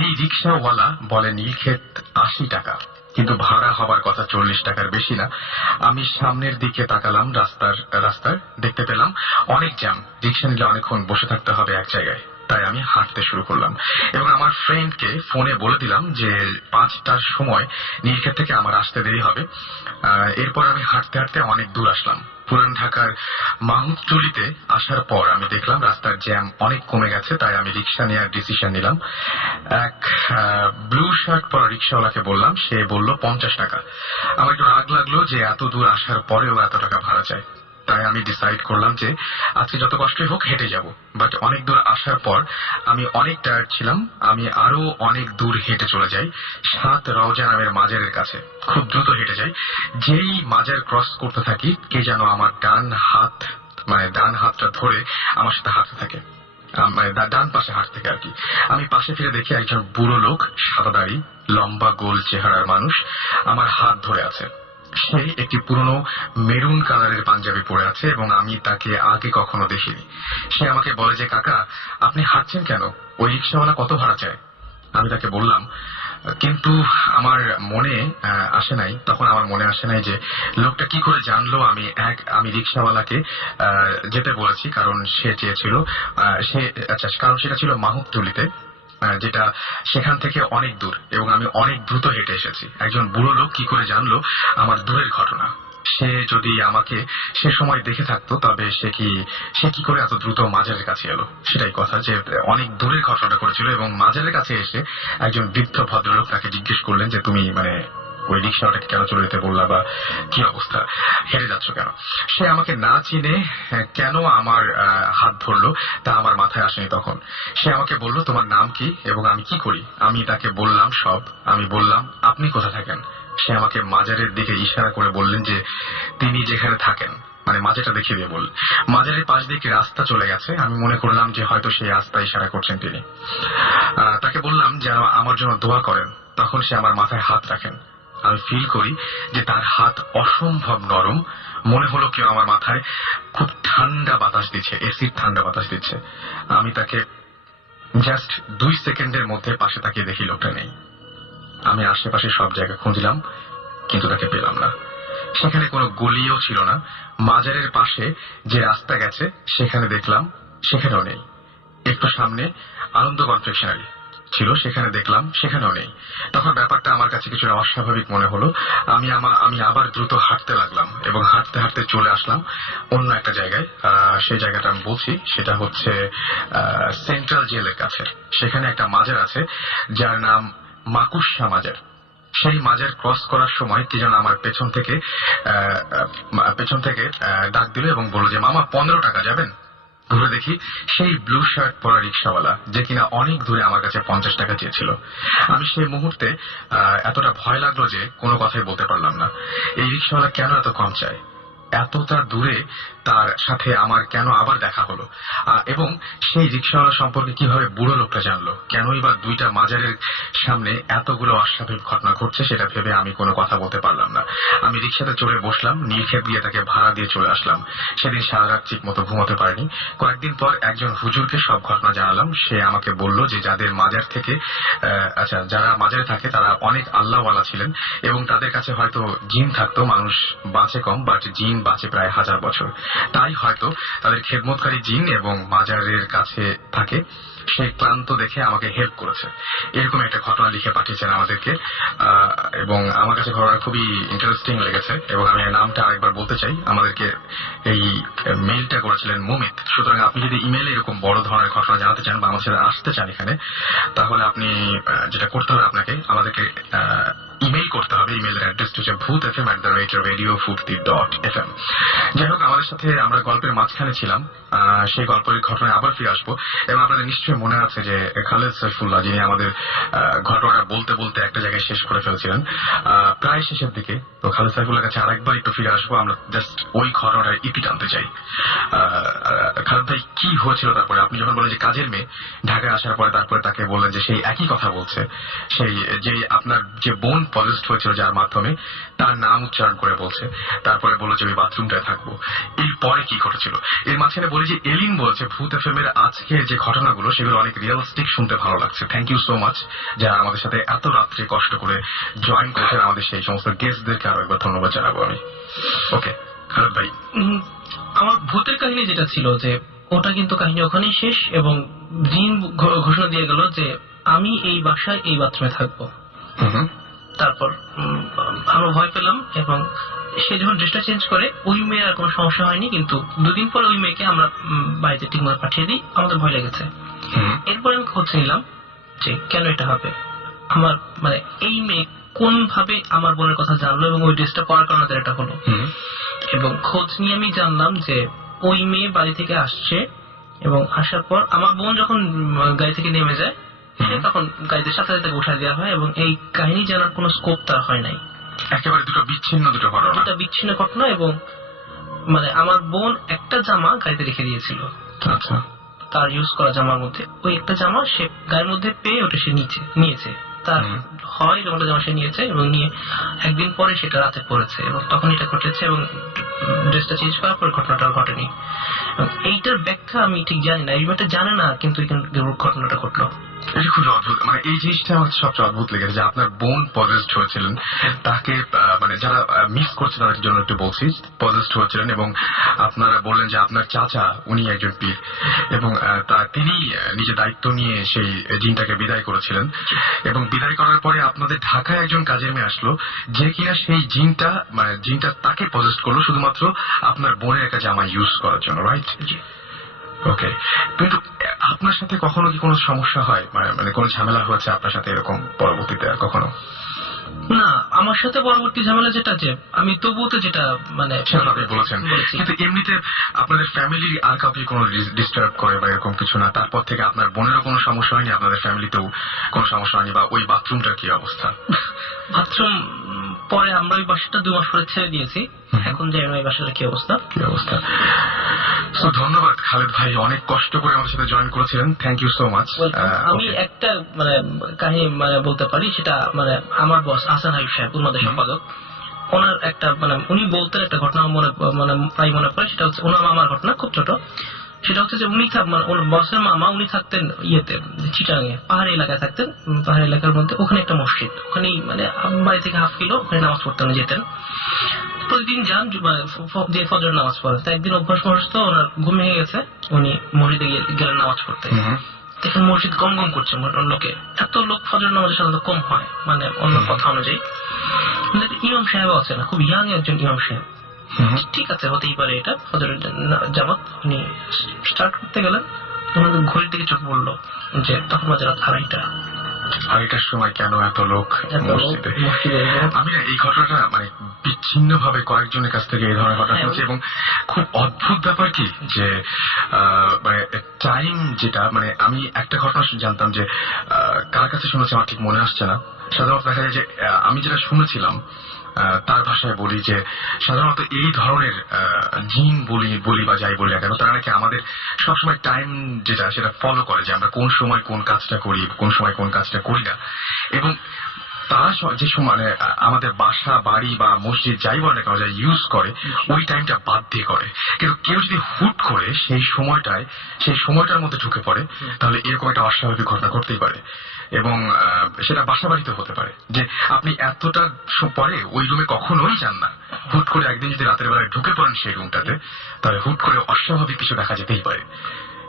এই রিক্সাওয়ালা বলে নীলক্ষেত 80 টাকা, কিন্তু ভাড়া হবার কথা 40 টাকার বেশি না। আমি সামনের দিকে তাকালাম, রাস্তার দেখতে পেলাম অনেক জ্যাম, রিক্সা নিলে অনেকক্ষণ বসে থাকতে হবে এক জায়গায়। তাই আমি হাঁটতে শুরু করলাম এবং আমার ফ্রেন্ডকে ফোনে বলে দিলাম যে 5টার সময় নীলক্ষেত থেকে আমার আসতে দেরি হবে। এরপর আমি হাঁটতে হাঁটতে অনেক দূর আসলাম। পুরান ঢাকার মাহুতটুলিতে আসার পর আমি দেখলাম রাস্তার জ্যাম অনেক কমে গেছে। তাই আমি রিক্সা নেওয়ার ডিসিশন নিলাম। এক ব্লু শার্ট পরা রিক্সাওয়ালাকে বললাম, সে বলল 50 টাকা। আমার একটু রাগ লাগলো যে এত দূর আসার পরেও এত টাকা ভাড়া চায়। তাই আমি ডিসাইড করলাম যে আজকে যত কষ্টই হোক হেঁটে যাব। বাট অনেক দূর আসার পর আমি অনেক টায়ার্ড ছিলাম। আমি আরো অনেক দূর হেঁটে চলে যাই 7 রওজা নামের মাজারের কাছে। খুব দ্রুত হেঁটে যাই। যেই মাজার ক্রস করতে থাকি, কে যেন আমার ডান হাতটা ধরে আমার সাথে হাঁটতে থাকে, ডান পাশে হাঁটতে থাকে আর কি। আমি পাশে ফিরে দেখি একজন বুড়ো লোক, সাদা দাড়ি, লম্বা গোল চেহারার মানুষ আমার হাত ধরে আছে। সে একটি পুরনো মেরুন কালারের পাঞ্জাবি পরে আছে এবং আমি তাকে আগে কখনো দেখিনি। সে আমাকে বলে যে, কাকা আপনি হাঁটছেন কেন? ওই রিক্সাওয়ালা কত ভাড়া চায়? আমি তাকে বললাম, কিন্তু আমার মনে আসে নাই যে লোকটা কি করে জানলো আমি রিক্সাওয়ালাকে যেতে বলেছি। কারণ সে চেয়েছিল কারণ সেটা ছিল মাহুতটুলিতে, যেটা সেখান থেকে অনেক দূর এবং আমি অনেক দ্রুত হেঁটে এসেছি। একজন বুড়ো লোক কি করে জানলো আমার দূরের ঘটনা? সে যদি আমাকে সে সময় দেখে থাকতো তবে সে কি করে এত দ্রুত মাজারের কাছে এলো? সেটাই কথা, যে অনেক দূরের ঘটনাটা করেছিল। এবং মাজারের কাছে এসে একজন বৃদ্ধ ভদ্রলোক তাকে জিজ্ঞেস করলেন যে, তুমি ওই রিক্সাওয়ালাকে কেন চলে যেতে বললা, বা কি অবস্থা, হেরে যাচ্ছ কেন? সে আমাকে না চিনে কেন আমার হাত ধরলো তা আমার মাথায় আসেনি তখন। সে আমাকে বলল, তোমার নাম কি এবং আমি কি করি? আমি তাকে বললাম সব। আমি বললাম, আপনি কোথায় থাকেন? সে আমাকে মাজারের দিকে ইশারা করে বললেন যে তিনি যেখানে থাকেন, মাজারটা দেখিয়ে দিয়ে বললেন। মাজারের পাশ দিকে রাস্তা চলে গেছে। আমি মনে করলাম যে হয়তো সেই রাস্তা ইশারা করছেন তিনি। তাকে বললাম যে আমার জন্য দোয়া করেন। তখন সে আমার মাথায় হাত রাখেন। আমি ফিল করি যে তার হাত অসম্ভব নরম। মনে হলো কেউ আমার মাথায় খুব ঠান্ডা বাতাস দিচ্ছে, এসিড ঠান্ডা বাতাস দিচ্ছে। আমি তাকে জাস্ট 2 সেকেন্ডের মধ্যে পাশে তাকিয়ে দেখি লোকটা নেই। আমি আশেপাশে সব জায়গা খুঁজলাম, কিন্তু তাকে পেলাম না। সেখানে কোনো গলিও ছিল না। মাজারের পাশে যে রাস্তা গেছে সেখানে দেখলাম, সেখানেও নেই। একটু সামনে আনন্দ কনফেকশনারি ছিল, সেখানে দেখলাম, সেখানেও নেই। তখন ব্যাপারটা আমার কাছে কিছুটা অস্বাভাবিক মনে হলো। আমি আবার দ্রুত হাঁটতে লাগলাম এবং হাঁটতে হাঁটতে চলে আসলাম অন্য একটা জায়গায়। সেই জায়গাটা আমি বলছি, সেটা হচ্ছে সেন্ট্রাল জেলের কাছে। সেখানে একটা মাজার আছে যার নাম মাকুশা মাজার। সেই মাজার ক্রস করার সময় কি যেন আমার পেছন থেকে ডাক দিল এবং বলল যে, মামা 15 টাকা, যাবেন? ঘুরে দেখি সেই ব্লু শার্ট পরা রিক্সাওয়ালা, যে কিনা অনেক দূরে আমার কাছে 50 টাকা চেয়েছিল। আমি সেই মুহূর্তে এতটা ভয় লাগলো যে কোনো কথাই বলতে পারলাম না। এই রিক্সাওয়ালা কেন এত কম চায়? এতটা দূরে তার সাথে আমার কেন আবার দেখা হলো? এবং সেই রিক্সাওয়ালা সম্পর্কে কিভাবে বুড়ো লোকটা জানলো? কেনই বা 2টা মাজারের সামনে এতগুলো অস্বাভাবিক ঘটনা ঘটছে, সেটা ভেবে আমি কোনো কথা বলতে পারলাম না। আমি রিক্সাতে চড়ে বসলাম, নীলক্ষেত গিয়ে তাকে ভাড়া দিয়ে চলে আসলাম। সেদিন সারা রাত ঠিক মতো ঘুমোতে পারিনি। কয়েকদিন পর একজন হুজুরকে সব ঘটনা জানালাম। সে আমাকে বলল যে যারা মাজারে থাকে তারা অনেক আল্লাহওয়ালা ছিলেন এবং তাদের কাছে হয়তো জিন থাকতো। মানুষ বাঁচে কম, বাট জিন বাঁচে প্রায় 1000 বছর। তাই হয়তো তাদের খেদমতকারী জিন এবং মাজারের কাছে থাকে। সে ক্লান্ত দেখে আমাকে হেল্প করেছে। এরকম একটা ঘটনা লিখে পাঠিয়েছেন আমাদেরকে এবং আমার কাছে ঘটনা খুবই ইন্টারেস্টিং লেগেছে এবং আমি নামটা আরেকবার বলতে চাই। আমাদেরকে এই মেইলটা করেছিলেন মুমিত। সুতরাং আপনি যদি ইমেলে এরকম বড় ধরনের ঘটনা জানাতে চান বা আমাদের সাথে আসতে চান এখানে, তাহলে আপনি যেটা করতে হবে, আপনাকে আমাদেরকে ইমেল করতে হবে। ইমেলের অ্যাড্রেসটা হচ্ছে bhutfm@radiofurti.fm। যাই হোক, আমাদের সাথে আমরা গল্পের মাঝখানে ছিলাম, সেই গল্পের ঘটনায় আবার ফিরে আসবো। এবং আপনাদের নিশ্চয়ই মনে আছে যে খালেদ সাইফুল্লাহ, যিনি আমাদের ঘটনাটা বলতে বলতে একটা জায়গায় শেষ করে ফেলেছিলেন প্রায় শেষের দিকে। তো খালেদ সাইফুল্লাহ কাছে আরেকবার একটু ফিরে আসবো, আমরা জাস্ট ওই ঘটনাটার ইতি টানতে চাই। খালেদ ভাই, কি হয়েছিল তারপরে? আপনি যখন বলেন যে কাজের মেয়ে ঢাকায় আসার পরে তারপরে তাকে বললেন যে সেই একই কথা বলছে, সেই যে আপনার যে বোন পজেস্ট হয়েছিল যার মাধ্যমে, তার নাম উচ্চারণ করে বলছে, তারপরে বললো যে ওই বাথরুমটায় থাকবো। এরপরে কি ঘটেছিল? এর মাঝখানে বলি যে এলিন বলছে ভূত এফএম এর আজকের যে ঘটনাগুলো সেগুলো অনেক রিয়েলিস্টিক, শুনতে ভালো লাগছে। থ্যাংক ইউ সো মাচ যারা আমাদের সাথে এত রাত্রে কষ্ট করে জয়েন করেছেন। আমাদের সেই সমস্ত গেস্টদেরকে আরো একবার ধন্যবাদ জানাবো আমি। ওকে খালেদ ভাই, আমার ভূতের কাহিনী যেটা ছিল যে ওটা কিন্তু কাহিনী ওখানেই শেষ, এবং জিন ঘোষণা দিয়ে গেল যে আমি এই বাসায় এই বাথরুমে থাকবো। তারপর আমরা ভয় পেলাম, এবং সে যখন ড্রেসটা চেঞ্জ করে ওই মেয়ের আর কোনো সমস্যা হয়নি, কিন্তু দুদিন পরে ওই মেয়েকে আমরা বাড়িতে ঠিকমতো পাঠিয়ে দিই। আমাদের ভয় লেগেছে। এরপরে আমি খোঁজ নিলাম যে কেন এটা হবে। আমার মানে এই মেয়ে কোন ভাবে আমার বোনের কথা জানলো এবং ওই ড্রেসটা পরার কারণে এটা হলো। এবং খোঁজ নিয়ে আমি জানলাম যে ওই মেয়ে বাড়ি থেকে আসছে, এবং আসার পর আমার বোন যখন গাড়ি থেকে নেমে যায় তখন গাড়িতে সাথে সাথে উঠায় দেওয়া হয়, এবং এই কাহিনী জানার কোনো স্কোপ তার হয় নাই। একেবারে দুটো বিচ্ছিন্ন ঘটনা। এবং মানে আমার বোন একটা জামা গাড়িতে রেখে দিয়েছিল, আচ্ছা, তার ইউজ করা জামার মধ্যে ওই একটা জামা সে গাড়ির মধ্যে পেয়ে ওটা সে নিয়েছে। তার হয় এরকম জামা সে নিয়েছে, এবং নিয়ে একদিন পরে সেটা রাতে পড়েছে, এবং তখন এটা ঘটেছে, এবং ড্রেসটা চেঞ্জ করার পর ঘটনাটা ঘটেনি। এইটার ব্যাখ্যা আমি ঠিক জানি না, এই ব্যাপারটা জানে না, কিন্তু ঘটনাটা ঘটলো। এটা খুব অদ্ভুত। মানে এই জিনিসটা আমার সবচেয়ে অদ্ভুত লেগেছে যে আপনার বোন পজেস্ট হয়েছিলেন, তাকে মানে যারা মিস করছে তাদের জন্য একটু বলছি, পজেস্ট হয়েছিলেন, এবং আপনারা বললেন যে আপনার চাচা উনি একজন পীর, এবং তিনি নিজে দায়িত্ব নিয়ে সেই জিনটাকে বিদায় করেছিলেন। এবং বিদায় করার পরে আপনাদের ঢাকায় একজন কাজের মেয়ে আসলো, যে কিনা সেই জিনটা মানে জিনটা তাকে পজেস্ট করলো শুধুমাত্র আপনার বোনের একটা জামা ইউজ করার জন্য, রাইট? ওকে, কিন্তু আপনার সাথে কখনো কি কোনো সমস্যা হয়, মানে কোনো ঝামেলা হয়েছে আপনার সাথে এরকম পরবর্তীতে আর কখনো? না, আমার সাথে পরবর্তী ঝামেলা যেটা যে আমি তবুতে যেটা মানে বলেছেন, কিন্তু এমনিতে আপনাদের ফ্যামিলি আর কাউকে কোনো ডিস্টার্ব করে বা এরকম কিছু না? তারপর থেকে আপনার বোনেরও কোনো সমস্যা হয়নি, আপনাদের ফ্যামিলিতেও কোনো সমস্যা হয়নি? বা ওই বাথরুমটার কি অবস্থা? বাথরুম পরে আমরা ওই বাসাটা 2 মাস পরে ছেড়ে দিয়েছি, এখন জানি না ওই বাসাটার কি অবস্থা। ধন্যবাদ খালেদ ভাই, অনেক কষ্ট করে আমাদের সাথে জয়েন করেছিলেন। Thank you so much. আমি একটা মানে কাহিনী মানে বলতে পারি, সেটা মানে আমার বস আহসান হাবিব সাহেব, উন্মাদের সম্পাদক, ওনার একটা মানে উনি বলতেন একটা ঘটনা মনে পড়ে। সেটা হচ্ছে ওনার মামার ঘটনা, খুব ছোট। সেটা হচ্ছে যে উনি ওর বসের মামা উনি থাকতেন ইয়েতে চিটাগাঙে, পাহাড়ি এলাকায় থাকতেন। পাহাড়ি এলাকার মধ্যে ওখানে একটা মসজিদ, ওখানেই মানে বাড়ি থেকে হাফ কিলো ওখানে নামাজ পড়তে উনি যেতেন। প্রতিদিন যান যে ফজর নামাজ পড়েন। তো একদিন অভ্যাসবশত ওনার ঘুম ভেঙে গেছে, উনি মসজিদে গেলেন নামাজ পড়তে। দেখেন মসজিদ গম করছে লোকে, এত লোক ফজর নামাজের সাধারণত কম হয়, মানে অন্য কথা অনুযায়ী। ইমাম সাহেব আছে না, খুব ইয়াং একজন ইমাম সাহেব। ঠিক আছে, হতেই পারে এটা ফজরের জামাত। উনি স্টার্ট করতে গেলেন, ওনাদের ঘড়ির দিকে চোখ পড়লো যে তখন বাজে রাত 2:30টার সময় কেন এত লোক মসজিদে? আমি না এই ঘটনাটা মানে বিচ্ছিন্ন ভাবে কয়েকজনের কাছ থেকে এই ধরনের ঘটনা শুনছি, এবং খুব অদ্ভুত ব্যাপার কি যে মানে টাইম যেটা, মানে আমি একটা ঘটনা জানতাম যে কার কাছে শুনেছি আমার ঠিক মনে আসছে না। সাধারণত দেখা যায় যে আমি যেটা শুনেছিলাম তার ভাষায় বলি যে সাধারণত এই ধরনের জিন বলি বা যাই বলি না কেন, তারা নাকি আমাদের সবসময় টাইম যেটা সেটা ফলো করে, যে আমরা কোন সময় কোন কাজটা করি, কোন সময় কোন কাজটা করি না। এবং তারা যে সময় আমাদের বাসা বাড়ি বা মসজিদ যাই বলে না কেন যা ইউজ করে ওই টাইমটা বাদ দিয়ে করে। কিন্তু কেউ যদি হুট করে সেই সময়টার মধ্যে ঢুকে পড়ে, তাহলে এরকম একটা অস্বাভাবিক ঘটনা ঘটতেই পারে। এবং সেটা বাসা বাড়িতে হতে পারে যে আপনি এতটা পরে ওই রুমে কখনোই যান না, হুট করে একদিন যদি রাতের বেলায় ঢুকে পড়েন সেই রুমটাতে, তাহলে হুট করে অস্বাভাবিক কিছু দেখা যেতেই পারে।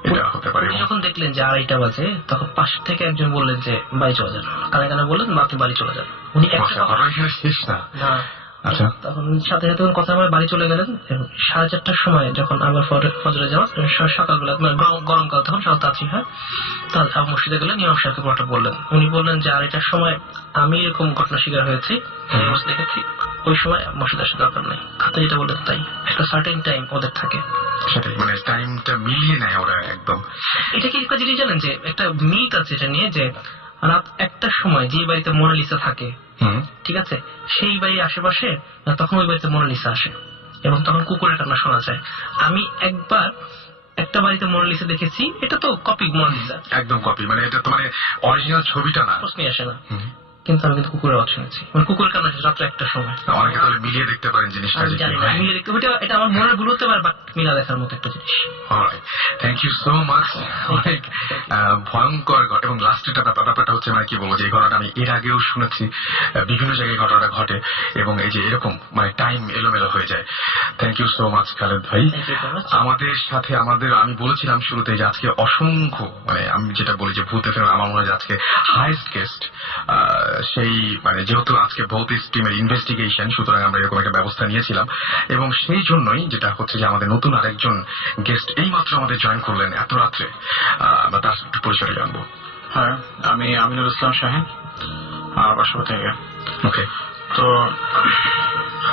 এটা হতে পারে। যখন দেখলেন যে 2:30 বাজে, তখন পাশ থেকে একজন বললেন যে বাড়ি চলে যান, কানে কানে বললেন আপনি বাড়ি চলে যান। উনি শেষ না, আচ্ছা। তখন সাথে সাথে কথা আমার বাড়ি চলে গেলেন। 4:30টার সময় যখন আমার ফজরে যাওয়া, সকালবেলা গরমকাল, তখন সকাল তাড়াতাড়ি হয়, তখন মসজিদে গেলেন, ইমাম সাহেবকে পুরোটা বললেন। উনি বললেন যে আর এটার সময় আমি এরকম ঘটনা শিকার হয়েছি, দেখেছি, ওই সময় মসজিদ আসার দরকার নেই। আপনি যেটা বললেন তাই, একটা সার্টেন টাইম ওদের থাকে, সেটাই, মানে টাইমটা মিলিয়ে নেয় ওরা একদম। এটা কি একটা জিনিস জানেন যে একটা মিথ আছে এটা নিয়ে, যে রাত 1টার সময় যে বাড়িতে মোনালিসা থাকে, ঠিক আছে, সেই বাড়ির আশেপাশে তখন ওই বাড়িতে মোনালিসা আসে এবং তখন কুকুরের কান্না শোনা যায়। আমি একবার একটা বাড়িতে মোনালিসা দেখেছি, এটা তো কপি মোনালিসা, একদম কপি, মানে এটা তো মানে অরিজিনাল ছবিটা না, প্রশ্নই আসে না। কিন্তু আমি কিন্তু কুকুরের আওয়াজ শুনেছি, মানে কুকুরের কান্না রাত্রে 1টার সময়। অনেকে তাহলে মিলিয়ে দেখতে পারেন জিনিসটা। আমি জানি না, মিলে দেখতে, এটা আমার মনের ভুল হতে পারে, বাট মিলা দেখার মতো একটা জিনিস। Thank you so much. অনেক ভয়ঙ্কর এবং লাস্টের ব্যাপারটা হচ্ছে মানে কি বলবো, যে এই ঘটনাটা আমি এর আগেও শুনেছি, বিভিন্ন জায়গায় ঘটনাটা ঘটে এবং এই যে এরকম মানে টাইম এলোমেলো হয়ে যায়। Thank you so much Khaled ভাই। আমাদের সাথে আমি বলেছিলাম শুরুতে যে আজকে অসংখ্য, মানে আমি যেটা বলি যে ভূত এফএম আমার মনে হয় আজকে হাইস্ট গেস্ট, সেই মানে যেহেতু আজকে ভৌত টিমের ইনভেস্টিগেশন, সুতরাং আমরা এরকম একটা ব্যবস্থা নিয়েছিলাম এবং সেই জন্যই যেটা হচ্ছে যে আমাদের নতুন আরেকজন গেস্ট এইমাত্র আমাদের জয়েন করলেন এত রাত্রে, আমরা তার একটু পরিচয় জানবো। হ্যাঁ, আমি আমিনুল ইসলাম শাহিন, বাসা থেকে। ওকে। তো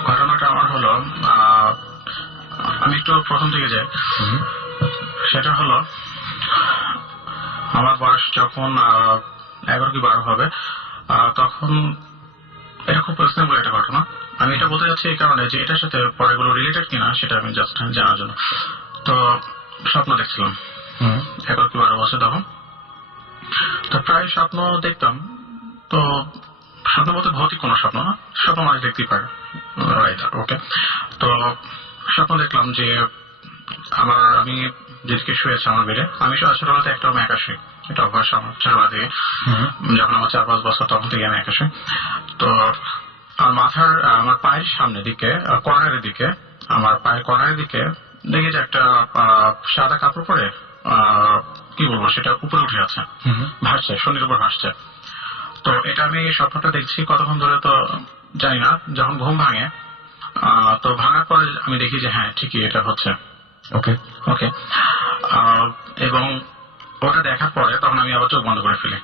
ঘটনাটা আমার হলো, আমি একটু প্রথম দিকে যাই। সেটা হলো আমার বয়স যখন 11 কি 12 হবে, তখন এটা খুব পার্সোনাল একটা ঘটনা। আমি এটা বলতে যাচ্ছি এই কারণে যে এটার সাথে পরেগুলো রিলেটেড কিনা সেটা আমি জাস্ট জানার জন্য। তো স্বপ্ন দেখছিলাম 11 কি 12 বছর তখন। তো প্রায় স্বপ্ন দেখতাম। তো স্বপ্ন বলতে ভৌতিক কোনো স্বপ্ন না, স্বপ্ন মানুষ দেখতেই পারে। ওকে। তো স্বপ্ন দেখলাম যে আমি যেদিকে শুয়েছি আমার বেডে, আমি ছোটবেলাতে একটা রুমে একা শুই, এটা অভ্যাস আমার ছোটবেলা থেকে। যখন আমার 4-5 বছর তখন থেকে আমি একা শুই। তো আমার পায়ের সামনের দিকে, কর্নারের দিকে, আমার পায়ের কর্নারের দিকে দেখি যে একটা সাদা কাপড় পরে, কি বলবো, সেটা উপরে উঠে আছে, ভাসছে, শনির উপর ভাসছে। তো এটা আমি স্বপ্নটা দেখছি কতক্ষণ ধরে তো জানি না। যখন ঘুম ভাঙে, তো ভাঙার পরে আমি দেখি যে হ্যাঁ ঠিকই এটা হচ্ছে। ওকে ওকে। এবং ওটা দেখার পরে তখন আমি আবার চোখ বন্ধ করে ফেলি,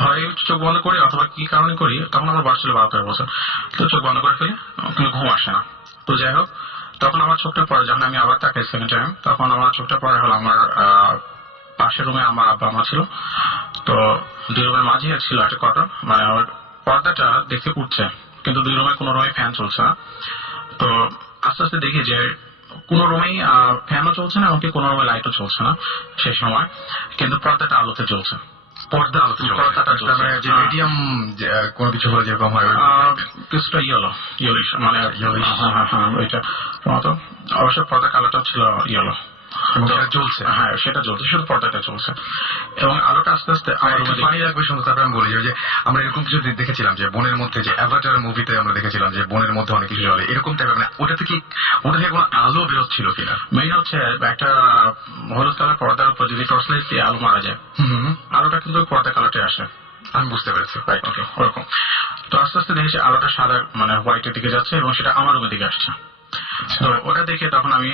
ভয়ে চোখ বন্ধ করি অথবা কি কারণে করি, তখন আমার বয়স ছিল 12-13 বছর। তো চোখ বন্ধ করে ফেলি, কিন্তু ঘুম আসে না। তো যাই হোক, তখন আমার চোখটা পড়ে, যখন আমি আবার তাকাই সেকেন্ড টাইম, তখন আমার চোখটা পড়ে হলো আমার পাশের রুমে আমার আব্বা মা ছিল। তো 2 রুমের মাঝে ছিল একটা কটন, মানে আমার পর্দাটা দেখে উঠছে, কিন্তু 2 রুমে কোনো রুমে ফ্যান চলছে না। তো আস্তে আস্তে দেখি যে কোন রুমেই ফ্যানও চলছে না, এমনকি কোন রুমে লাইটও চলছে না সেই সময়, কিন্তু পর্দাটা আলোতে চলছে। মিডিয়াম কোনো কিছু হলে যেরকম হয় কিছুটা ইয়েলোইশ, মানে ওইটা মতো। অবশ্য পর্দা কালারটাও ছিল ইয়েলো, চলছে। হ্যাঁ, সেটা চলছে, শুধু পর্দাটা চলছে এবং আলোটা আস্তে আস্তে আমার পানি লাগবে শুনতে। তারপরে আমি বলি যে আমরা এরকম কিছু দেখেছিলাম যে বনের মধ্যে, যে অ্যাভাটার মুভিতে আমরা দেখেছিলাম যে বনের মধ্যে অনেক কিছু চলে, এরকম টাইপের, মানে ওটা থেকে কোনো আলো বেরোচ্ছিল কিনা। মেইন হচ্ছে একটা হলুদ কালার পর্দার উপর যদি টর্চ লাইট দিয়ে আলো মারা যায়, আলোটা কিন্তু পর্দা কালারটা আসে। আমি বুঝতে পেরেছি। ওকে, ওরকম। তো আস্তে আস্তে দেখেছি আলোটা সাদা, মানে হোয়াইটের দিকে যাচ্ছে এবং সেটা আমার রুমের দিকে আসছে। তো ওটা দেখে তখন আমি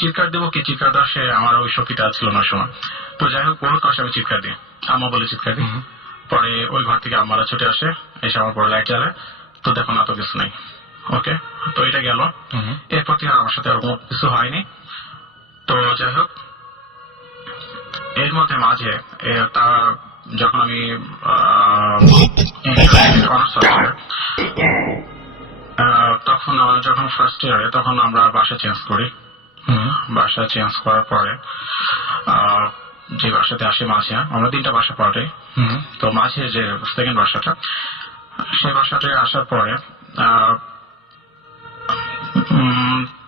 চিৎকার দেবো কি চিৎকার দেওয়া, সে আমার ওই শক্তিটা ছিল না সময়। তো যাই হোক, বহুত কষ্ট আমি চিৎকার দিই, আম্মা বলে চিৎকার দিই। পরে ওই ঘর থেকে আম্মারা ছুটে আসে, এসে আমার পরে লাইট জ্বালায়। তো দেখুন এত কিছু নেই। ওকে, তো এটা গেল। এরপর থেকে আমার সাথে আর কোনো কিছু হয়নি। তো যাই হোক, এর মধ্যে মাঝে যখন আমি তখন যখন ফার্স্ট ইয়ারে, তখন আমরা বাসা চেঞ্জ করি। বাসা চেঞ্জ করার পরে যে বাসাতে আসে মাঝে, আমরা 3টা বাসা পাল্টাই। তো মাঝে যে সেকেন্ড বাসাটা, সেই বাসাটায় আসার পরে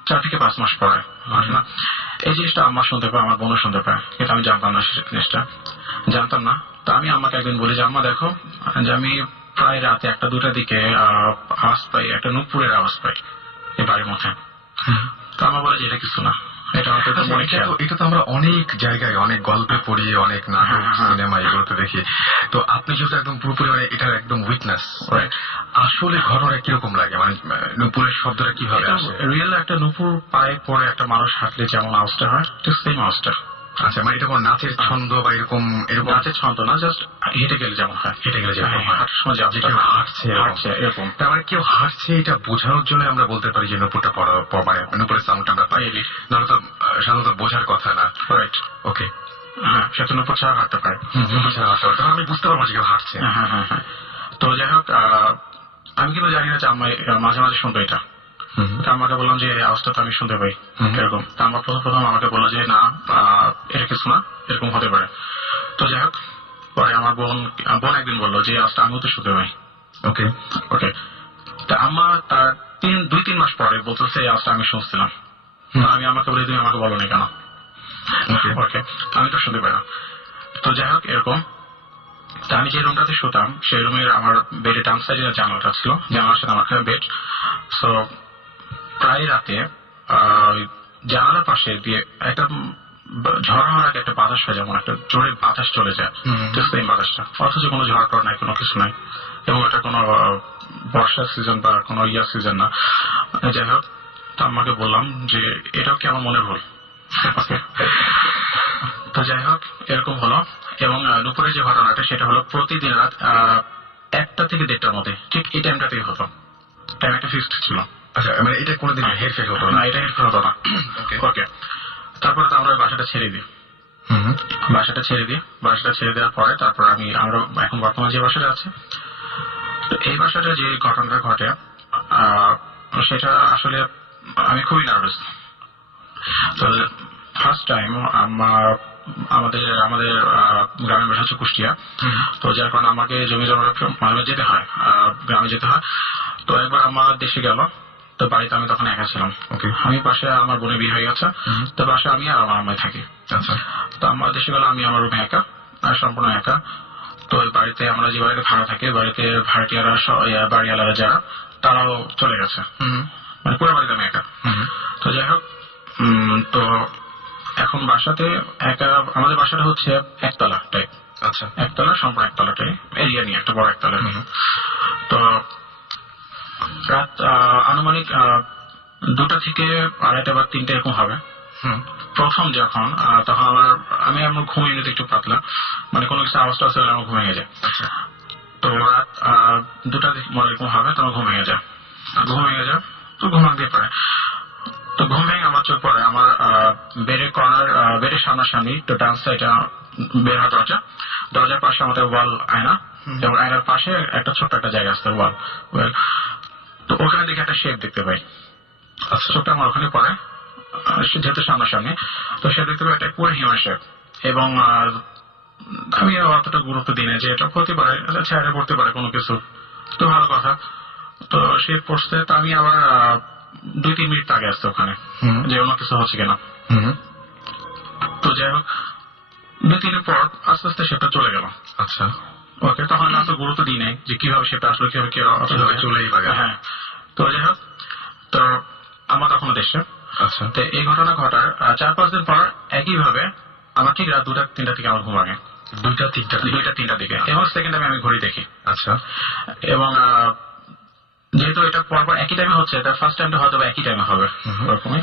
4 থেকে 5 মাস পরে ঘটনা। এই জিনিসটা আম্মা শুনতে পায়, আমার বোনও শুনতে পায়, কিন্তু আমি জানতাম না জিনিসটা, জানতাম না। তো আমি আম্মাকে একদিন বলি যে আম্মা দেখো, যে আমি প্রায় রাতে 1-2টার দিকে আওয়াজ পাই, একটা নুপুরের আওয়াজ পাই এই বাড়ির মধ্যে। তো আম্মা বলে যে এটা কিছু না, এটা হয়তো একটু মনে খেয়াল। এটা তো আমরা অনেক জায়গায় অনেক গল্পে পড়ি, অনেক নাটক সিনেমা এগুলোতে দেখি। তো আপনি যেহেতু একদম পুরোপুরি মানে এটার একদম উইটনেস, আসলে ঘটনা কিরকম লাগে, মানে নুপুরের শব্দটা কিভাবে আসে? রিয়েল একটা নুপুর পায়ে পড়ে একটা মানুষ হাঁটলে যেমন আওয়াজটা হয় ঠিক সেম আওয়াজটা। আচ্ছা, মানে এটা কোনো নাচের ছন্দ বা এরকম এরকম নাচের ছন্দ না, জাস্ট হেঁটে গেলে যেমন হয়, হেঁটে গেলে যেরকম হয়, হাঁটার সময় যে যে আওয়াজটা কেউ হয়, হাঁটছে হাঁটছে এরকম। তার মানে কেউ হাঁটছে এটা বোঝানোর জন্য আমরা বলতে পারি যে নুপুরটা মানে নুপুরের সাউন্ডটা আমরা পাই, নাহলে তো সাধারণত বোঝার কথা না। রাইট, ওকে, হ্যাঁ, সে তো নুপুর ছাড়া হাঁটতে পারে। নুপুর ছাড়া হাঁটতে পারে, তখন আমি বুঝতে পারবো যে কেউ হাঁটছে। হ্যাঁ হ্যাঁ হ্যাঁ। তো যাই হোক, আমি কিন্তু জানি না যে আমি মাঝে মাঝে শুনবো এটা। তো আমাকে বললাম যে এই আওয়াজটা তো আমি শুনতে পাই এরকম। তো আমার প্রথম আমাকে বললো যে না, এটা কিছু না, এরকম হতে পারে। তো যাই হোক, পরে আমার বোন একদিন বললো যে আওয়াজটা আমিও তো শুনতে পাই। ওকে ওকে, তা আমার তার 2-3 মাস পরে বলতেছে এই আওয়াজটা আমি শুনছিলাম। আমি আমাকে বলি তুমি আমাকে বলো না কেন? ওকে, আমি তো শুনতে পাই না। তো যাই হোক এরকম, তা আমি যে রুমটাতে শুতাম সেই রুমের আমার বেডের ডান সাইডে জানালাটা ছিল, জানালার সাথে আমার বেড। সো প্রায় রাতে জানালার পাশে দিয়ে একটা ঝড় হওয়ার আগে একটা বাতাস হয়, যেমন একটা জোরে বাতাস চলে যায়, সেম বাতাসটা, অথচ কোনো ঝড় টড় নাই, কোনো কিছু নাই, এবং এটা কোনো বর্ষার সিজন বা কোনো ইয়ার সিজন না। যাই হোক, তো আমাকে বললাম যে এটাও কি আমার মনে ভুল? তো যাই হোক এরকম হলো। এবং দুপুরের যে ঘটনাটা সেটা হলো প্রতিদিন রাত 1টা থেকে 1:30টার মধ্যে, ঠিক এই টাইমটা থেকে হতো। টাইম একটা ফিক্সড ছিল। আচ্ছা, মানে এটা কোনোদিন হেরফের হতো না, এটা হেরফের হতো না। ওকে, তারপরে তো আমরা বাসাটা ছেড়ে দিই। বাসাটা ছেড়ে দেওয়ার পরে তারপর আমরা এখন বর্তমানে যে বাসাটা আছে, তো এই বাসাটা যে ঘটনাটা ঘটে সেটা আসলে আমি খুবই নার্ভাস। তো ফার্স্ট টাইম আমাদের গ্রামের বাসা হচ্ছে কুষ্টিয়া। তো যার কারণে আমাকে জমি জমার মাঝে যেতে হয়, গ্রামে যেতে হয়। তো একবার আমার দেশে গেল, তো বাড়িতে আমি তখন একা ছিলাম। আমি পাশে আমার বোনের বিয়ে হয়ে গেছে, তো পাশে আমি আর আমার আম্মাই থাকি। আচ্ছা, তো আমার দেশে গেলে আমি আমার রুমে একা, আর সম্পূর্ণ একা। তো বাড়িতে আমরা যে বাড়িতে ভাড়া থাকি, বাড়িতে ভাড়াটিয়ারা বাড়িওয়ালারা যারা, তারাও চলে গেছে, মানে পুরো বাড়িতে আমি একা। তো যাই হোক, তো এখন বাসাতে একা, আমাদের বাসাটা হচ্ছে একতলা টাইপ। আচ্ছা, একতলা, সম্পূর্ণ একতলা টাইপ এরিয়া নিয়ে, একটা বড় একতলা নিয়ে। তো রাত আনুমানিক 2টা থেকে 2:30 বা 3টে এরকম হবে। প্রথম যখন তখন আমার ঘুমিয়ে নিতে একটু পাতলা, মানে কোনো কিছু আওয়াজটা আছে আমার ঘুমিয়ে যায়। তো রাত 2টা এরকম হবে, তোমার ঘুমিয়ে যায় তো ঘুমাতে পারে। তো ঘুম ভেঙে আমার চোখ পড়ে আমার বেডের সামনাসামনি, তো ডান সাইডে বের হওয়া দরজার পাশে আমাদের ওয়াল আয়না, এবং আয়নার পাশে একটা ছোট্ট একটা জায়গা আছে ওয়াল। তো ওখানে দেখে একটা শেপ দেখতে পাই। চোখটা আমার ওখানে পড়ে, যেহেতু সামনাসামনি, তো সে দেখতে পাই একটা পুরো হিউম্যান শেপ। এবং আমি অতটা গুরুত্ব দিই না যে এটা পড়তে পারে, ছেড়ে পড়তে পারে কোনো কিছু, তো ভালো কথা। তো সে পড়ছে, তো আমি আবার 2-3 মিনিট আগে আসছে ওখানে, যে অন্য কিছু হচ্ছে কিনা। তো যাই হোক, 2-3 দিন পর আস্তে আস্তে সেটা চলে গেল। আচ্ছা, ওকে, তখন আমি অত গুরুত্ব দিই নাই যে কিভাবে সেটা আসলে কিভাবে চলেই পারে। হ্যাঁ, তো যাই হোক, তো আমার তখন দেশে। আচ্ছা, তো এই ঘটনা ঘটার 4-5 দিন পর একইভাবে আমার ঠিক রাত 2টা-3টা থেকে আমার ঘুম ভাঙে। 2টা-3টার দিকে, এবং সেকেন্ড টাইমে আমি ঘড়ি দেখি। আচ্ছা, এবং যেহেতু এটা পরপর একই টাইমে হচ্ছে, তার ফার্স্ট টাইমটা হয়তো একই টাইমে হবে ওরকমই।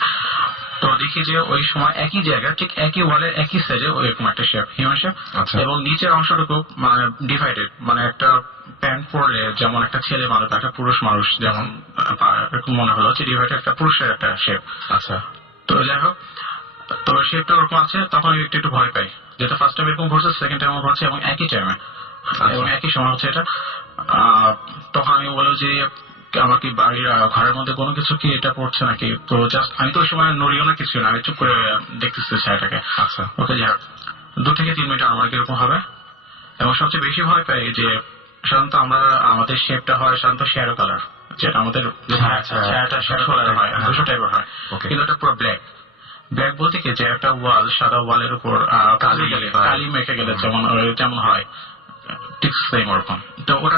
তো দেখি যে ওই সময় একই জায়গা, ঠিক একই ওয়ালের একই সাইজে ওইরকম একটা শেপ, হিউম্যান শেপ, এবং নিচের অংশটুকু মানে ডিভাইডেড, মানে একটা প্যান্ট পরলে যেমন একটা ছেলে মানুষ, একটা পুরুষ মানুষ যেমন এরকম মনে হলো, যে ডিভাইডেড একটা পুরুষের একটা শেপ। আচ্ছা, তো যাই হোক, তো শেপটা ওরকম আছে। তখন একটু ভয় পাই, যেহেতু ফার্স্ট টাইম এরকম ঘটছে, সেকেন্ড টাইম ঘটছে, এবং একই টাইমে এবং একই সময় হচ্ছে এটা। তখন আমি বলবো যে আমার কি বাড়ির ঘরের মধ্যে কোনো কিছু কি এটা পড়ছে নাকি। তো জাস্ট আমি তো ওই সময় নড়িও না, কিছু না, আমি চুপ করে দেখতেছি ছায়াটাকে। আচ্ছা, ওকে, যাই হোক, 2 থেকে 3 মিনিট আমার এরকম হবে। এবং সবচেয়ে বেশি ভয় পাই যে সাধারণত আমাদের শেপটা হয় সাধারণত শ্যাডো কালার, যেটা আমাদের ছায়াটা শ্যাডো কালার হয়, 200 টাইপের হয়, কিন্তু এটা পুরো ব্ল্যাক। ব্ল্যাক বলতে কি, যে একটা ওয়াল, সাদা ওয়ালের উপর কালি মেখে গেলে যেমন হয়, ঠিক সেম ওরকম। তো ওটা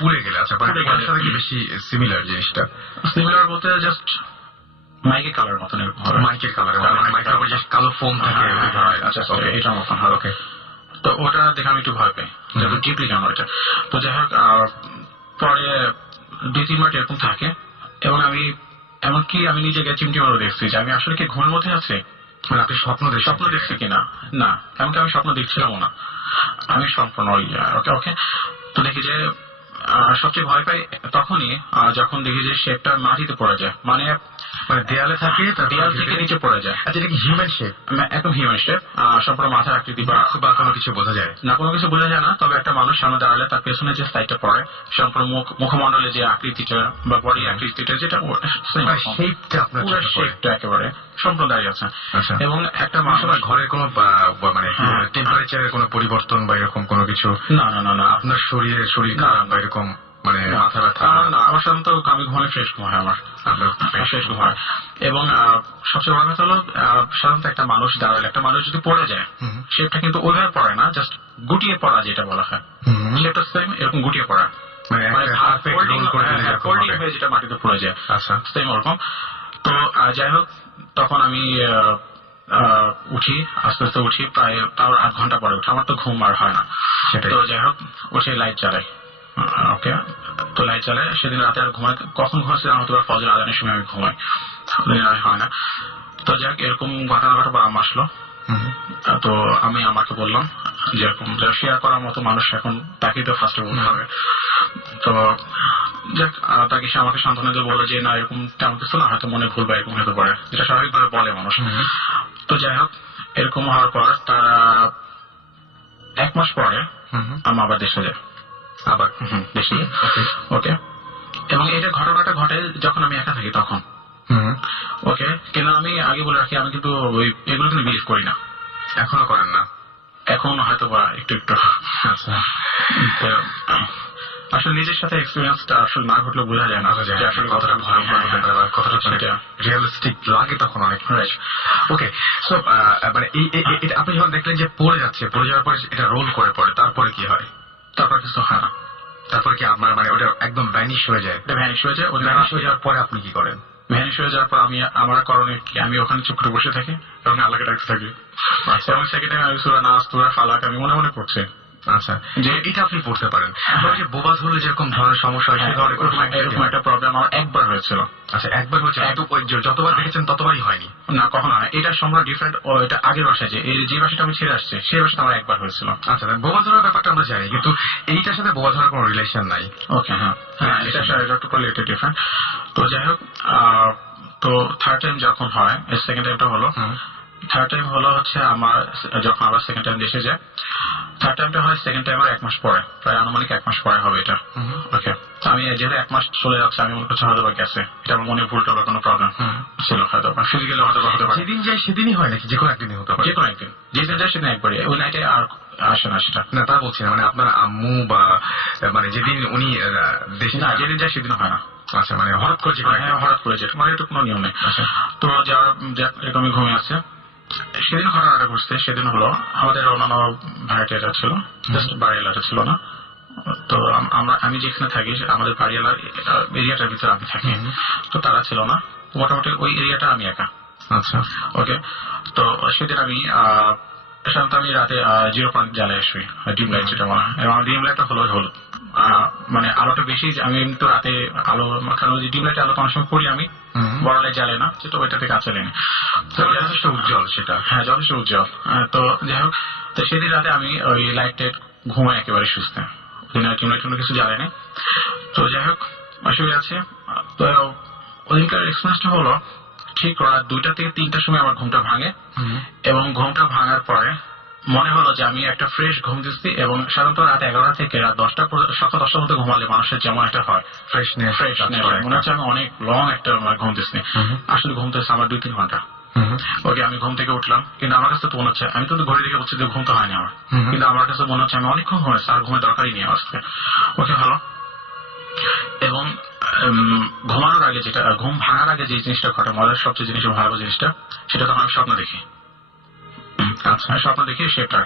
পুড়ে গেলে, আচ্ছা, পুড়ে গেলে বেশি সিমিলার জিনিসটা। সিমিলার বলতে জাস্ট মাইকের কালার মতন এরকম হবে। মাইকের কালার মানে মাইকের উপর যে কালো ফোম থাকে ওই ধরনের। আচ্ছা এটার মতন হবে। ওকে, তো ওটা দেখে আমি একটু ভয় পাই, যেহেতু ডিপলি কেন এটা। তো যাই হোক পরে 2-3 মিনিট এরকম থাকে এবং আমি এমনকি আমি নিজেকে চিমটিমারও দেখছি যে আমি আসলে কি ঘুমের মধ্যে আছি, মানে আপনি স্বপ্ন দেখছি কিনা। না, এমনকি আমি স্বপ্ন দেখছিলামও না, আমি সম্পূর্ণ ওকে ওকে। তো দেখি যে সবচেয়ে ভয় পাই তখনই যখন দেখি যে শেপটা মাটিতে পড়ে যায়, মানে দেয়ালে থাকে, দেয়াল থেকে নিচে পড়ে যায়। আচ্ছা, এটা কি হিউম্যান শেপ? একদম হিউম্যান শেপ, সম্পূর্ণ মাথার আকৃতি বা কোনো কিছু বোঝা যায় না, কোনো কিছু বোঝা যায় না। তবে একটা মানুষ সামনে দাঁড়ালে তার পেছনে যে সাইডটা পড়ে, সম্পূর্ণ মুখমণ্ডলে যে আকৃতিটা বা বডি আকৃতিটা যেটা শেপটা আপনার পুরো শেপটা একেবারে সম্পূর্ণ দাঁড়িয়ে আছে। এবং একটা মানুষ ঘরের কোনো মানে টেম্পারেচারের কোনো পরিবর্তন বা এরকম কোনো কিছু? না না না না, আপনার শরীর খারাপ বা এরকম মানে মাথা ব্যথা? না, আমার সাধারণত আমি ঘুমালে ফ্রেশ ঘুম হয়, আমার ফ্রেশ ঘুম হয়। এবং সবচেয়ে বড় কথা হলো সাধারণত একটা মানুষ দাঁড়ালে, একটা মানুষ যদি পড়ে যায়, শেপটা কিন্তু ওইভাবে পড়ে না, জাস্ট গুটিয়ে পড়া যেটা বলা হয়, শেপটা সেম এরকম গুটিয়ে পড়া, যেটা মাটিতে পড়ে যায়। আচ্ছা, সেম ওরকম। তো যাই হোক, তখন আমি উঠি, আস্তে আস্তে উঠি, প্রায় তাও 8 ঘন্টা পরে উঠি, আমার তো ঘুম আর হয় না। তো যাই হোক, উঠে লাইট চালাই। ওকে, তো লাইট চালাই। সেদিন রাতে আর ঘুমাই, কখন ঘুমাচ্ছিলাম হয়তো ফজর আজানের সময় আমি ঘুমাই, হয় না। তো যাই হোক, এরকম ঘটনা ঘটা আম্মা আসলো। তো আমি আমাকে বললাম যে এরকম শেয়ার করার মতো মানুষ এখন তাকে তো ফার্স্টে বলতে হবে। তো যাক, তাকে সে আমাকে সান্ত্বনা দিয়ে বলে যে না, এরকম তেমন কিছু না, হয়তো মনে ভুল বা এরকম হতে পারে, যেটা স্বাভাবিকভাবে বলে মানুষ। তো যাই হোক, এরকম হওয়ার পর তারা 1 মাস পরে আমার আবার দেশে যায়, আবার দেশে। ওকে, এবং এটা ঘটনাটা ঘটে যখন আমি একা থাকি তখন। ওকে, কিন্তু আমি আগে বলে রাখি, আমি কিন্তু এগুলো কিন্তু বিলিভ করি না। এখনো করেন না? এখন হয়তো বা একটু একটু। আচ্ছা, আসলে নিজের সাথে এক্সপিরিয়েন্সটা আসলে না ঘটলে বোঝা যায় না যে আসলে কতটা ভয়ঙ্কর হতে পারে বা কতটা রিয়েলিস্টিক লাগে তখন অনেক। ওকে, সো মানে আপনি যখন দেখলেন যে পড়ে যাওয়ার পরে এটা রোল করে পড়ে, তারপরে কি হয়? তারপর কিছু হয় না। তারপরে কি আপনার মানে ওটা একদম ভ্যানিশ হয়ে যায়? ভ্যানিশ হয়ে যায়। ভ্যানিশ হয়ে যাওয়ার পরে আপনি কি করেন? ভ্যানিশ হয়ে যাওয়ার পর আমি আমার করণীয় কি, আমি ওখানে চুপ করে বসে থাকি এবং আল্লাহকে ডাকতে থাকি। এবং সেকেন্ড টাইম আমি সূরা নাস, সূরা ফালাক আমি মনে মনে পড়ছি। আচ্ছা, যে এটা আপনি পড়তে পারেন। যে বোবা ধরলে যেরকম ধরনের সমস্যা হয়, সেই ধরনের এরকম একটা প্রবলেম আমার একবার হয়েছিল। আচ্ছা, একবার হয়েছে? যতবার দেখেছেন ততবারই হয়নি? না, কখনো হয়। এটা সম্পূর্ণ ডিফারেন্ট। এটা আগের বাসায় যে বাসাটা আমি ছেড়ে আসছি, সেই বাসাটা আমার একবার হয়েছিল। আচ্ছা, বোবা ধরার ব্যাপারটা আমরা জানি, কিন্তু এইটার সাথে বোবা ধরার কোনো রিলেশন নাই। ওকে, হ্যাঁ, এটার সাথে একটু ডিফারেন্ট। তো যাই হোক, তো থার্ড টাইম যখন হয়, সেকেন্ড টাইমটা হলো, থার্ড টাইম হলো হচ্ছে আমার যখন আবার সেকেন্ড টাইম দেশে যায়। থার্ড টাইমটা হয় সেকেন্ড টাইম আর 1 মাস পরে, প্রায় আনুমানিক 1 মাস পরে হবে এটা। ওকে, আমি যেহেতু 1 মাস চলে যাচ্ছে, আমি মনে করছি হয়তো বা গেছে, এটা আমার মনে ভুল টুল কোনো প্রবলেম ছিল, হয়তো বা ফিজিক্যালি হয়তো বা হতে পারে। যেদিন যায় সেদিনই হয় নাকি যে কোনো একদিনই হতে পারে? যে কোনো একদিন, যেদিন যায় সেদিন একবারই, ওই নাইটে আর আসে না সেটা। না, তা বলছি না, মানে আপনার আম্মু বা মানে যেদিন উনি দেশে, না, যেদিন যায় সেদিন হয় না। আচ্ছা, মানে হঠাৎ করে যে হঠাৎ করে যেটা, মানে একটু কোনো নিয়ম নেই। তো যারা এরকমই ঘুমিয়ে আছে, সেদিন ঘটনাটা ঘটছে। সেদিন হলো আমাদের অন্যান্য ভাড়াটিয়ারা ছিল, জাস্ট বাড়িওয়ালাটা ছিল না। তো আমি যেখানে থাকি, আমাদের বাড়িওয়ালার এরিয়াটার ভিতরে আমি থাকি, তো তারা ছিল না। মোটামুটি ওই এরিয়াটা আমি একা। আচ্ছা, ওকে, তো সেদিন আমি সাধারণত আমি রাতে 0 পয়েন্ট জ্বালায় আসি, ডিম লাইট যেটা বলা হয়। এবং ডিম লাইটটা হলো মানে আলোটা বেশি, আমি তো রাতে আলো, কারণ ডিম লাইট আলো অনেক সময় পড়ি আমি, বড় লাইট জ্বালে না, সেটা ওইটা থেকে কাছে নেই, যথেষ্ট উজ্জ্বল সেটা। হ্যাঁ, যথেষ্ট উজ্জ্বল। তো যাই হোক, তো সেদিন রাতে আমি ওই লাইট টাইট ঘুমাই একেবারে সুস্থ, ডিম লাইট কোনো কিছু জ্বালে নেই। তো যাই হোক, অসুবিধা আছে। তো ওদিনকার এক্সপিরিয়েন্সটা হলো, ঠিক রাত 2টা থেকে 3টার সময় আমার ঘুমটা ভাঙে। এবং ঘুমটা ভাঙার পরে মনে হলো যে আমি একটা ফ্রেশ ঘুম দিচ্ছি। এবং সাধারণত রাত 11টা থেকে রাত 10টা, সকাল 10টার মধ্যে ঘুমালে মানুষের যেমন একটা হয় ফ্রেশনেস, মনে হচ্ছে আমি অনেক লং একটা ঘুম দিচ্ছি। আসলে ঘুম দিচ্ছে আমার 2-3 ঘন্টা। ওকে, আমি ঘুম থেকে উঠলাম, কিন্তু আমার কাছে তো মনে হচ্ছে, আমি তো ঘড়ি দেখে বলছি যে ঘুম তো হয়নি আমার, কিন্তু আমার কাছে মনে হচ্ছে আমি অনেকক্ষণ ঘুমেছি, আর ঘুমের দরকারই নেই আজকে। ওকে, ভালো। এবং ঘুমানোর আগে, যেটা ঘুম ভাঙার আগে যে জিনিসটা ঘটে, মজার সবচেয়ে জিনিস, ভালো জিনিসটা, সেটা তখন আমি স্বপ্ন দেখি। আচ্ছা স্বপ্ন দেখি শেপটা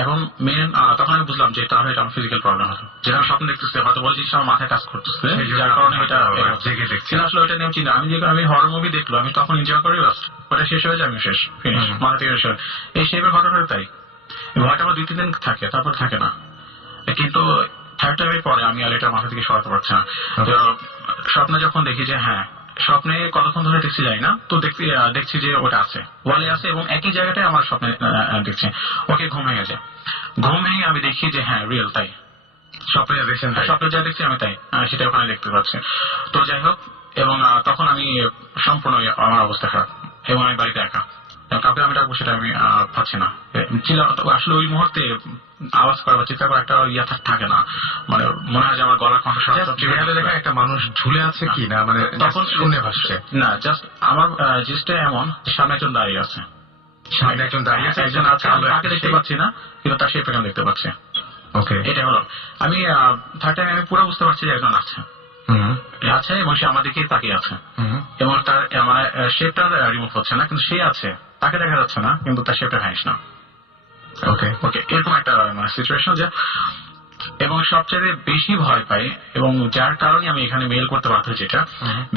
এখন মেন তখন আমি বুঝলাম যে তার হয়তো আমার ফিজিক্যাল প্রবলেম হতো, যেটা আমি স্বপ্ন দেখতেছি হয়তো বলে জিনিসটা আমার মাথায় কাজ করতেছে, যার কারণে এটা জেগে দেখছি। কিন্তু আসলে ওইটা নিয়ে চিন্তা আমি যে আমি হরর মুভি দেখলো আমি তখন এনজয় করি বাস ওটা শেষ হয়ে যায় আমি শেষ ফিনিশ মাথা থেকে শেষ। এই শেপের ঘটনাটা তাই ভয়টা আমার 2-3 দিন থাকে তারপর থাকে না, কিন্তু থার্ড টাইমের পরে আমি আর এটা মাথা থেকে সরাতে পারছি না। তো স্বপ্নে যখন দেখি যে হ্যাঁ স্বপ্নে কতক্ষণ ধরে দেখছি যাই না, তো দেখছি যে ওটা আছে ওয়ালে আছে এবং একই জায়গাটায় আমার স্বপ্নে দেখছি। ওকে ঘুম ভেঙে যায়, ঘুম ভেঙে আমি দেখি যে হ্যাঁ রিয়েল তাই স্বপ্নে দেখছেন? স্বপ্নে যা দেখছি আমি তাই সেটা ওখানে দেখতে পাচ্ছি। তো যাই হোক এবং তখন আমি সম্পূর্ণ আমার অবস্থা খারাপ এবং আমি বাড়িতে একা, কাউকে আমি ডাকবো সেটা আমি পাচ্ছি না। আসলে ওই মুহূর্তে আওয়াজ করা বা চিৎকার করা একটা থাকে না, মানে মনে হয় যে আমার গলার কণ্ঠস্বর একটা মানুষ ঝুলে আছে কি না, মানে তখন শূন্যে ভাসছে না, জাস্ট আমার জিনিসটা এমন সামনে একজন দাঁড়িয়ে আছে, সামনে একজন দাঁড়িয়ে আছে, একজন আছে তাকে দেখতে পাচ্ছি না কিন্তু তার শেপ আমি দেখতে পাচ্ছি। ওকে, এটা হলো আমি থার্ড টাইম আমি পুরো বুঝতে পারছি যে একজন আছে আছে এবং সে আমার দিকেই তাকিয়ে আছে এবং তার মানে শেপটা রিমুভ হচ্ছে না কিন্তু সে আছে, তাকে দেখা যাচ্ছে না কিন্তু তার শেপটা ভ্যানিশ না। ওকে ওকে, এরকম একটা সিচুয়েশন যে এবং সবচেয়ে বেশি ভয় পাই এবং যার কারণে আমি এখানে মেইল করতে বাধ্য, যেটা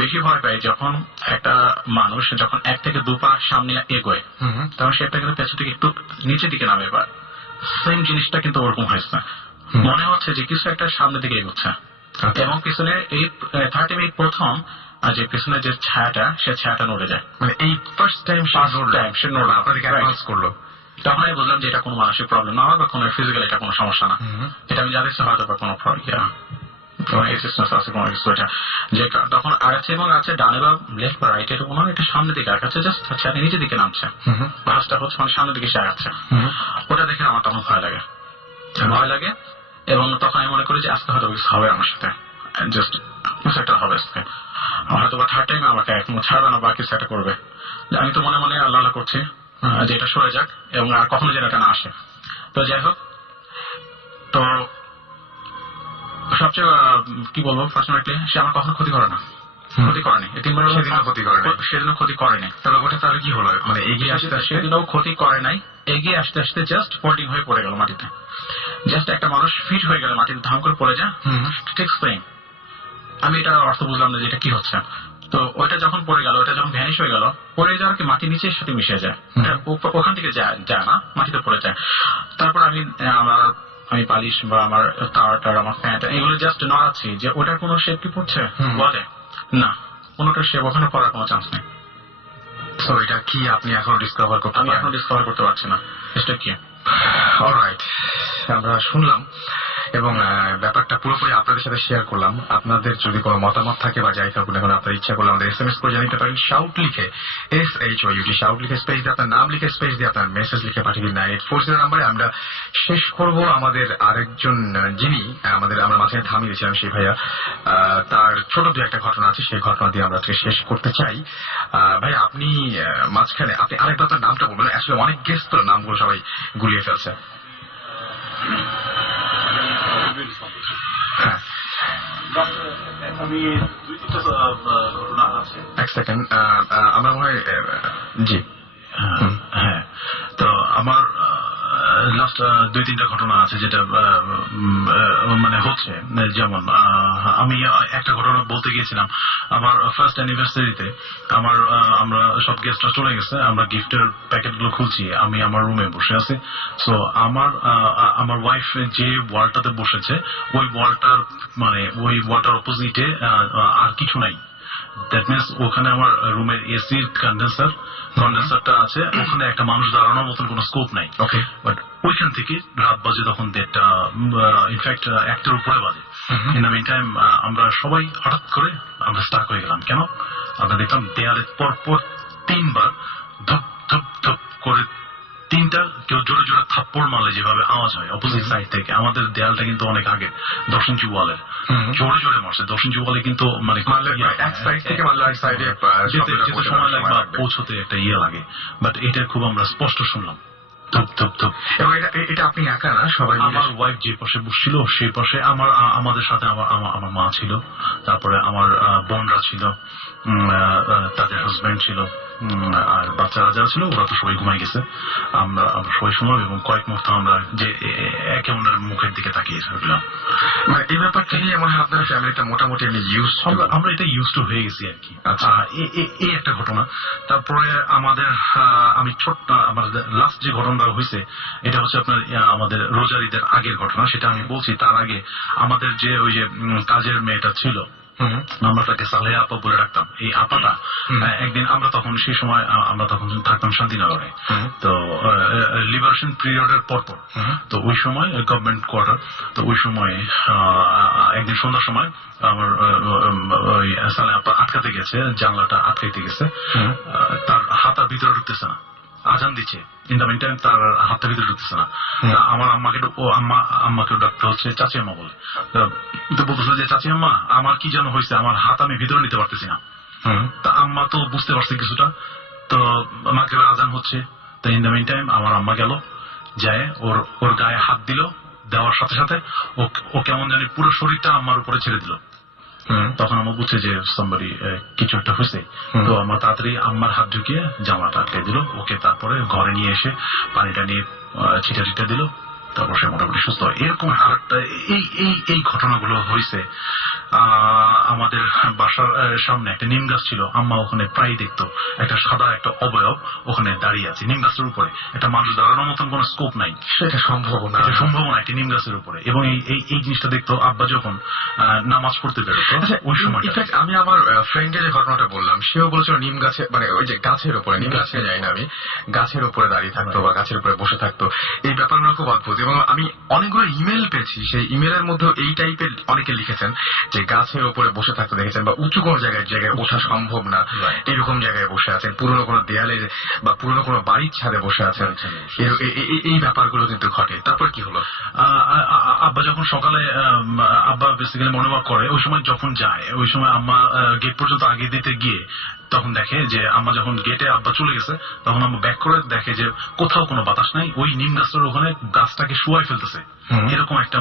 বেশি ভয় পাই যখন একটা মানুষ যখন 1 থেকে 2 পা সামনে এগোয় তখন সেটা কিন্তু পেছন থেকে একটু নিচের দিকে নামে, বা সেম জিনিসটা কিন্তু ওরকম হয়েছে, মনে হচ্ছে যে কিছু একটা সামনের দিকে এগোচ্ছে এবং পিছনে এই থার্ড টাইম এই প্রথম যে পিছনে যে ছায়াটা সে ছায়াটা নড়ে যায়, মানে এই ফার্স্ট টাইম সে নড়লো আপনাদেরকে অ্যাডভান্স করলো। তখন আমি বুঝলাম যে এটা কোনো মানসিক প্রবলেম না বা কোনো ফিজিক্যাল এটা কোনো সমস্যা না, এটা আমি জানিস হয়তো বা কোনো আছে কোনো কিছু এটা যে তখন আর আছে এবং আছে ডানে বা লেফট বা রাইট এর কোনো এটা সামনের দিকে আগাচ্ছে, জাস্ট ছায়া নিচের দিকে নামছে, ভাসটা হচ্ছে মানে সামনের দিকে সে আগাচ্ছে। ওটা দেখে আমার তখন ভয় লাগে এবং তখন আমি মনে করি যে আজকে হয়তো কিছু হবে আমার সাথে, জাস্ট কিছু একটা হবে আজকে হয়তো বা থার্ড টাইম আমাকে একদম ছাড়বে না বা কিছু একটা করবে। আমি তো মনে মনে আল্লাহ করছি যে এটা সরে যাক এবং আর কখনো যেন এটা না আসে। তো যাই হোক, তো সবচেয়ে কি বলবো ফর্চুনেটলি সে আমার কখনো ক্ষতি করেনি, 3বার সেদিনও ক্ষতি করেনি। তাহলে ওটা তাহলে কি হলো, মানে এগিয়ে আসতে সেদিনও ক্ষতি করে নাই, এগিয়ে আসতে আসতে জাস্ট ফোল্ডিং হয়ে পড়ে গেল মাটিতে, জাস্ট একটা মানুষ ফিট হয়ে গেল মাটিতে ধাম করে পড়ে যায়, ঠিক সেম। আমি এটা অর্থ বুঝলাম না যে এটা কি হচ্ছে। তো ওইটা যখন পড়ে গেল, ওটা যখন ভ্যানিশ হয়ে গেল, পড়ে যাওয়ার কি মাটির নিচের সাথে মিশে যায়, ওখান থেকে যায় না, মাটিতে পড়ে যায়। তারপর আমি পালিশ বা আমার তার আমার প্যান্ট এগুলো জাস্ট নড়াচ্ছি যে ওটার কোনো শেপ কি পড়ছে বলে না, কোনোটার শেপ ওখানে পড়ার কোনো চান্স নেই। তো এটা কি আপনি এখন ডিসকভার করতে আমি এখন ডিসকভার করতে পারছি না এটা কি। অলরাইট, আমরা শুনলাম এবং ব্যাপারটা পুরোপুরি আপনাদের সাথে শেয়ার করলাম। আপনাদের যদি কোনো মতামত থাকে বা যাই থাকুন এখন আপনার ইচ্ছা করলে আমাদের SMS করে জানিতে পারেন, শাউট লিখে SHOUT শাউট লিখে স্পেস দিয়ে আপনার নাম লিখে স্পেস দিয়ে আপনার মেসেজ লিখে পাঠিয়ে দিন 9840 নাম্বারে। আমরা শেষ করব আমাদের আরেকজন যিনি আমরা মাঝখানে থামিয়ে দিয়েছিলাম সেই ভাইয়া, তার ছোট দু একটা ঘটনা আছে, সেই ঘটনা দিয়ে আমরা আজকে শেষ করতে চাই। ভাই আপনি মাঝখানে আপনি আরেকবার আপনার নামটা বলবেন, আসলে অনেক গেস্ট তো নামগুলো সবাই গুলিয়ে ফেলছে। আমি 2-3টা ঘটনা আছে। এক সেকেন্ড, আমরা মনে হয় জি হ্যাঁ, তো আমার লাস্ট 2-3টা ঘটনা আছে যেটা মানে হচ্ছে, যেমন আমি একটা ঘটনা বলতে গিয়েছিলাম আমার ফার্স্ট অ্যানিভার্সারিতে। আমরা সব গেস্টরা চলে গেছে, আমরা গিফটের প্যাকেটগুলো খুলছি, আমি আমার রুমে বসে আছি। সো আমার ওয়াইফ যে ওয়ালটাতে বসেছে ওই ওয়ালটার অপোজিটে আর কিছু নাই। দ্যাট মিনস ওখানে আমার রুমের এসির কন্ডেন্সারটা আছে, ওখানে একটা মানুষ দাঁড়ানোর মতন কোনো স্কোপ নাই। ওকে, বাট ওইখান থেকে রাত বাজে তখন 1:30, ইনফ্যাক্ট 1টার উপরে বাজে। ইন দ্য মিন টাইম আমরা সবাই হঠাৎ করে আমরা স্টাক হয়ে গেলাম। কেন? আমরা দেখলাম দেয়ালে পরপর 3বার ধপ ধপ ধপ করে 3টা কেউ জোরে জোরে থাপ্পড় মারলে যেভাবে আওয়াজ হয় অপোজিট সাইড থেকে, আমাদের দেয়ালটা কিন্তু অনেক আগে 10 ইঞ্চি ওয়ালের, জোরে জোরে মারছে 10 ইঞ্চি ওয়ালে, কিন্তু মানে এক সাইড থেকে মারলে এক সাইডে যেতে সময় লাগে বা পৌঁছতে একটা লাগে, বাট এটা খুব আমরা স্পষ্ট শুনলাম ধপ ধপ ধপ। এবং এটা আপনি একা না, সবাই আমার ওয়াইফ যে পাশে বসছিল সেই পাশে আমাদের সাথে আমার মা ছিল, তারপরে আমার বোনরা ছিল, তাদের হাজবেন্ড ছিল, আর বাচ্চারা যারা ছিল ওরা তো সবাই ঘুমাই গেছে। আমরা সবাই শুনলাম এবং কয়েক মুহূর্ত আমরা যে একে অন্যের মুখের দিকে তাকিয়ে থাকলাম। মানে এই ব্যাপারটা নিয়ে মনে হয় আপনার ফ্যামিলিটা মোটামুটি আমরা এটা ইউজ টু হয়ে গেছি আর কি। আচ্ছা, এই একটা ঘটনা। তারপরে আমি ছোট্ট আমার লাস্ট যে ঘটনাটা হয়েছে এটা হচ্ছে আপনার আমাদের রোজার ঈদের আগের ঘটনা, সেটা আমি বলছি। তার আগে আমাদের যে ওই যে কাজের মেয়েটা ছিল, আমরা তাকে সালেহা আপা বলে রাখতাম। এই আপাটা একদিন আমরা তখন সেই সময় আমরা তখন থাকতাম শান্তিনগরে, তো লিবারেশন পিরিয়ডের পর তো ওই সময় গভর্নমেন্ট কোয়ার্টার, তো ওই সময় একদিন সন্ধ্যার সময় আমার ওই সালেহা আপা আটকাতে গেছে, জানলাটা আটকাইতে গেছে, তার হাত আর ভিতরে ঢুকতেছে না, আজান দিচ্ছে, ইন দ্য মিন টাইম তার হাতটা ভিতরে ঢুকতেছে না। আমার আম্মাকে ডাকতে হচ্ছে চাচি আম্মা বলে, তো বলতেছে যে চাচি আম্মা আমার কি যেন হয়েছে, আমার হাত আমি ভিতরে নিতে পারতেছি না। তা আম্মা তো বুঝতে পারছে কিছুটা, তো আমাকে আজান হচ্ছে, তো ইন দ্য মিন টাইম আমার আম্মা গেল, যায় ওর গায়ে হাত দিল, দেওয়ার সাথে সাথে ও কেমন জানি পুরো শরীরটা আম্মার উপরে ছেড়ে দিল। তখন আমার বুঝছে যে সামবাড়ি কিছু একটা হয়েছে, তো আমার তাড়াতাড়ি আম্মার হাত ঢুকিয়ে জামাটা আটকে দিল ওকে। তারপরে ঘরে নিয়ে এসে পানিটা নিয়ে ছিটা দিল, তারপর সে মোটামুটি সুস্থ হয়। এরকম আরেকটা এই ঘটনাগুলো হয়েছে। আমাদের বাসার সামনে একটা নিম গাছ ছিল, আম্মা ওখানে প্রায় দেখতো একটা সাদা একটা অবয়ব ওখানে দাঁড়িয়ে আছে নিম গাছের উপরে, একটা মানুষ দাঁড়ানোর মতন কোন স্কোপ নাই, সেটা সম্ভাবনা একটি নিম গাছের উপরে। এবং এই জিনিসটা দেখতো আব্বা যখন নামাজ পড়তে বেরোতো ওই সময়। আমি আমার ফ্রেন্ডের যে ঘটনাটা বললাম, সেও বলেছিল নিম গাছে, মানে ওই যে গাছের উপরে, নিম গাছে যাই না আমি, গাছের উপরে দাঁড়িয়ে থাকতো বা গাছের উপরে বসে থাকতো। এই ব্যাপারগুলো খুব অদ্ভুত। এবং আমি অনেকগুলো ইমেল পেয়েছি, সেই ইমেলের মধ্যে এই টাইপের অনেকে লিখেছেন যে গাছের উপরে বসে থাকতে দেখেছেন, বা উঁচু কোনো জায়গায় ওঠা সম্ভব না এরকম জায়গায় বসে আছেন, পুরনো কোনো দেয়ালে বা পুরনো কোনো বাড়ির ছাদে বসে আছেন। এই ব্যাপারগুলো কিন্তু ঘটে। তারপর কি হলো? আব্বা যখন সকালে আব্বা বেসিক্যালি মনোভাব করে, ওই সময় যখন যায়, ওই সময় আম্মা গেট পর্যন্ত আগে দিতে গিয়ে তখন দেখে যে আম্মা যখন গেটে আব্বা চলে গেছে, তখন আম্মা ব্যাক করে দেখে যে কোথাও কোনো বাতাস নাই, ওই নিম গাছটার ওখানে গাছটাকে শুয়াই ফেলতেছে। এরকম একটা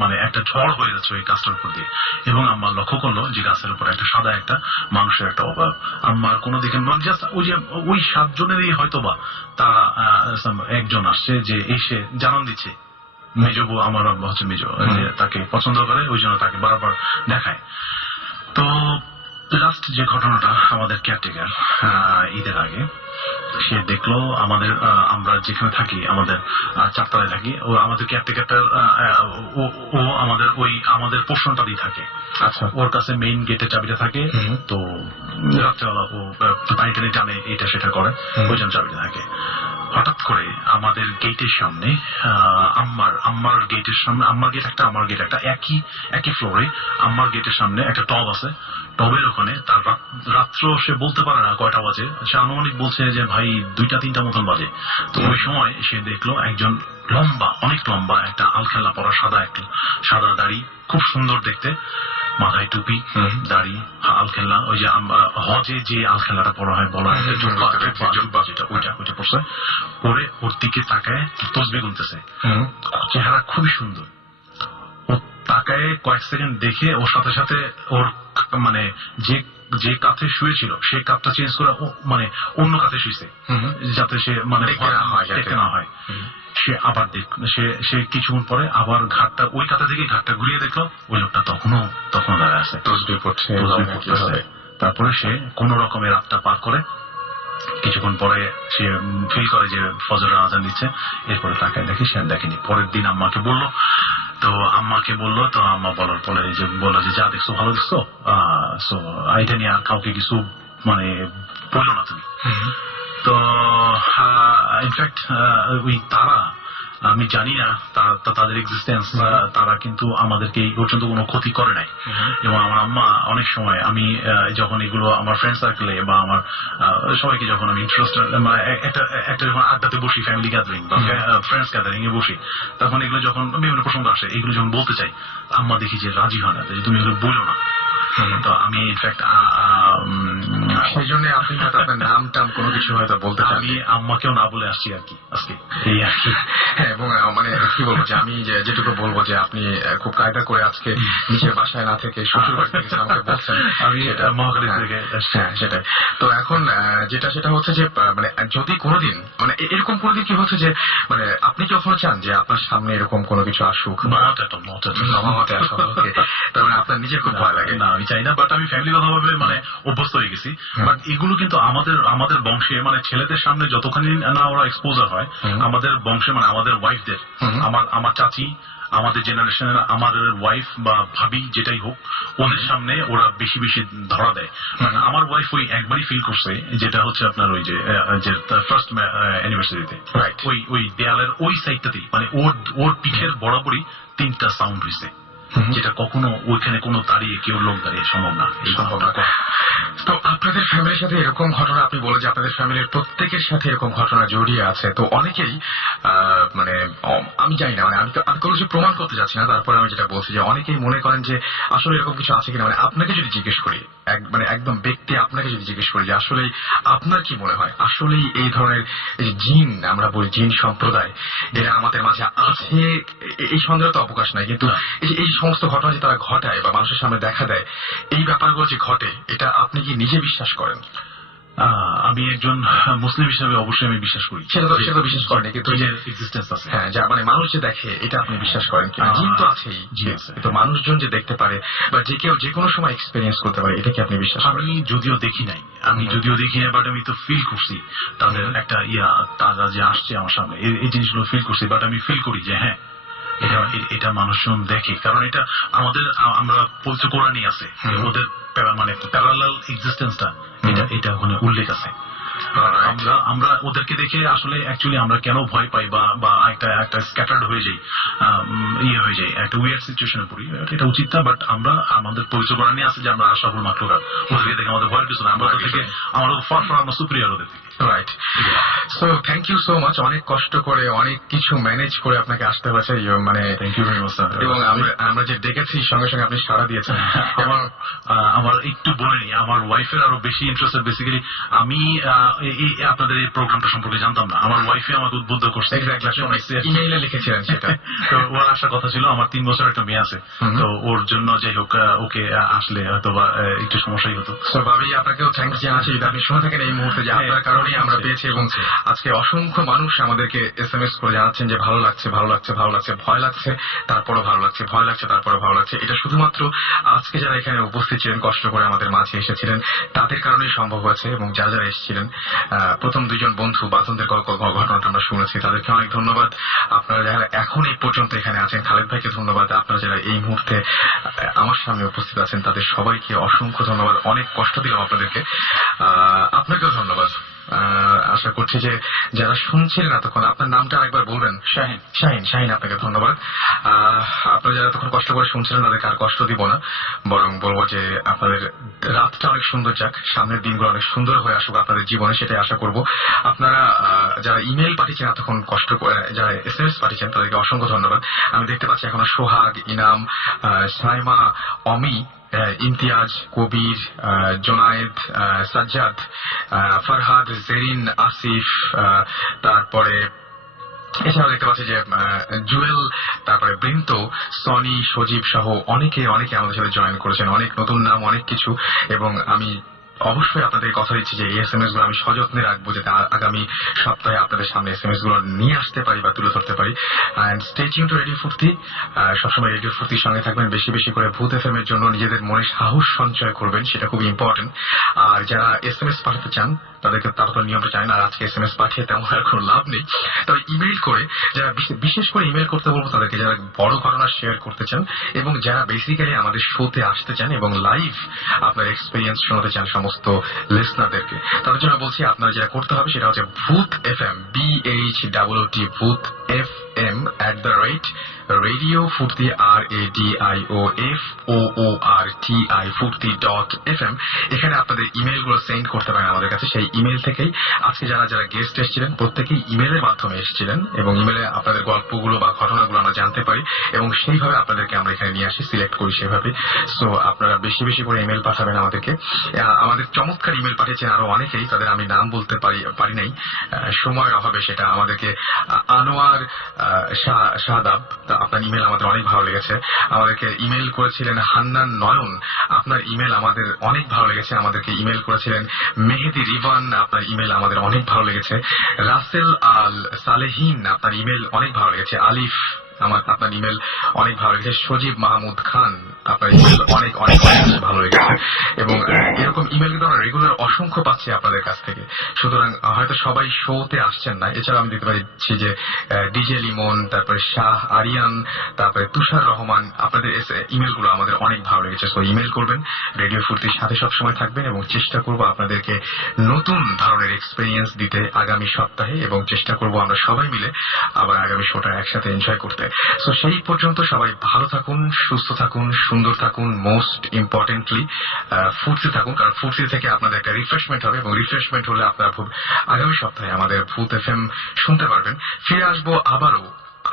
মানে একটা ঝড় হয়ে যাচ্ছে ওই গাছটার উপর দিয়ে। এবং আম্মা লক্ষ্য করলো যে গাছের উপর একটা সাদা একটা মানুষের একটা অভাব। আম্মার কোনো দিকে জাস্ট ওই 7 জনেরই হয়তো বা তারা একজন আসছে যে এসে জানান দিচ্ছে মেজো বউ, আমার আব্বা হচ্ছে মেজো, তাকে পছন্দ করে, ওই জন্য তাকে বারবার দেখায়। তো লাস্ট যে ঘটনাটা আমাদের কেয়ারটেকার ঈদের আগে সে দেখলো আমরা যেখানে থাকি, আমাদের 4 তলায় থাকি, ও আমাদের কেয়ারটেকারটা ও আমাদের পোর্শনটাতেই থাকে। আচ্ছা, ওর কাছে মেইন গেটের চাবিটা থাকে, তো রাত্রেবেলা ও পানি টানি টানে, এটা সেটা করে, ওই জন্য চাবিটা থাকে। হঠাৎ করে আমাদের গেটের সামনে আম্মার গেটের সামনে, আম্মার গেট একটা আমার গেট একটা, একই ফ্লোরে আম্মার গেটের সামনে একটা টব আছে, টবের ওখানে তার রাত্র সে বলতে পারে না কয়টা বাজে, সে আনুমানিক বলছে যে ভাই 2টা-3টা মতন বাজে। তো ওই সময় সে দেখলো একজন অনেক লম্বা একটা আলখেল্লা পরা সাদা দাড়ি, খুব সুন্দর দেখতে, মাথায় টুপি, দাড়ি, আলখেল্লা, ওই যে হজে যে আলখেল্লাটা পরা হয় বলা হয় যেটা, ওইটা পড়ছে, পরে ওর দিকে তাকায় তসবিহ গুনতেছে। চেহারা খুবই সুন্দর। ও তাকায় কয়েক সেকেন্ড দেখে ওর সাথে সাথে ওর মানে যে কাঁথে শুয়েছিল সেই কাঁথটা চেঞ্জ করে মানে অন্য কাঁথে শুয়েছে, যাতে সে মানে দেখতে না হয়। সে আবার সে কিছুক্ষণ পরে আবার ওই কাঁথা থেকে ঘাটটা ঘুরিয়ে দেখলো, ওই লোকটা তখনো দাঁড়ায় আছে, তসবিহ পড়ছে। তারপরে সে কোন রকমের রাতটা পার করে, কিছুক্ষণ পরে সে ফিল করে যে ফজরের আজান দিচ্ছে, এরপরে তাকায় দেখে সে আর দেখেনি। পরের দিন আম্মাকে বললো, তো আম্মা বলার পরে যে বললো যে যা দেখছো ভালো দেখছো, সো এটা নিয়ে আর কাউকে কিছু মানে বললো না তুমি। তো ইনফ্যাক্ট ওই তারা, আমি জানি না তাদের এক্সিস্টেন্স, তারা কিন্তু আমাদেরকে এই পর্যন্ত কোনো ক্ষতি করে নাই। এবং আমার আম্মা অনেক সময়, আমি যখন এগুলো আমার ফ্রেন্ড সার্কেলে বা আমার সবাইকে যখন আমি ইন্টারেস্টেড, একটা যখন আড্ডাতে বসি, ফ্যামিলি গ্যাদারিং বা ফ্রেন্ডস গ্যাদারিং এ বসি, তখন এগুলো যখন বিভিন্ন প্রসঙ্গ আসে, এগুলো যখন বলতে চাই, আম্মা দেখি যে রাজি হয় না, যে তুমি এগুলো বলো না। তো আমি ইনফ্যাক্ট সেই জন্য আপনি হয়তো আপনার নাম টাম কোনো কিছু হয়তো বলতে চান। আমি আম্মাকেও না বলে আসছি আর কি আজকে, এই আর কি। হ্যাঁ, এবং মানে কি বলবো যে আমি যেটুকু বলবো যে আপনি খুব কায়দা করে আজকে নিজের বাসায় না থেকে শ্বশুর বাড়ি থেকে আমাকে বলছেন, আমি মহাখালী থেকে আসছি। হ্যাঁ সেটাই। তো এখন সেটা হচ্ছে যে মানে যদি কোনোদিন মানে এরকম কোনোদিন কি হচ্ছে যে মানে আপনি কি কখনো চান যে আপনার সামনে এরকম কোনো কিছু আসুক? মামাতে আসা, ওকে। তার মানে আপনার নিজের খুব ভয় লাগে? না, আমি চাই না, বাট আমি ফ্যামিলিগত ভাবে মানে অভ্যস্ত হয়ে গেছি। বাট এগুলো কিন্তু আমাদের বংশে মানে ছেলেদের সামনে যতখানি না ওরা এক্সপোজার হয়, আমাদের বংশে মানে আমাদের ওয়াইফদের, আমার চাচি, আমাদের জেনারেশনের আমাদের ওয়াইফ বা ভাবি যেটাই হোক, ওদের সামনে ওরা বেশি বেশি ধরা দেয়। মানে আমার ওয়াইফ ওই একবারই ফিল করছে, যেটা হচ্ছে আপনার ওই যে ফার্স্ট অ্যানিভার্সারিতে ওই দেয়ালের ওই সাইডটাতেই মানে ওর পিঠের বরাবরই 3টা সাউন্ড হয়েছে, যেটা কখনো ওইখানে কোনো দাঁড়িয়ে কেউ লোক দাঁড়িয়ে সম্ভব না। তো আপনাদের ফ্যামিলির সাথে এরকম ঘটনা, আপনি বলে যে আপনাদের ফ্যামিলির প্রত্যেকের সাথে এরকম ঘটনা জড়িয়ে আছে, তো অনেকেই মানে আমি জানি না, মানে আমি কোনো কিছু প্রমাণ করতে যাচ্ছি না, তারপরে আমি যেটা বলছি যে অনেকেই মনে করেন যে আসলে এরকম কিছু আছে কিনা। মানে আপনাকে যদি জিজ্ঞেস করি, মানে একদম ব্যক্তি আপনাকে যদি জিজ্ঞেস করি যে আসলে আপনার কি মনে হয় আসলেই এই ধরনের জিন, আমরা বলি জিন সম্প্রদায়, এরা আমাদের মাঝে আছে, এই সন্দেহ তো অবকাশ নাই, কিন্তু এই সমস্ত ঘটনা যে তারা ঘটায় বা মানুষের সামনে দেখা দেয়, এই ব্যাপারগুলো যে ঘটে, এটা আপনি কি নিজে বিশ্বাস করেন? আমি একজন মুসলিম হিসাবে অবশ্যই আমি বিশ্বাস করি। সেটা তো বিশ্বাস করেন, কিন্তু এক্সিস্টেন্স আছে। হ্যাঁ, যা মানে মানুষ যে দেখে, এটা আপনি বিশ্বাস করেন কিনা? জিন তো আছেই, কিন্তু মানুষজন যে দেখতে পারে বা যে কেউ যে কোনো সময় এক্সপেরিয়েন্স করতে পারে, এটা কি আপনি বিশ্বাস করেন? আমি যদিও দেখি নাই, বাট আমি তো ফিল করছি তাদের একটা তারা যে আসছে আমার সামনে, এই জিনিসগুলো ফিল করছি। বাট আমি ফিল করি যে হ্যাঁ, এটা মানুষজন দেখে, কারণ এটা আমরা পবিত্র কোরআনই আছে, ওদের মানে প্যারালাল এক্সিস্টেন্সটা এটা ওখানে উল্লেখ আছে। আমরা ওদেরকে দেখে আসলে অ্যাকচুয়ালি আমরা কেন ভয় পাই বা একটা স্ক্যাটার্ড হয়ে যাই, হয়ে যায়, একটা উইয়ার্ড সিচুয়েশনে পড়ি, এটা উচিত না। বাট আমরা আমাদের পরিচয় করা নিয়ে আছে যে আমরা আশরাফুল মাখলুকাত, ওদেরকে দেখে আমাদের ভয়ের কিছু না, আমরা ওদের থেকে আমরা ফার আমরা সুপিরিয়র ওদের থেকে। Right. So thank you so much. অনেক কষ্ট করে অনেক কিছু ম্যানেজ করে আপনাকে আসতে হয়েছে, মানে thank you very much sir. এবং আমরা যে ডেকেছি সঙ্গে সঙ্গে আপনি সাড়া দিয়েছেন। আমার একটু বলে নি, আমার ওয়াইফের আরো বেশি ইন্টারেস্টেড। বেসিক্যালি আমি আপনাদের এই প্রোগ্রামটা সম্পর্কে জানতাম না, আমার ওয়াইফে আমাকে উদ্বুদ্ধ করছে, ইমেইলে লিখেছিলেন সেটা। তো ওর আসার কথা ছিল, আমার 3 বছর একটা মেয়ে আছে, তো ওর জন্য যাই হোক ওকে আসলে হয়তো বা একটু সমস্যাই হতো। ভাবি আপনাকেও থ্যাংকস জানাচ্ছি যদি আপনি শুনে থাকেন এই মুহূর্তে, যে আপনার কারণেই আমরা পেয়েছি, এবং আজকে অসংখ্য মানুষ আমাদেরকে SMS করে জানাচ্ছেন যে ভালো লাগছে, ভালো লাগছে, ভালো লাগছে, ভয় লাগছে তারপরও ভালো লাগছে, ভয় লাগছে তারপরও ভালো লাগছে। এটা শুধুমাত্র আজকে যারা এখানে উপস্থিত ছিলেন, কষ্ট করে আমাদের মাঝে এসেছিলেন, তাদের কারণেই সম্ভব হয়েছে। এবং যারা যারা এসেছিলেন, প্রথম 2 জন বন্ধু বাঁধনদের ঘটনাটা আমরা শুনেছি, তাদেরকে অনেক ধন্যবাদ। আপনারা যারা এখন এই পর্যন্ত এখানে আছেন, খালেদ ভাইকে ধন্যবাদ। আপনারা যারা এই মুহূর্তে আমার সামনে উপস্থিত আছেন, তাদের সবাইকে অসংখ্য ধন্যবাদ। অনেক কষ্ট দিলাম আপনাদেরকে, আপনাকেও ধন্যবাদ। আশা করছি যে যারা শুনছিলেন এতক্ষণ, আপনার নামটা আরেকবার বলবেন? শাহিন, আপনাকে ধন্যবাদ। আপনারা যারা এতক্ষণ কষ্ট করে শুনছিলেন, তাদেরকে আর কষ্ট দিব না, বরং বলবো যে আপনাদের রাতটা অনেক সুন্দর যাক, সামনের দিনগুলো অনেক সুন্দর হয়ে আসুক আপনাদের জীবনে, সেটাই আশা করব। আপনারা যারা ইমেল পাঠিয়েছেন এতক্ষণ কষ্ট করে, যারা SMS পাঠিয়েছেন, তাদেরকে অসংখ্য ধন্যবাদ। আমি দেখতে পাচ্ছি এখনো সোহাগ, ইনাম, সাইমা, অমি, ইমতিয়াজ, কবির, জোনায়েদ, সাজ্জাদ, ফরহাদ, জেরিন, আসিফ, তারপরে এছাড়াও দেখতে পাচ্ছি যে জুয়েল, তারপরে বৃন্ত, সনি, সজীব সহ অনেকে আমাদের সাথে জয়েন করেছেন। অনেক নতুন নাম, অনেক কিছু। এবং আমি অবশ্যই আপনাদের কথা দিচ্ছি যে এই SMS গুলো আমি সযত্নে রাখবো, যাতে আগামী সপ্তাহে আপনাদের সামনে SMS গুলো নিয়ে আসতে পারি বা তুলে ধরতে পারি। And stay tune to radio Foorti. সবসময় রেডিও ফুর্তির সঙ্গে থাকবেন। বেশি বেশি করে ভূত FM এর জন্য নিজেদের মনে সাহস সঞ্চয় করবেন, সেটা খুব ইম্পর্টেন্ট। আর যারা SMS পাঠাতে চান, তাদেরকে তারা তো নিয়মটা চায় না, আর আজকে SMS পাঠিয়ে তেমন আর কোনো লাভ নেই। তবে ইমেইল করে, যারা বিশেষ করে ইমেইল করতে বলবো তাদেরকে, যারা বড় ঘটনা শেয়ার করতে চান এবং যারা বেসিক্যালি আমাদের শোতে আসতে চান এবং লাইভ আপনার এক্সপিরিয়েন্স শোনাতে চান সমস্ত লিসনারদেরকে, তাদের জন্য বলছি আপনারা যেটা করতে হবে সেটা হচ্ছে ভূত FM, BHOOT, ভূত radio ফুর্তি RADIOFOORTI ফুর্তি.fm এখানে আপনাদের ইমেল গুলো সেন্ড করতে পারেন আমাদের কাছে। সেই ইমেল থেকেই আজকে যারা যারা গেস্ট এসেছিলেন প্রত্যেকেই ইমেলের মাধ্যমে এসেছিলেন এবং ইমেলে আপনাদের গল্পগুলো বা ঘটনাগুলো আমরা জানতে পারি এবং সেইভাবে আপনাদেরকে আমরা এখানে নিয়ে আসি, সিলেক্ট করি সেভাবে। সো আপনারা বেশি বেশি করে ইমেল পাঠাবেন আমাদেরকে। আমাদের চমৎকার ইমেল পাঠিয়েছেন আরো অনেকেই, তাদের আমি নাম বলতে পারি নাই সময়ের অভাবে, সেটা আমাদেরকে আনোয়ার শাহাদাব, আপনার ইমেল আমাদের অনেক ভালো লেগেছে। আমাদেরকে ইমেল করেছিলেন হান্নান নয়ন, আপনার ইমেল আমাদের অনেক ভালো লেগেছে। আমাদেরকে ইমেল করেছিলেন মেহেদি রিভান, আপনার ইমেল আমাদের অনেক ভালো লেগেছে। রাসেল আল সালেহিন, আপনার ইমেল অনেক ভালো লেগেছে। আলিফ আপনার ইমেল অনেক ভালো লেগেছে। সজীব মাহমুদ খান, আপনার ইমেল অনেক অনেক অনেক ভালো লেগেছে। এবং এরকম ইমেল কিন্তু আমরা রেগুলার অসংখ্য পাচ্ছি আপনাদের কাছ থেকে। সুতরাং হয়তো সবাই শোতে আসছেন না, এছাড়া আমি দেখতে পাচ্ছি যে ডিজে লিমন, তারপরে শাহ আরিয়ান, তারপরে তুষার রহমান, আপনাদের ইমেল গুলো আমাদের অনেক ভালো লেগেছে। তো ইমেল করবেন, রেডিও ফুর্তির সাথে সবসময় থাকবেন এবং চেষ্টা করবো আপনাদেরকে নতুন ধরনের এক্সপেরিয়েন্স দিতে আগামী সপ্তাহে, এবং চেষ্টা করবো আমরা সবাই মিলে আবার আগামী শোটা একসাথে এনজয় করতে। তো সেই পর্যন্ত সবাই ভালো থাকুন, সুস্থ থাকুন, সুন্দর থাকুন, মোস্ট ইম্পর্টেন্টলি ফুর্তি থাকুন, কারণ ফুর্তি থেকে আপনাদের একটা রিফ্রেশমেন্ট হবে এবং রিফ্রেশমেন্ট হলে আপনারা আগামী সপ্তাহে আমাদের ভূত FM শুনতে পারবেন। ফিরে আসবো আবারও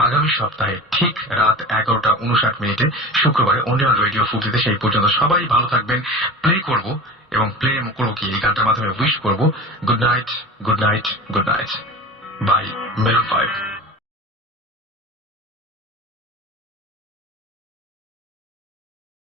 আগামী সপ্তাহে ঠিক রাত 11:59 শুক্রবারে অনলি অন রেডিও ফুর্তিতে। সেই পর্যন্ত সবাই ভালো থাকবেন। প্লে করব এবং প্লে করবো কি এই গানটার মাধ্যমে উইশ করবো good night, good night, good night bye maroon 5।